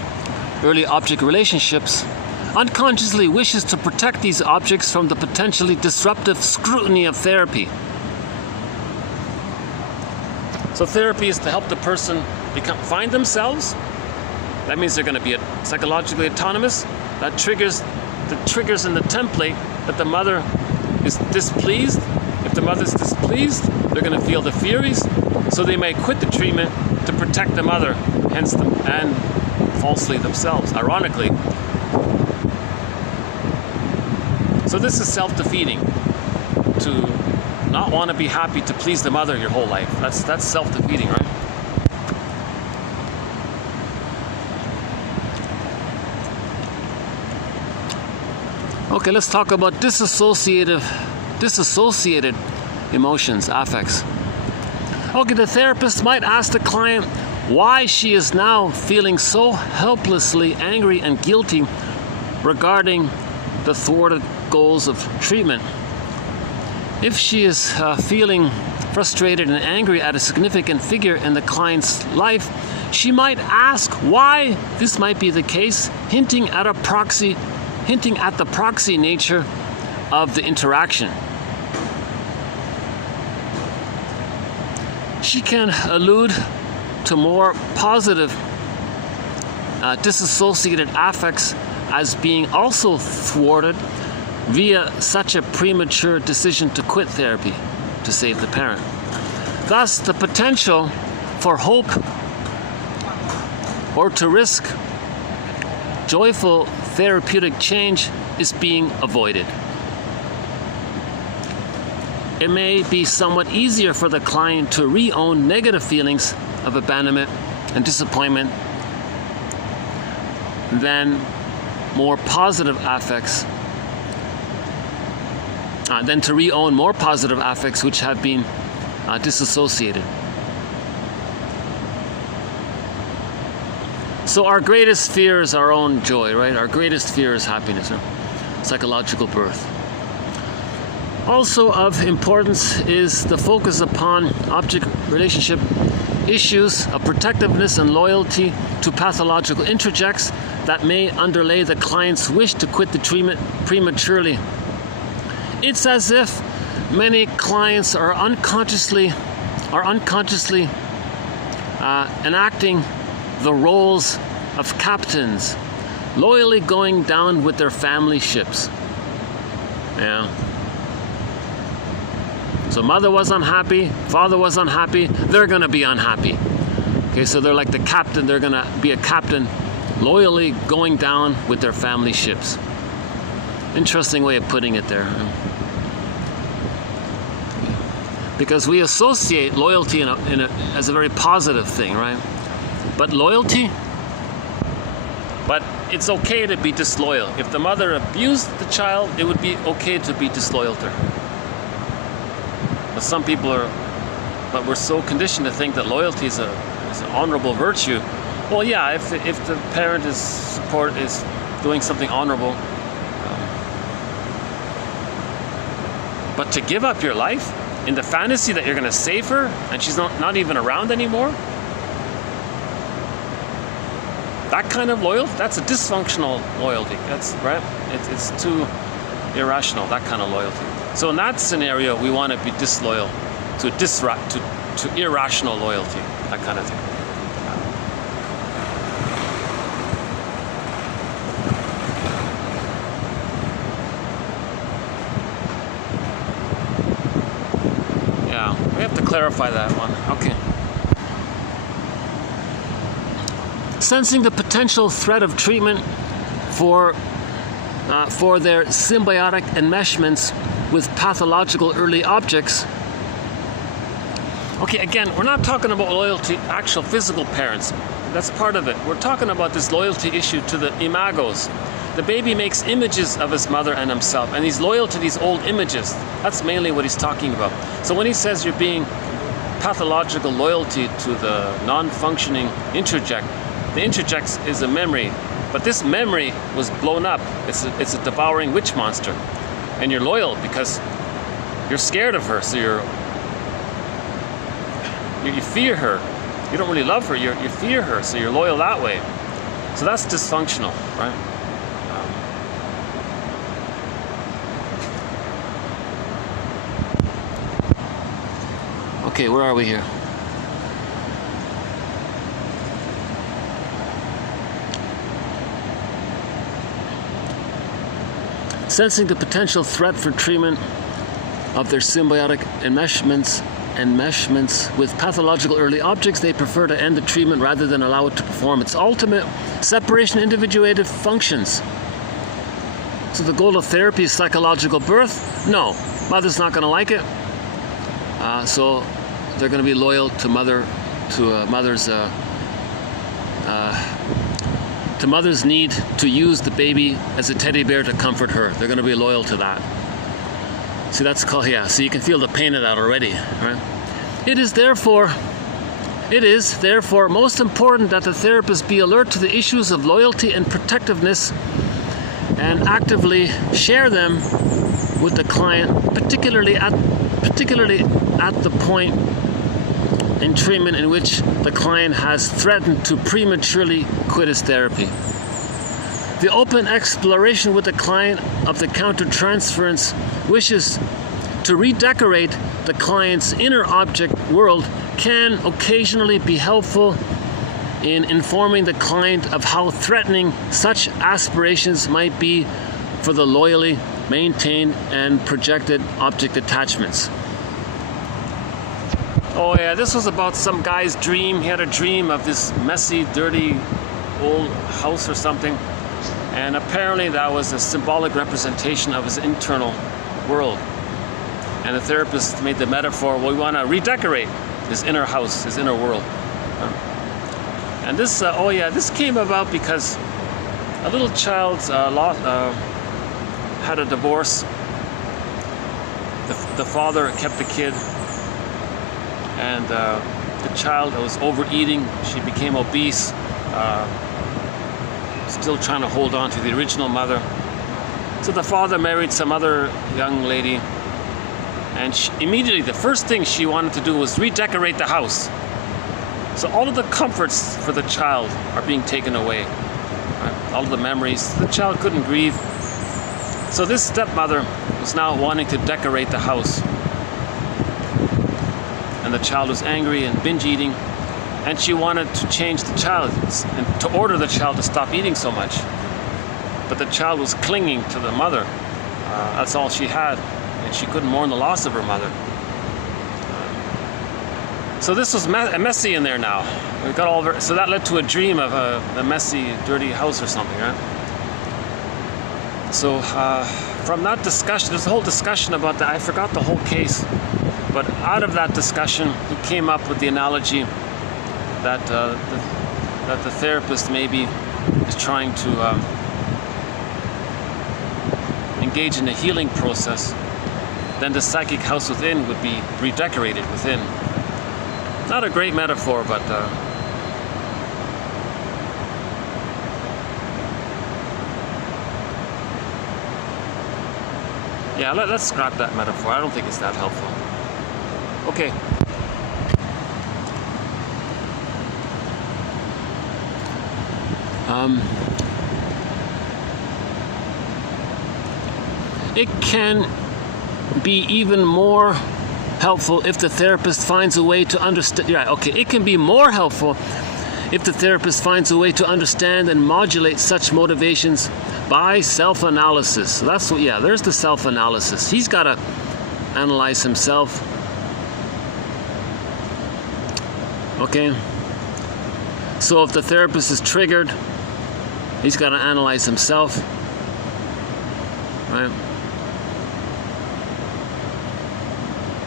early object relationships, unconsciously wishes to protect these objects from the potentially disruptive scrutiny of therapy. So therapy is to help the person find themselves. That means they're going to be psychologically autonomous. That triggers in the template that the mother is displeased. If the mother's displeased, they're going to feel the furies, so they may quit the treatment to protect the mother, hence and falsely themselves, ironically. So this is self-defeating, to not want to be happy to please the mother your whole life. That's self-defeating, right? Okay, let's talk about dissociated emotions, affects. Okay, the therapist might ask the client why she is now feeling so helplessly angry and guilty regarding the thwarted goals of treatment. If she is feeling frustrated and angry at a significant figure in the client's life, she might ask why this might be the case, hinting at the proxy nature of the interaction. She can allude to more positive dissociated affects as being also thwarted via such a premature decision to quit therapy to save the parent. Thus, the potential for hope or to risk joyful therapeutic change is being avoided. It may be somewhat easier for the client to re-own negative feelings of abandonment and disappointment than more positive affects, than to re-own more positive affects which have been disassociated. So our greatest fear is our own joy, right? Our greatest fear is happiness, or psychological birth. Also of importance is the focus upon object relationship issues of protectiveness and loyalty to pathological introjects that may underlay the client's wish to quit the treatment prematurely. It's as if many clients are unconsciously enacting the roles of captains, loyally going down with their family ships. Yeah. So mother was unhappy, father was unhappy, they're going to be unhappy. Okay, so they're like the captain, they're going to be a captain loyally going down with their family ships. Interesting way of putting it there. Because we associate loyalty as a very positive thing, right? But it's okay to be disloyal. If the mother abused the child, it would be okay to be disloyal to her. But some people but we're so conditioned to think that loyalty is an honorable virtue. Well, yeah, if the parent is doing something honorable, but to give up your life in the fantasy that you're going to save her and she's not even around anymore, that kind of loyalty, that's a dysfunctional loyalty. That's right. It's too irrational, that kind of loyalty. So in that scenario, we want to be disloyal to irrational loyalty, that kind of thing. Yeah, we have to clarify that one. Okay. Sensing the potential threat of treatment for their symbiotic enmeshments with pathological early objects. Okay, again, we're not talking about loyalty to actual physical parents. That's part of it. We're talking about this loyalty issue to the imagos. The baby makes images of his mother and himself, and he's loyal to these old images. That's mainly what he's talking about. So when he says you're being pathological loyalty to the non-functioning introject, the introjects is a memory, but this memory was blown up. It's a devouring witch monster. And you're loyal because you're scared of her, so you fear her. You don't really love her, you fear her, so you're loyal that way. So that's dysfunctional, right? Okay, where are we here? Sensing the potential threat for treatment of their symbiotic enmeshments with pathological early objects, they prefer to end the treatment rather than allow it to perform its ultimate separation individuative functions. So the goal of therapy is psychological birth? No, mother's not going to like it. So they're going to be loyal to mother's need to use the baby as a teddy bear to comfort her. They're going to be loyal to that. See, that's called, yeah, so you can feel the pain of that already, right? It is therefore most important that the therapist be alert to the issues of loyalty and protectiveness and actively share them with the client, particularly at the point in treatment in which the client has threatened to prematurely quit his therapy. The open exploration with the client of the countertransference wishes to redecorate the client's inner object world can occasionally be helpful in informing the client of how threatening such aspirations might be for the loyally maintained and projected object attachments. Oh yeah, this was about some guy's dream. He had a dream of this messy, dirty, old house or something. And apparently that was a symbolic representation of his internal world. And the therapist made the metaphor, well, we want to redecorate his inner house, his inner world. And this, this came about because a little child had a divorce. The father kept the kid, and the child was overeating. She became obese, still trying to hold on to the original mother. So the father married some other young lady, and immediately the first thing she wanted to do was redecorate the house. So all of the comforts for the child are being taken away. Right? All of the memories. The child couldn't grieve. So this stepmother was now wanting to decorate the house. And the child was angry and binge eating. And she wanted to change the child and to order the child to stop eating so much. But the child was clinging to the mother. That's all she had. And she couldn't mourn the loss of her mother. So this was messy in there now. We got so that led to a dream of a messy, dirty house or something, right? So from that discussion, there's a whole discussion about that. I forgot the whole case, but out of that discussion, he came up with the analogy that the therapist maybe is trying to engage in a healing process. Then the psychic house within would be redecorated within. Not a great metaphor, but yeah, let's scrap that metaphor. I don't think it's that helpful. Okay. It can be even more helpful if the therapist finds a way to understand. Yeah, okay. It can be more helpful if the therapist finds a way to understand and modulate such motivations by self-analysis. So that's what. Yeah, there's the self-analysis. He's got to analyze himself. Okay. So if the therapist is triggered, he's got to analyze himself. Right.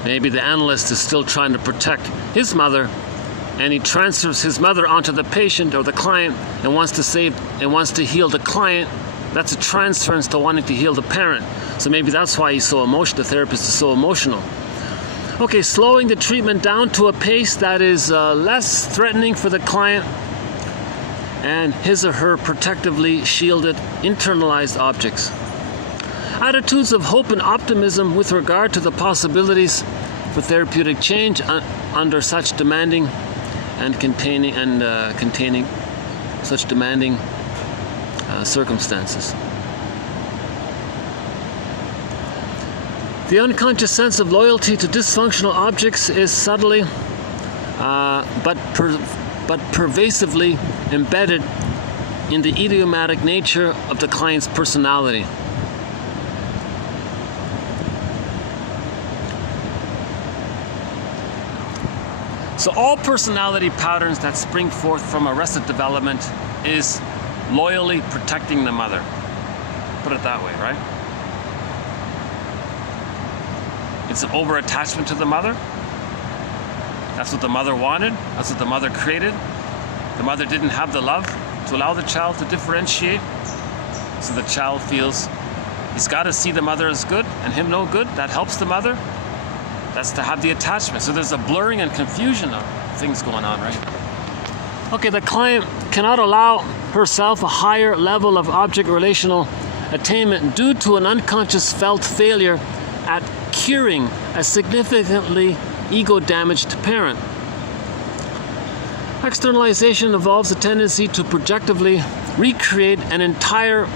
Maybe the analyst is still trying to protect his mother, and he transfers his mother onto the patient or the client and wants to heal the client. That's a transference to wanting to heal the parent. So maybe that's why he's so emotional. The therapist is so emotional. Okay, slowing the treatment down to a pace that is less threatening for the client and his or her protectively shielded, internalized objects. Attitudes of hope and optimism with regard to the possibilities for therapeutic change under such demanding and containing such demanding circumstances. The unconscious sense of loyalty to dysfunctional objects is subtly but pervasively embedded in the idiomatic nature of the client's personality. So all personality patterns that spring forth from arrested development is loyally protecting the mother. Put it that way, right? It's an over-attachment to the mother. That's what the mother wanted. That's what the mother created. The mother didn't have the love to allow the child to differentiate. So the child feels he's got to see the mother as good and him no good. That helps the mother. That's to have the attachment. So there's a blurring and confusion of things going on, right? Okay, the client cannot allow herself a higher level of object relational attainment due to an unconscious felt failure at curing a significantly ego-damaged parent. Externalization involves a tendency to projectively recreate an entire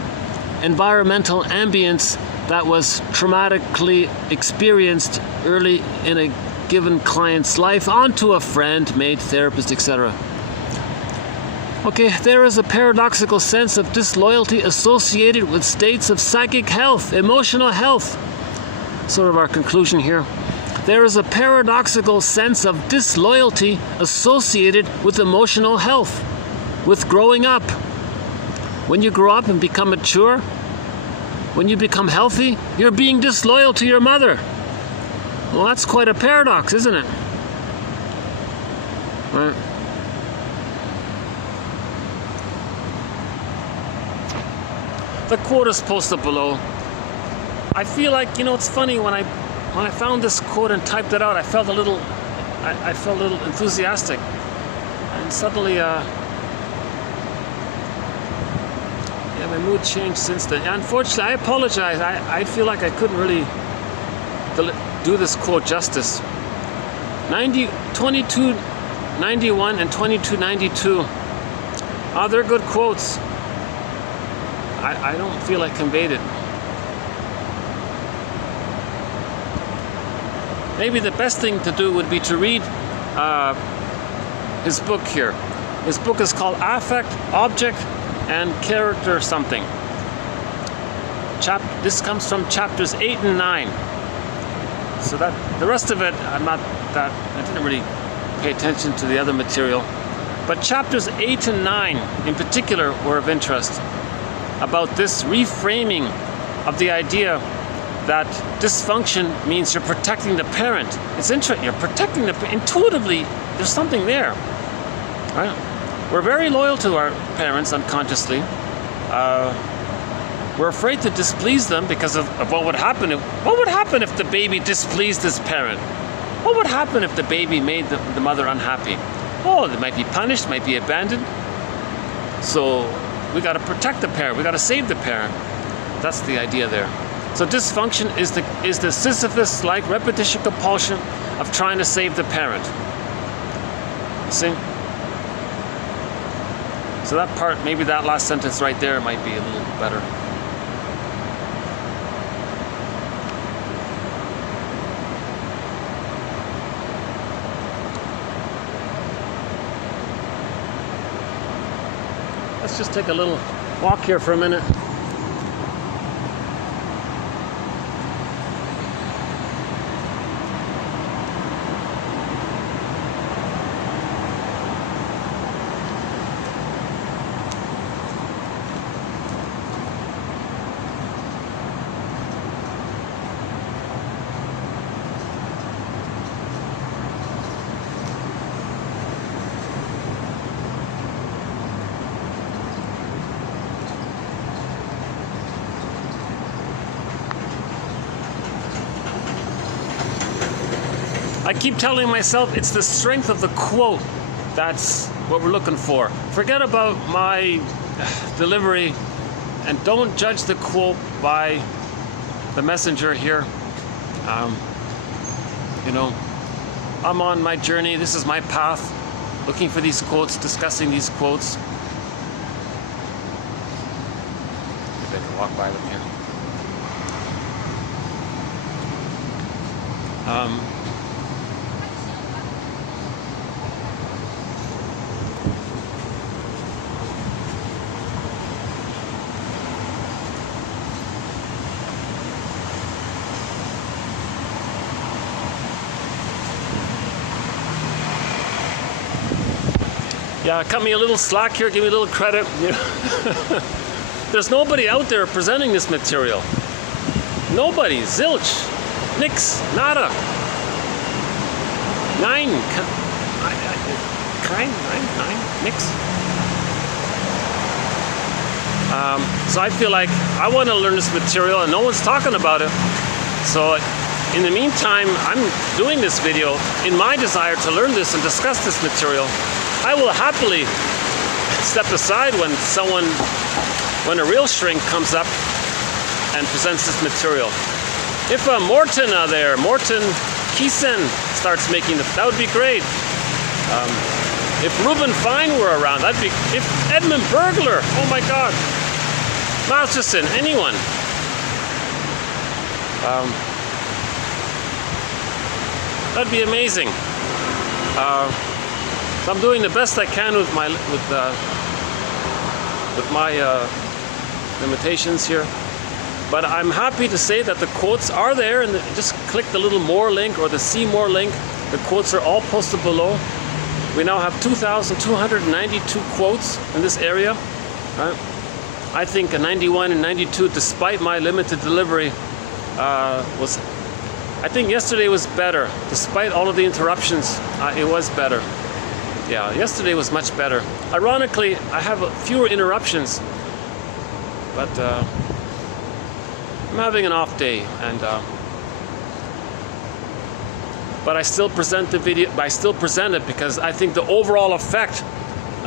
environmental ambience that was traumatically experienced early in a given client's life onto a friend, mate, therapist, etc. Okay, there is a paradoxical sense of disloyalty associated with states of psychic health, emotional health. Sort of our conclusion here. There is a paradoxical sense of disloyalty associated with emotional health, with growing up. When you grow up and become mature, when you become healthy, you're being disloyal to your mother. Well, that's quite a paradox, isn't it? Right. The quote is posted below. I feel like, it's funny, when I found this quote and typed it out, I felt a little enthusiastic. And suddenly, my mood changed since then. Unfortunately, I apologize. I feel like I couldn't really do this quote justice. 2291 and 2292. They're good quotes. I don't feel I conveyed it. Maybe the best thing to do would be to read his book here. His book is called Affect, Object, and Character something. This comes from chapters 8 and 9. So that the rest of it, I didn't really pay attention to the other material. But chapters 8 and 9 in particular were of interest, about this reframing of the idea that dysfunction means you're protecting the parent. It's interesting, you're protecting intuitively, there's something there, right? We're very loyal to our parents unconsciously. We're afraid to displease them because of what would happen if the baby displeased his parent? What would happen if the baby made the mother unhappy? Oh, they might be punished, might be abandoned. So we got to protect the parent. We got to save the parent. That's the idea there. So dysfunction is the Sisyphus-like repetition compulsion of trying to save the parent. See? So that part, maybe that last sentence right there might be a little better. Let's just take a little walk here for a minute. I keep telling myself it's the strength of the quote that's what we're looking for. Forget about my delivery and don't judge the quote by the messenger here. I'm on my journey. This is my path, looking for these quotes, discussing these quotes. Maybe I can walk by them here. Yeah, cut me a little slack here, give me a little credit. There's nobody out there presenting this material. Nobody, zilch, nix, nada. Nine, nix. So I feel like I want to learn this material and no one's talking about it. So in the meantime, I'm doing this video in my desire to learn this and discuss this material. I will happily step aside when a real shrink comes up and presents this material. If Morton Keeson starts making that would be great. If Reuben Fine were around, if Edmund Bergler, oh my God, Masterson, anyone. That'd be amazing. So I'm doing the best I can with with my limitations here. But I'm happy to say that the quotes are there, and just click the little more link or the see more link. The quotes are all posted below. We now have 2,292 quotes in this area. Right? I think a 91 and 92, despite my limited delivery, I think yesterday was better. Despite all of the interruptions, it was better. Yeah, yesterday was much better. Ironically, I have fewer interruptions, but I'm having an off day, and but I still present the video. I still present it because I think the overall effect,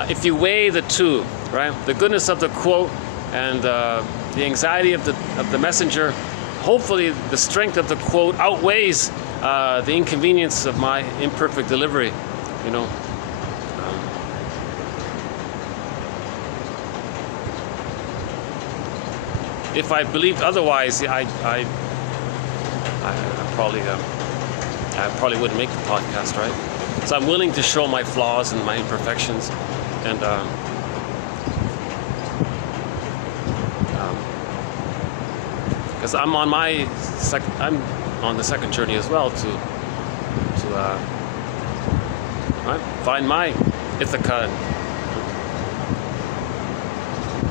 if you weigh the two, right, the goodness of the quote and the anxiety of the messenger, hopefully the strength of the quote outweighs the inconvenience of my imperfect delivery. You know. If I believed otherwise, I probably wouldn't make the podcast, right? So I'm willing to show my flaws and my imperfections, and because I'm on the second journey as well to right, find my Ithaca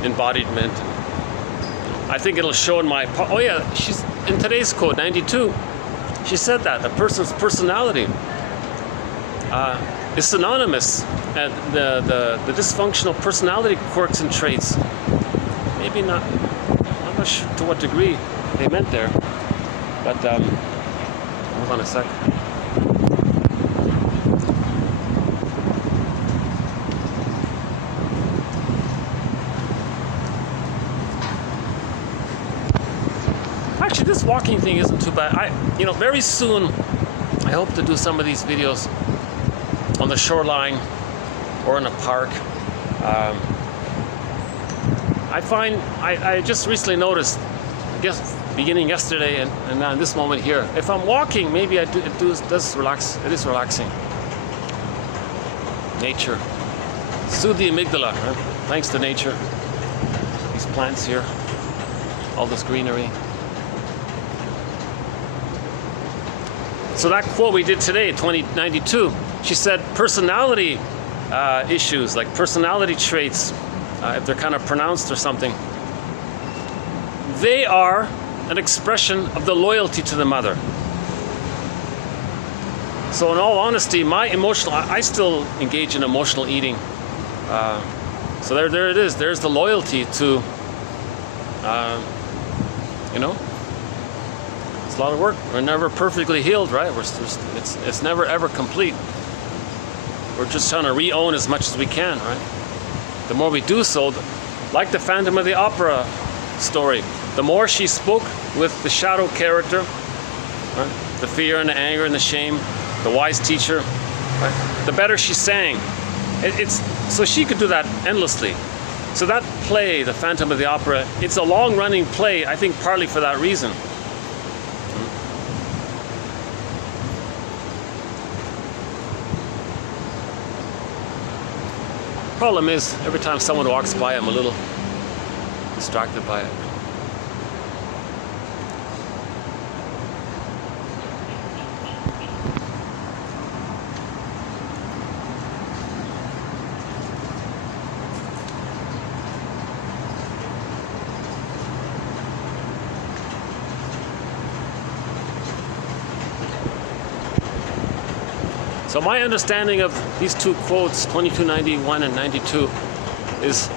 embodiment. I think it'll show in my... Oh yeah, she's in today's quote, 92, she said that a person's personality is synonymous and the dysfunctional personality quirks and traits. Maybe not, I'm not sure to what degree they meant there, but hold on a sec. Actually, this walking thing isn't too bad. Very soon, I hope to do some of these videos on the shoreline or in a park. I just recently noticed, I guess beginning yesterday and now in this moment here, if I'm walking, maybe it does relax. It is relaxing. Nature. Soothe the amygdala, right? Thanks to nature. These plants here, all this greenery. So that quote we did today, 2092, she said personality issues, like personality traits, if they're kind of pronounced or something, they are an expression of the loyalty to the mother. So in all honesty, I still engage in emotional eating. So there it is. There's the loyalty to, it's a lot of work. We're never perfectly healed, right? It's never ever complete. We're just trying to re-own as much as we can, right? The more we do so, like the Phantom of the Opera story, the more she spoke with the shadow character, right? The fear and the anger and the shame, the wise teacher, right? The better she sang. So she could do that endlessly. So that play, the Phantom of the Opera, it's a long-running play, I think partly for that reason. Problem is, every time someone walks by, I'm a little distracted by it. So my understanding of these two quotes, 2291 and 92, is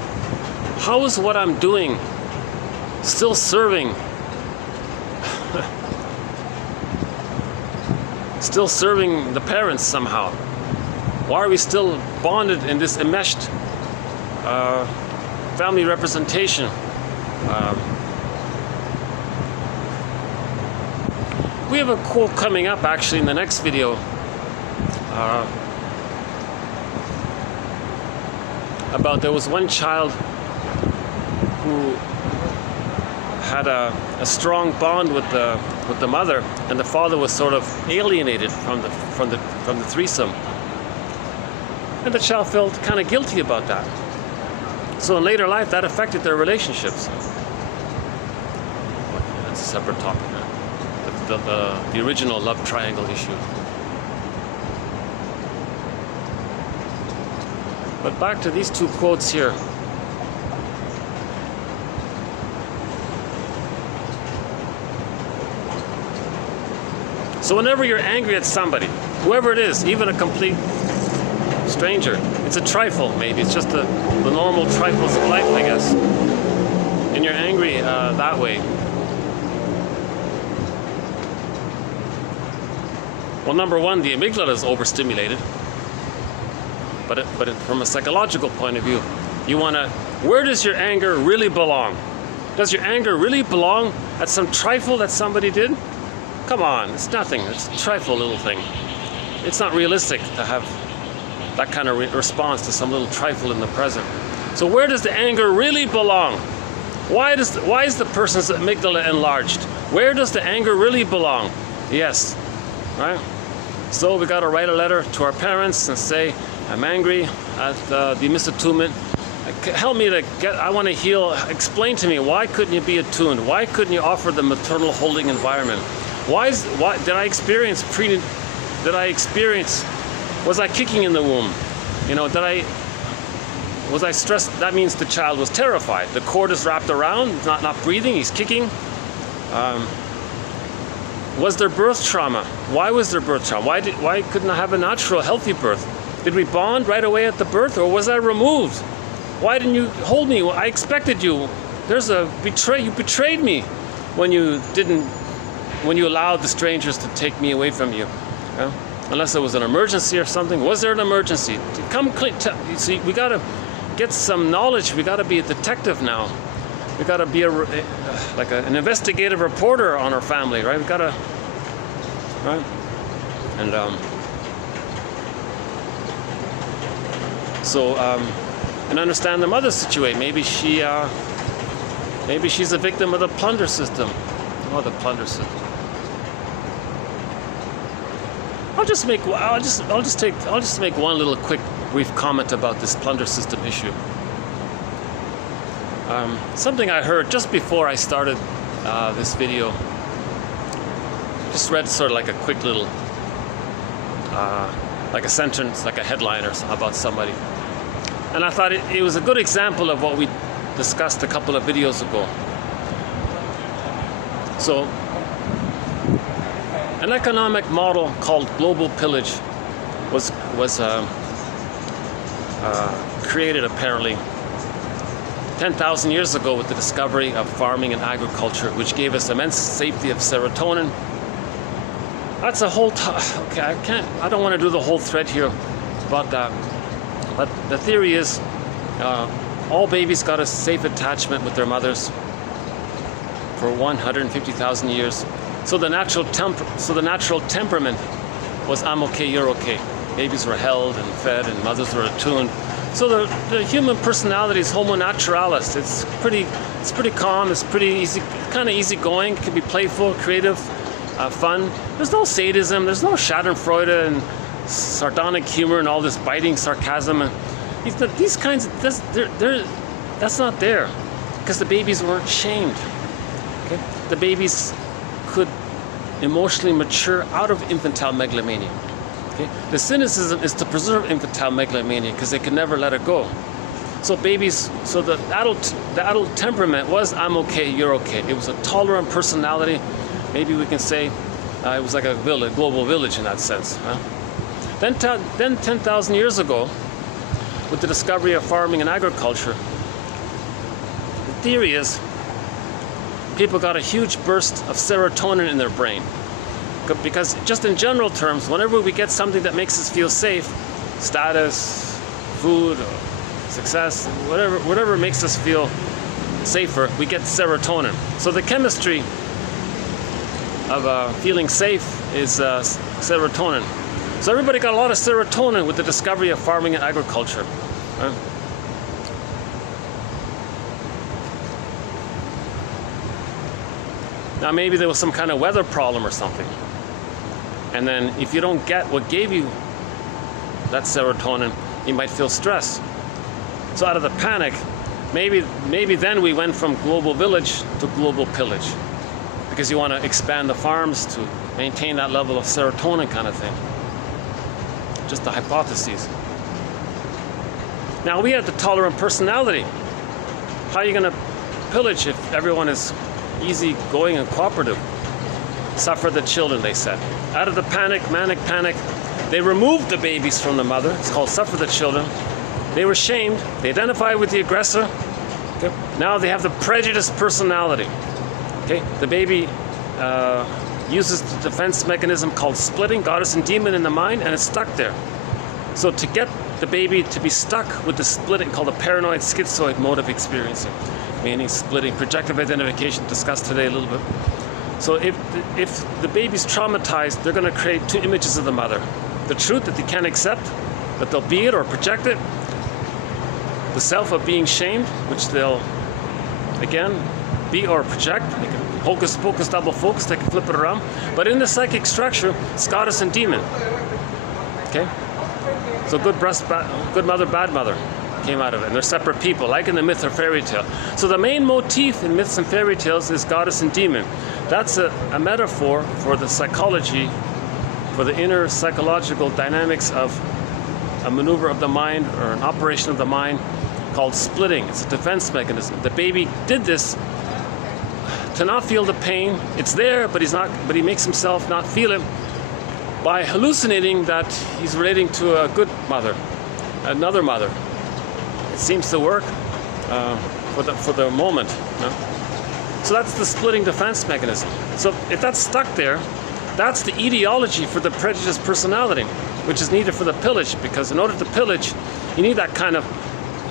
how is what I'm doing still serving the parents somehow? Why are we still bonded in this enmeshed family representation? We have a quote coming up actually in the next video. About there was one child who had a strong bond with the mother, and the father was sort of alienated from the threesome, and the child felt kind of guilty about that. So in later life, that affected their relationships. That's a separate topic. The original love triangle issue. But back to these two quotes here. So whenever you're angry at somebody, whoever it is, even a complete stranger, it's a trifle maybe, it's just the normal trifles of life, I guess. And you're angry that way. Well, number one, the amygdala is overstimulated. But from a psychological point of view, you want to, where does your anger really belong? Does your anger really belong at some trifle that somebody did? Come on, it's nothing. It's a trifle little thing. It's not realistic to have that kind of response to some little trifle in the present. So where does the anger really belong? Why is the person's amygdala enlarged? Where does the anger really belong? Yes, right? So we got to write a letter to our parents and say, I'm angry at the misattunement. Help me to get, I want to heal. Explain to me, why couldn't you be attuned? Why couldn't you offer the maternal holding environment? Why did I experience, was I kicking in the womb? You know, was I stressed? That means the child was terrified. The cord is wrapped around, he's not breathing, he's kicking. Was there birth trauma? Why was there birth trauma? Why couldn't I have a natural, healthy birth? Did we bond right away at the birth, or was I removed? Why didn't you hold me? I expected you. There's a you betrayed me when you allowed the strangers to take me away from you. Yeah? Unless it was an emergency or something. Was there an emergency? Come clean. You see, we got to get some knowledge. We got to be a detective now. We got to be an investigative reporter on our family, right? We got to, right? And understand the mother's situation. Maybe she's a victim of the plunder system. Oh, the plunder system. I'll just make one little quick brief comment about this plunder system issue. Something I heard just before I started this video. Just read sort of like a quick little, like a sentence, like a headline or about somebody. And I thought it was a good example of what we discussed a couple of videos ago. So, an economic model called global pillage was created apparently 10,000 years ago with the discovery of farming and agriculture, which gave us immense safety of serotonin. That's a whole okay, I don't want to do the whole thread here about that. But the theory is all babies got a safe attachment with their mothers for 150,000 years. So the natural temperament was I'm okay, you're okay. Babies were held and fed and mothers were attuned. So the human personality is homo naturalis. It's pretty calm, it's pretty easy, kind of easygoing, it can be playful, creative, fun. There's no sadism, there's no schadenfreude and sardonic humor and all this biting sarcasm. And these kinds of, that's not there because the babies weren't shamed. Okay? The babies could emotionally mature out of infantile megalomania. Okay? The cynicism is to preserve infantile megalomania because they could never let it go. So the adult temperament was I'm okay, you're okay. It was a tolerant personality. Maybe we can say it was like a global village in that sense. Huh? Then 10,000 years ago, with the discovery of farming and agriculture, the theory is people got a huge burst of serotonin in their brain. Because just in general terms, whenever we get something that makes us feel safe, status, food, success, whatever makes us feel safer, we get serotonin. So the chemistry of feeling safe is serotonin. So everybody got a lot of serotonin with the discovery of farming and agriculture. Right? Now maybe there was some kind of weather problem or something. And then if you don't get what gave you that serotonin, you might feel stress. So out of the panic, maybe then we went from global village to global pillage, because you want to expand the farms to maintain that level of serotonin kind of thing. Just the hypotheses. Now we have the tolerant personality. How are you going to pillage if everyone is easygoing and cooperative? Suffer the children, they said. Out of the manic panic, they removed the babies from the mother. It's called suffer the children. They were shamed. They identified with the aggressor. Okay. Now they have the prejudice personality. Okay. The baby uses the defense mechanism called splitting, goddess and demon in the mind, and it's stuck there. So to get the baby to be stuck with the splitting, called a paranoid schizoid mode of experiencing, meaning splitting, projective identification, discussed today a little bit. So if the baby's traumatized, they're going to create two images of the mother. The truth that they can't accept, that they'll be it or project it. The self of being shamed, which they'll, again, be or project. They can hocus pocus, double focus, they can flip it around. But in the psychic structure, it's goddess and demon. Okay? So good mother, bad mother came out of it. And they're separate people, like in the myth or fairy tale. So the main motif in myths and fairy tales is goddess and demon. That's a metaphor for the psychology, for the inner psychological dynamics of a maneuver of the mind or an operation of the mind called splitting. It's a defense mechanism. The baby did this to not feel the pain. It's there, but he makes himself not feel it by hallucinating that he's relating to a good mother, another mother. It seems to work for the moment. You know? So that's the splitting defense mechanism. So if that's stuck there, that's the etiology for the prejudice personality, which is needed for the pillage, because in order to pillage, you need that kind of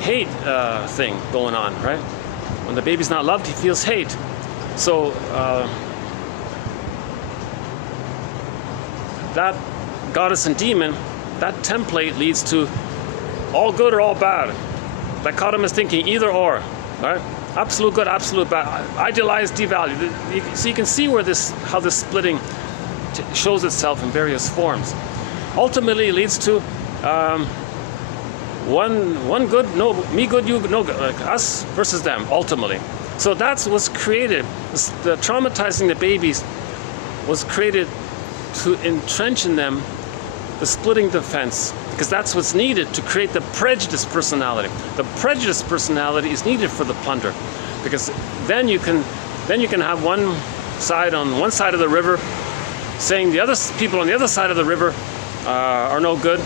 hate thing going on, right? When the baby's not loved, he feels hate. So that goddess and demon, that template leads to all good or all bad. Dichotomous thinking, either or, right? Absolute good, absolute bad. Idealized, devalued. So you can see where how this splitting shows itself in various forms. Ultimately, it leads to one good, no, me good, you no good, like us versus them. Ultimately, so that's what's created. The traumatizing the babies was created to entrench in them the splitting defense, because that's what's needed to create the prejudice personality. The prejudice personality is needed for the plunder, because then you can have one side on one side of the river saying the other people on the other side of the river are no good,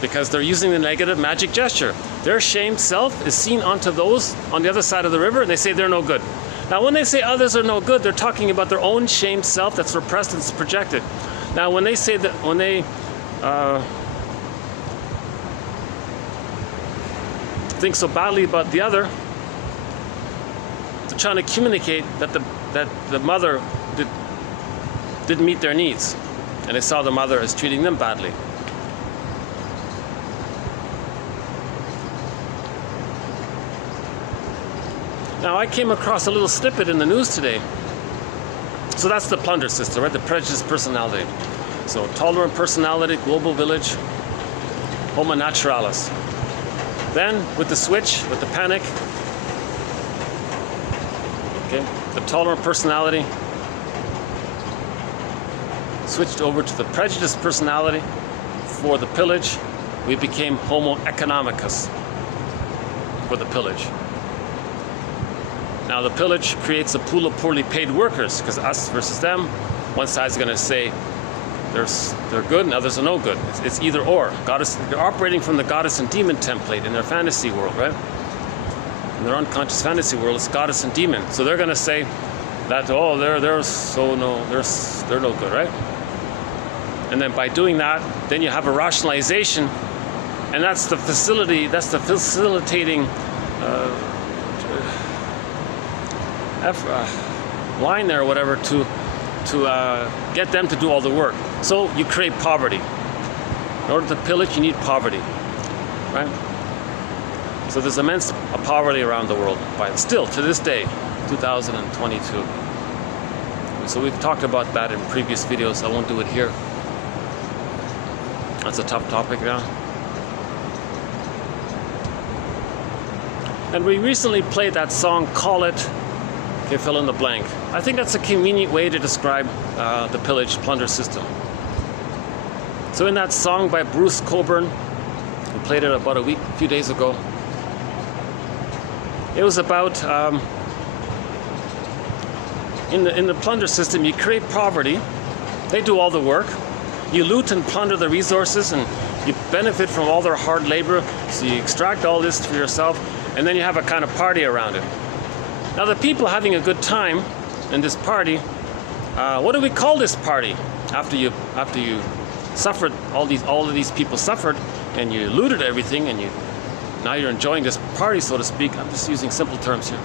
because they're using the negative magic gesture. Their shamed self is seen onto those on the other side of the river, and they say they're no good. Now, when they say others are no good, they're talking about their own shamed self that's repressed and projected. Now, when they say that, when they think so badly about the other, they're trying to communicate that the mother didn't meet their needs, and they saw the mother as treating them badly. Now, I came across a little snippet in the news today. So that's the plunder system, right? The prejudice personality. So tolerant personality, global village, homo naturalis. Then with the switch, with the panic, okay, the tolerant personality switched over to the prejudice personality for the pillage. We became homo economicus for the pillage. Now the pillage creates a pool of poorly paid workers, because us versus them, one side's going to say they're good and others are no good. It's either or. They're operating from the goddess and demon template in their fantasy world, right? In their unconscious fantasy world, it's goddess and demon. So they're going to say that, oh, they're no good, right? And then by doing that, then you have a rationalization, and that's the facilitating line there or whatever to get them to do all the work. So you create poverty. In order to pillage, you need poverty, right? So there's immense poverty around the world, still to this day, 2022. So we've talked about that in previous videos. I won't do it here. That's a tough topic now. And we recently played that song, Call It, okay, fill in the blank. I think that's a convenient way to describe the pillage plunder system. So in that song by Bruce Cockburn, we played it about a few days ago. It was about, in the plunder system, you create poverty. They do all the work. You loot and plunder the resources, and you benefit from all their hard labor. So you extract all this for yourself, and then you have a kind of party around it. Now the people having a good time in this party, what do we call this party? After you suffered, all of these people suffered, and you looted everything, and now you're enjoying this party, so to speak. I'm just using simple terms here.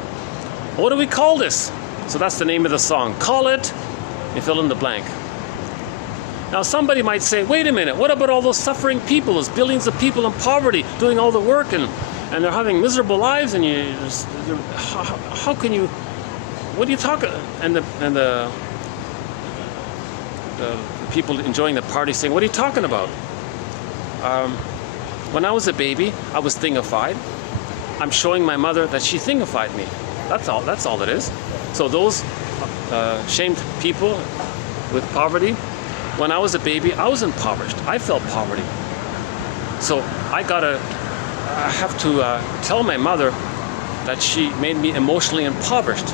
What do we call this? So that's the name of the song. Call it, you fill in the blank. Now somebody might say, wait a minute, what about all those suffering people, those billions of people in poverty doing all the work, and they're having miserable lives, and how can you, what are you talking, and the people enjoying the party saying, what are you talking about? When I was a baby, I was thingified. I'm showing my mother that she thingified me. That's all it is. So those shamed people with poverty, when I was a baby, I was impoverished. I felt poverty. So I have to tell my mother that she made me emotionally impoverished,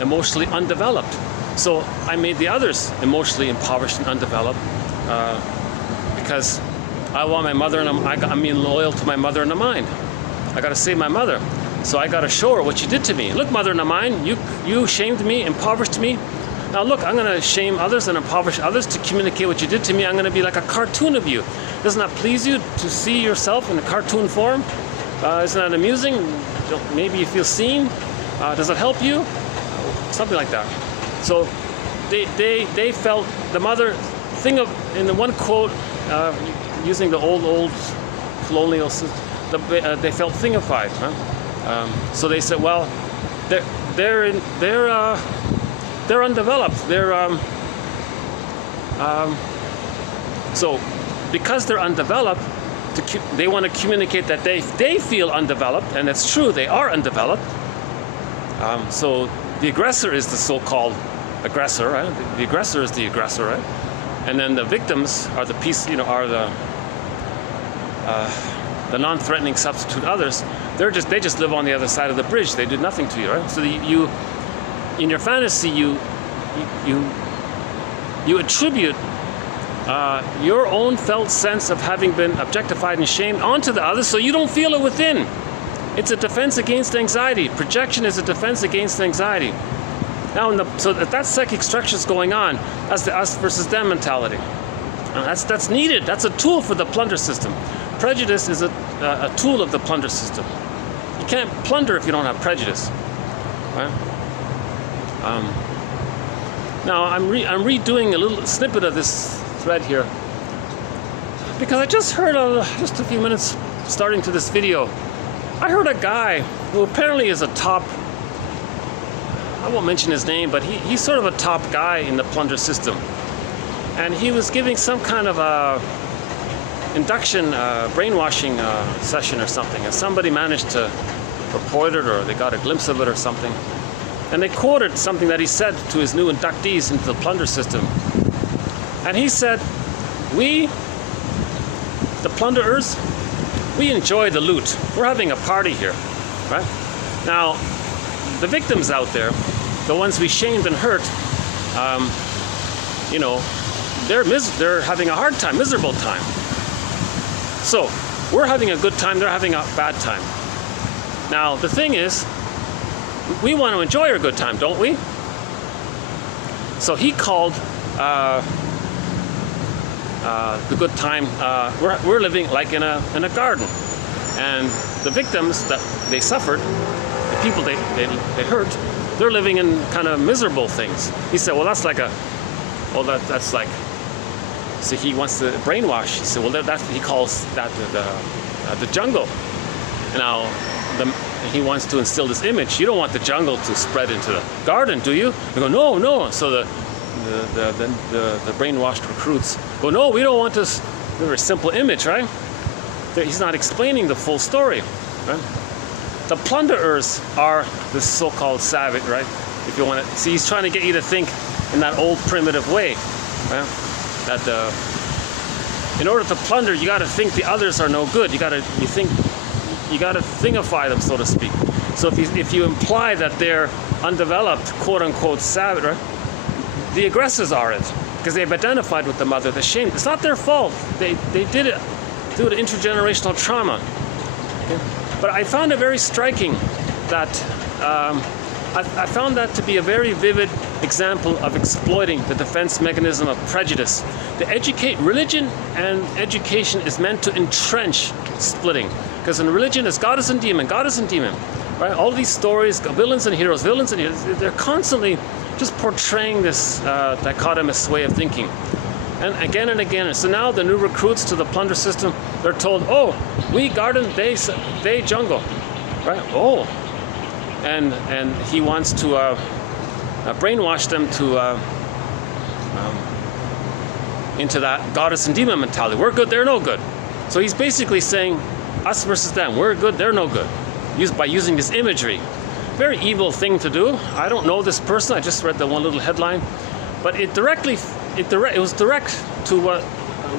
emotionally undeveloped. So I made the others emotionally impoverished and undeveloped because I want my mother, and I'm being loyal to my mother in the mind. I got to save my mother. So I got to show her what she did to me. Look, mother in the mind, you shamed me, impoverished me. Now look, I'm going to shame others and impoverish others to communicate what you did to me. I'm going to be like a cartoon of you. Doesn't that please you to see yourself in a cartoon form? Isn't that amusing? Maybe you feel seen. Does it help you? Something like that. So they felt, the mother thing of, in the one quote, using the old colonial system, they felt thingified. Huh? So they said, well, they're undeveloped. So because they're undeveloped, they want to communicate that they feel undeveloped, and it's true, they are undeveloped. So the aggressor is the so-called aggressor, right? The aggressor is the aggressor, right? And then the victims are the the non-threatening substitute others. They just live on the other side of the bridge. They did nothing to you, right? So you in your fantasy, you attribute your own felt sense of having been objectified and shamed onto the others, so you don't feel it within. It's a defense against anxiety. Projection is a defense against anxiety. Now, so that psychic structure is going on. That's the us versus them mentality. That's needed. That's a tool for the plunder system. Prejudice is a tool of the plunder system. You can't plunder if you don't have prejudice, right? Now I'm redoing a little snippet of this thread here because I just heard just a few minutes starting to this video. I heard a guy who apparently is a top, I won't mention his name, but he's sort of a top guy in the plunder system, and he was giving some kind of a induction brainwashing session or something, and somebody managed to report it, or they got a glimpse of it or something. And they quoted something that he said to his new inductees into the plunder system. And he said, we, the plunderers, we enjoy the loot. We're having a party here, right? Now, the victims out there, the ones we shamed and hurt, they're having a hard time, miserable time. So, we're having a good time, they're having a bad time. Now, the thing is, we want to enjoy our good time, don't we? So he called the good time, we're living like in a garden. And the victims that they suffered, the people they hurt, they're living in kind of miserable things. He said, well, that's like that's like, so he wants to brainwash. He said, well, he calls that the jungle. Now, he wants to instill this image. You don't want the jungle to spread into the garden, do you? They go, no. So the brainwashed recruits go, no, we don't want this very simple image, right? He's not explaining the full story, right? the plunderers are the so-called savage, right? If you want to see, he's trying to get you to think in that old primitive way, right? That in order to plunder, you got to think the others are no good. You got to thingify them, so to speak. So if you imply that they're undeveloped, quote unquote savage, right? The aggressors are it, because they've identified with the mother, the shame. It's not their fault. They did it due to intergenerational trauma. Okay? But I found it very striking that I found that to be a very vivid example of exploiting the defense mechanism of prejudice. Religion and education is meant to entrench splitting, because in religion it's goddess and demon, right? All these stories, villains and heroes, they're constantly just portraying this dichotomous way of thinking. And again. So now the new recruits to the plunder system, they're told, oh, we garden, they jungle, right? Oh, and he wants to brainwash them to into that goddess and demon mentality. We're good, they're no good. So he's basically saying us versus them. We're good, they're no good. By using this imagery. Very evil thing to do. I don't know this person. I just read the one little headline, but it was direct to what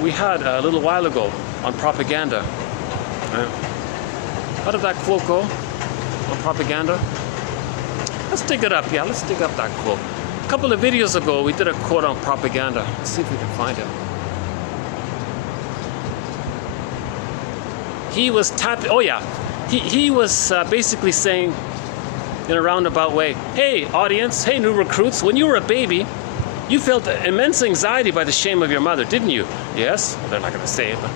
we had a little while ago on propaganda. How did that quote go on propaganda? Let's dig it up. Yeah, let's dig up that quote. A couple of videos ago, we did a quote on propaganda. Let's see if we can find it. He was tapping. Oh yeah, he was basically saying, in a roundabout way, hey audience, hey new recruits, when you were a baby, you felt immense anxiety by the shame of your mother, didn't you? Yes. Well, they're not going to say it, but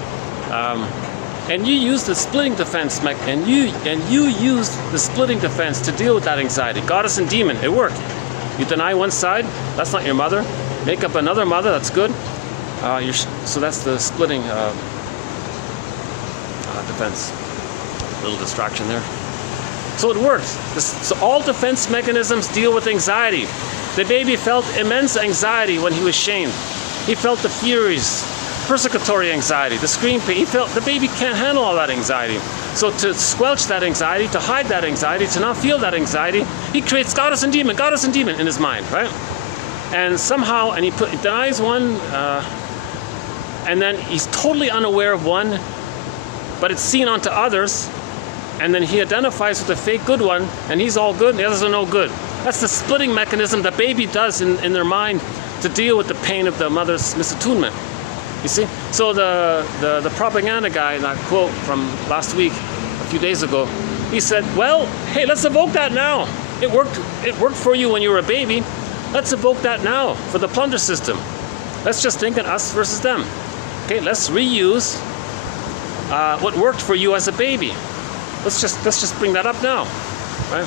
and you used the splitting defense and you used the splitting defense to deal with that anxiety. Goddess and demon, it worked. You deny one side, that's not your mother. Make up another mother, that's good. So that's the splitting defense. A little distraction there. So it worked. So all defense mechanisms deal with anxiety. The baby felt immense anxiety when he was shamed. He felt the furies, persecutory anxiety, the screen pain. He felt the baby can't handle all that anxiety. So to squelch that anxiety, to hide that anxiety, to not feel that anxiety, he creates goddess and demon in his mind, right? And somehow, he denies one, and then he's totally unaware of one, but it's seen onto others. And then he identifies with the fake good one, and he's all good, and the others are no good. That's the splitting mechanism the baby does in their mind to deal with the pain of the mother's misattunement. You see? So the propaganda guy, that quote from last week, a few days ago, he said, well, hey, let's evoke that now. It worked for you when you were a baby. Let's evoke that now for the plunder system. Let's just think of us versus them. Okay, let's reuse what worked for you as a baby. Let's just bring that up now, right?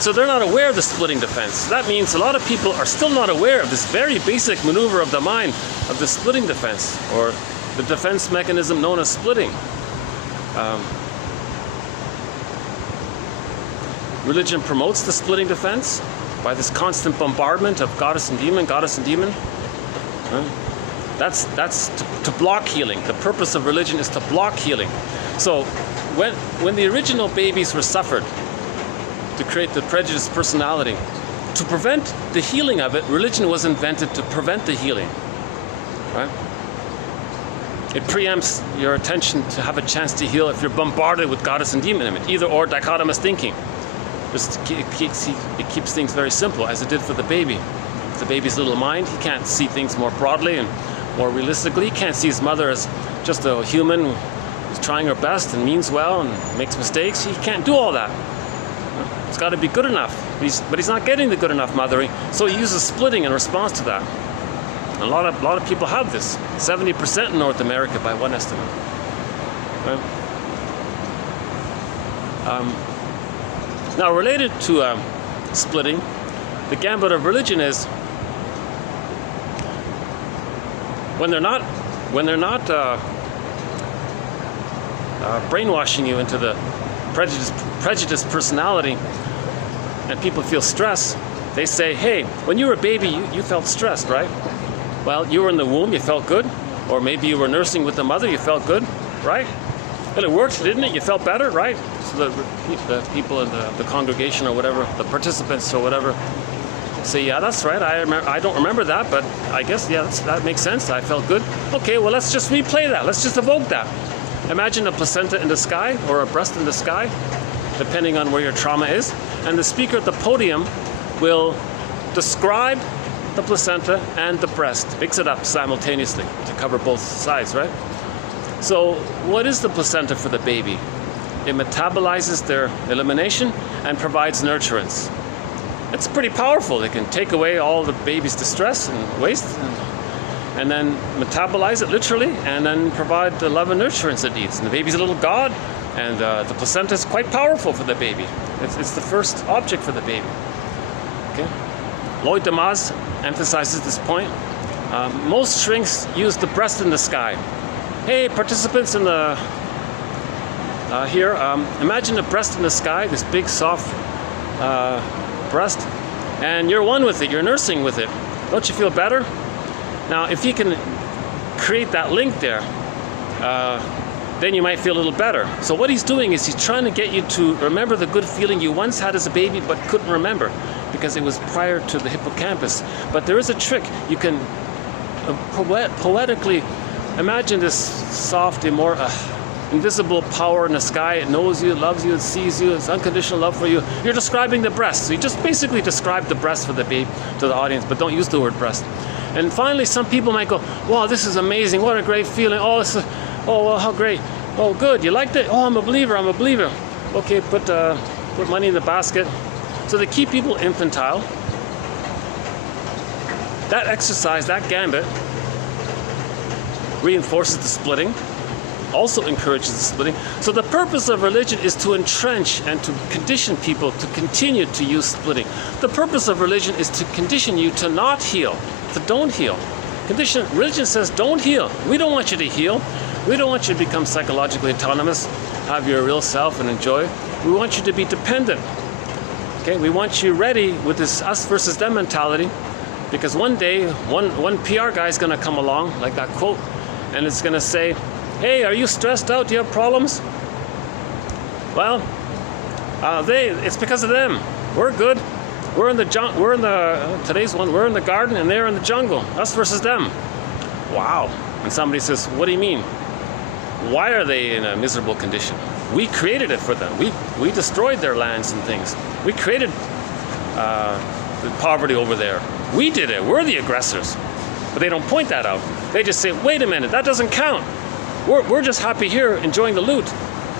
So they're not aware of the splitting defense. That means a lot of people are still not aware of this very basic maneuver of the mind of the splitting defense, or the defense mechanism known as splitting. Religion promotes the splitting defense by this constant bombardment of goddess and demon. Right? That's to block healing. The purpose of religion is to block healing. So when the original babies were suffered to create the prejudice personality, to prevent the healing of it, religion was invented to prevent the healing. Right? It preempts your attention to have a chance to heal if you're bombarded with goddess and demon image, either or dichotomous thinking. It keeps things very simple, as it did for the baby. The baby's little mind, he can't see things more broadly and more realistically. He can't see his mother as just a human who's trying her best and means well and makes mistakes. He can't do all that. It's got to be good enough. But he's not getting the good enough mothering, so he uses splitting in response to that. And a lot of people have this. 70% in North America, by one estimate. Right? Now, related to splitting, the gambit of religion is when they're not brainwashing you into the prejudice personality, and people feel stress, they say, hey, when you were a baby, you felt stressed, right? Well, you were in the womb, you felt good. Or maybe you were nursing with the mother, you felt good, right? Well, it worked, didn't it? You felt better, right? So the people in the congregation or whatever, the participants or whatever, say, yeah, that's right. I don't remember that, but I guess, yeah, that makes sense. I felt good. Okay, well, let's just replay that. Let's just evoke that. Imagine a placenta in the sky or a breast in the sky, depending on where your trauma is. And the speaker at the podium will describe the placenta and the breast, mix it up simultaneously to cover both sides, right? So what is the placenta for the baby? It metabolizes their elimination and provides nurturance. It's pretty powerful. It can take away all the baby's distress and waste and then metabolize it literally and then provide the love and nurturance it needs. And the baby's a little god, and the placenta is quite powerful for the baby. It's the first object for the baby. Okay? Lloyd Damas emphasizes this point. Most shrinks use the breast in the sky. Hey, participants in the here, imagine a breast in the sky, this big soft breast, and you're one with it, you're nursing with it. Don't you feel better? Now, if you can create that link there, then you might feel a little better. So what he's doing is he's trying to get you to remember the good feeling you once had as a baby but couldn't remember because it was prior to the hippocampus. But there is a trick. You can poetically imagine this soft, invisible power in the sky. It knows you, it loves you, it sees you, it's unconditional love for you. You're describing the breast. So you just basically describe the breast for the baby to the audience, but don't use the word breast. And finally, some people might go, wow, this is amazing. What a great feeling. Oh, well, how great. Oh, good. You liked it? Oh, I'm a believer. I'm a believer. Okay, put money in the basket. So they keep people infantile. That exercise, that gambit, reinforces the splitting, also encourages the splitting. So the purpose of religion is to entrench and to condition people to continue to use splitting. The purpose of religion is to condition you to not heal, to don't heal. Religion says don't heal. We don't want you to heal. We don't want you to become psychologically autonomous, have your real self and enjoy. We want you to be dependent. Okay, we want you ready with this us versus them mentality, because one day, one PR guy is going to come along, like that quote, and it's going to say, hey, are you stressed out? Do you have problems? Well, it's because of them. We're good. We're in the today's one. We're in the garden and they're in the jungle. Us versus them. Wow. And somebody says, what do you mean? Why are they in a miserable condition? We created it for them. We destroyed their lands and things. We created the poverty over there. We did it. We're the aggressors. But they don't point that out. They just say, wait a minute, that doesn't count. We're just happy here enjoying the loot.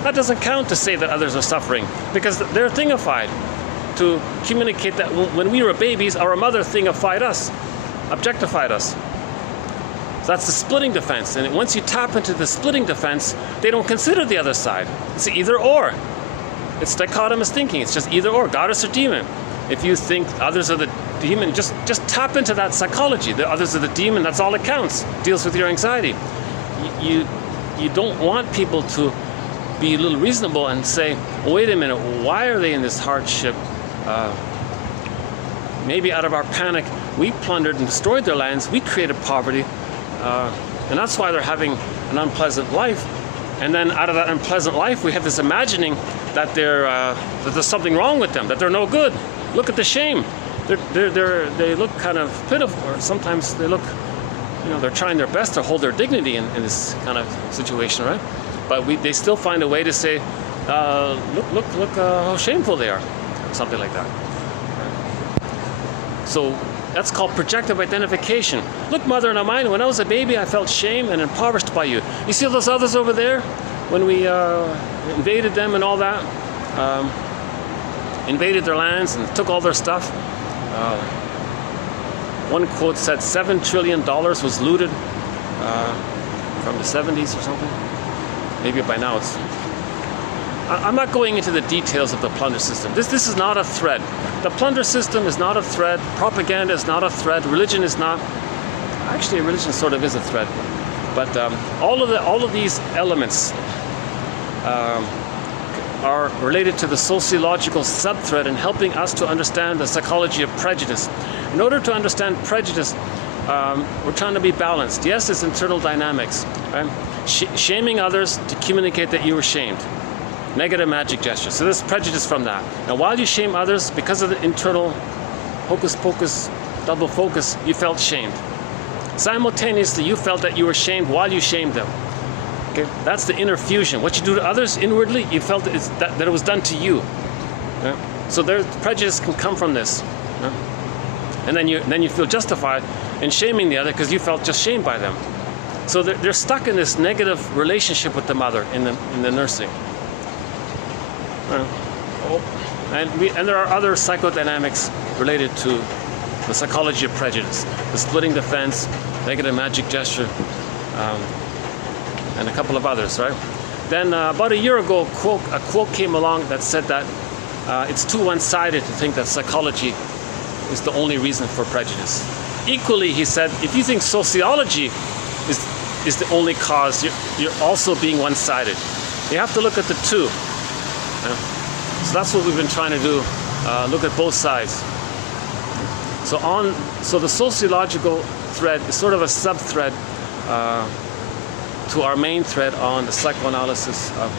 That doesn't count to say that others are suffering, because they're thingified to communicate that when we were babies, our mother thingified us, objectified us. So that's the splitting defense. And once you tap into the splitting defense, they don't consider the other side. It's either or. It's dichotomous thinking. It's just either or, goddess or demon. If you think others are the demon, just tap into that psychology. The others are the demon, that's all it counts. Deals with your anxiety. You don't want people to be a little reasonable and say, wait a minute, why are they in this hardship? Maybe out of our panic, we plundered and destroyed their lands, we created poverty, and that's why they're having an unpleasant life. And then out of that unpleasant life, we have this imagining that that there's something wrong with them, that they're no good. Look at the shame. They look kind of pitiful, or sometimes they look, they're trying their best to hold their dignity in this kind of situation, right? But they still find a way to say, look how shameful they are, something like that. So that's called projective identification. Look, mother and mine, when I was a baby, I felt shame and impoverished by you. You see those others over there? When we invaded them and all that, invaded their lands and took all their stuff. One quote said $7 trillion was looted from the 70s or something. Maybe by now it's... I'm not going into the details of the plunder system. This is not a threat. The plunder system is not a threat. Propaganda is not a threat. Religion is not... Actually, religion sort of is a threat. But all of these elements are related to the sociological sub-threat in helping us to understand the psychology of prejudice. In order to understand prejudice, we're trying to be balanced. Yes, it's internal dynamics. Right? Shaming others to communicate that you were shamed. Negative magic gesture. So there's prejudice from that. Now, while you shame others, because of the internal hocus pocus, double focus, you felt shamed. Simultaneously, you felt that you were shamed while you shamed them. Okay, that's the inner fusion. What you do to others inwardly, you felt that it was done to you. Yeah? So prejudice can come from this. Yeah? And then you feel justified in shaming the other because you felt just shamed by them. So they're stuck in this negative relationship with the mother in the nursing. And there are other psychodynamics related to the psychology of prejudice, the splitting the fence, negative magic gesture, and a couple of others, right? Then about a year ago, a quote came along that said that it's too one-sided to think that psychology is the only reason for prejudice. Equally, he said, if you think sociology is the only cause, you're also being one-sided. You have to look at the two. Yeah? So that's what we've been trying to do, look at both sides. So the sociological thread is sort of a sub-thread to our main thread on the psychoanalysis of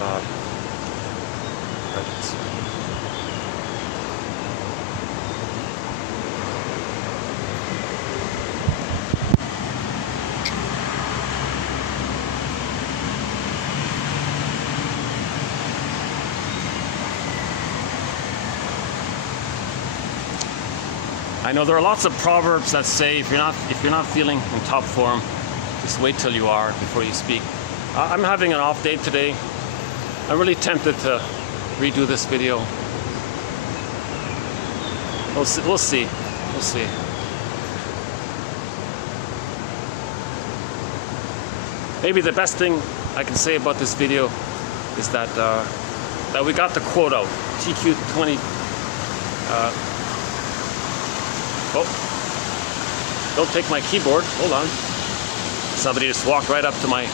prejudice. I know there are lots of proverbs that say if you're not feeling in top form, just wait till you are before you speak. I'm having an off day today. I'm really tempted to redo this video. We'll see. Maybe the best thing I can say about this video is that we got the quote out. TQ20. Oh, don't take my keyboard. Hold on. Somebody just walked right up to my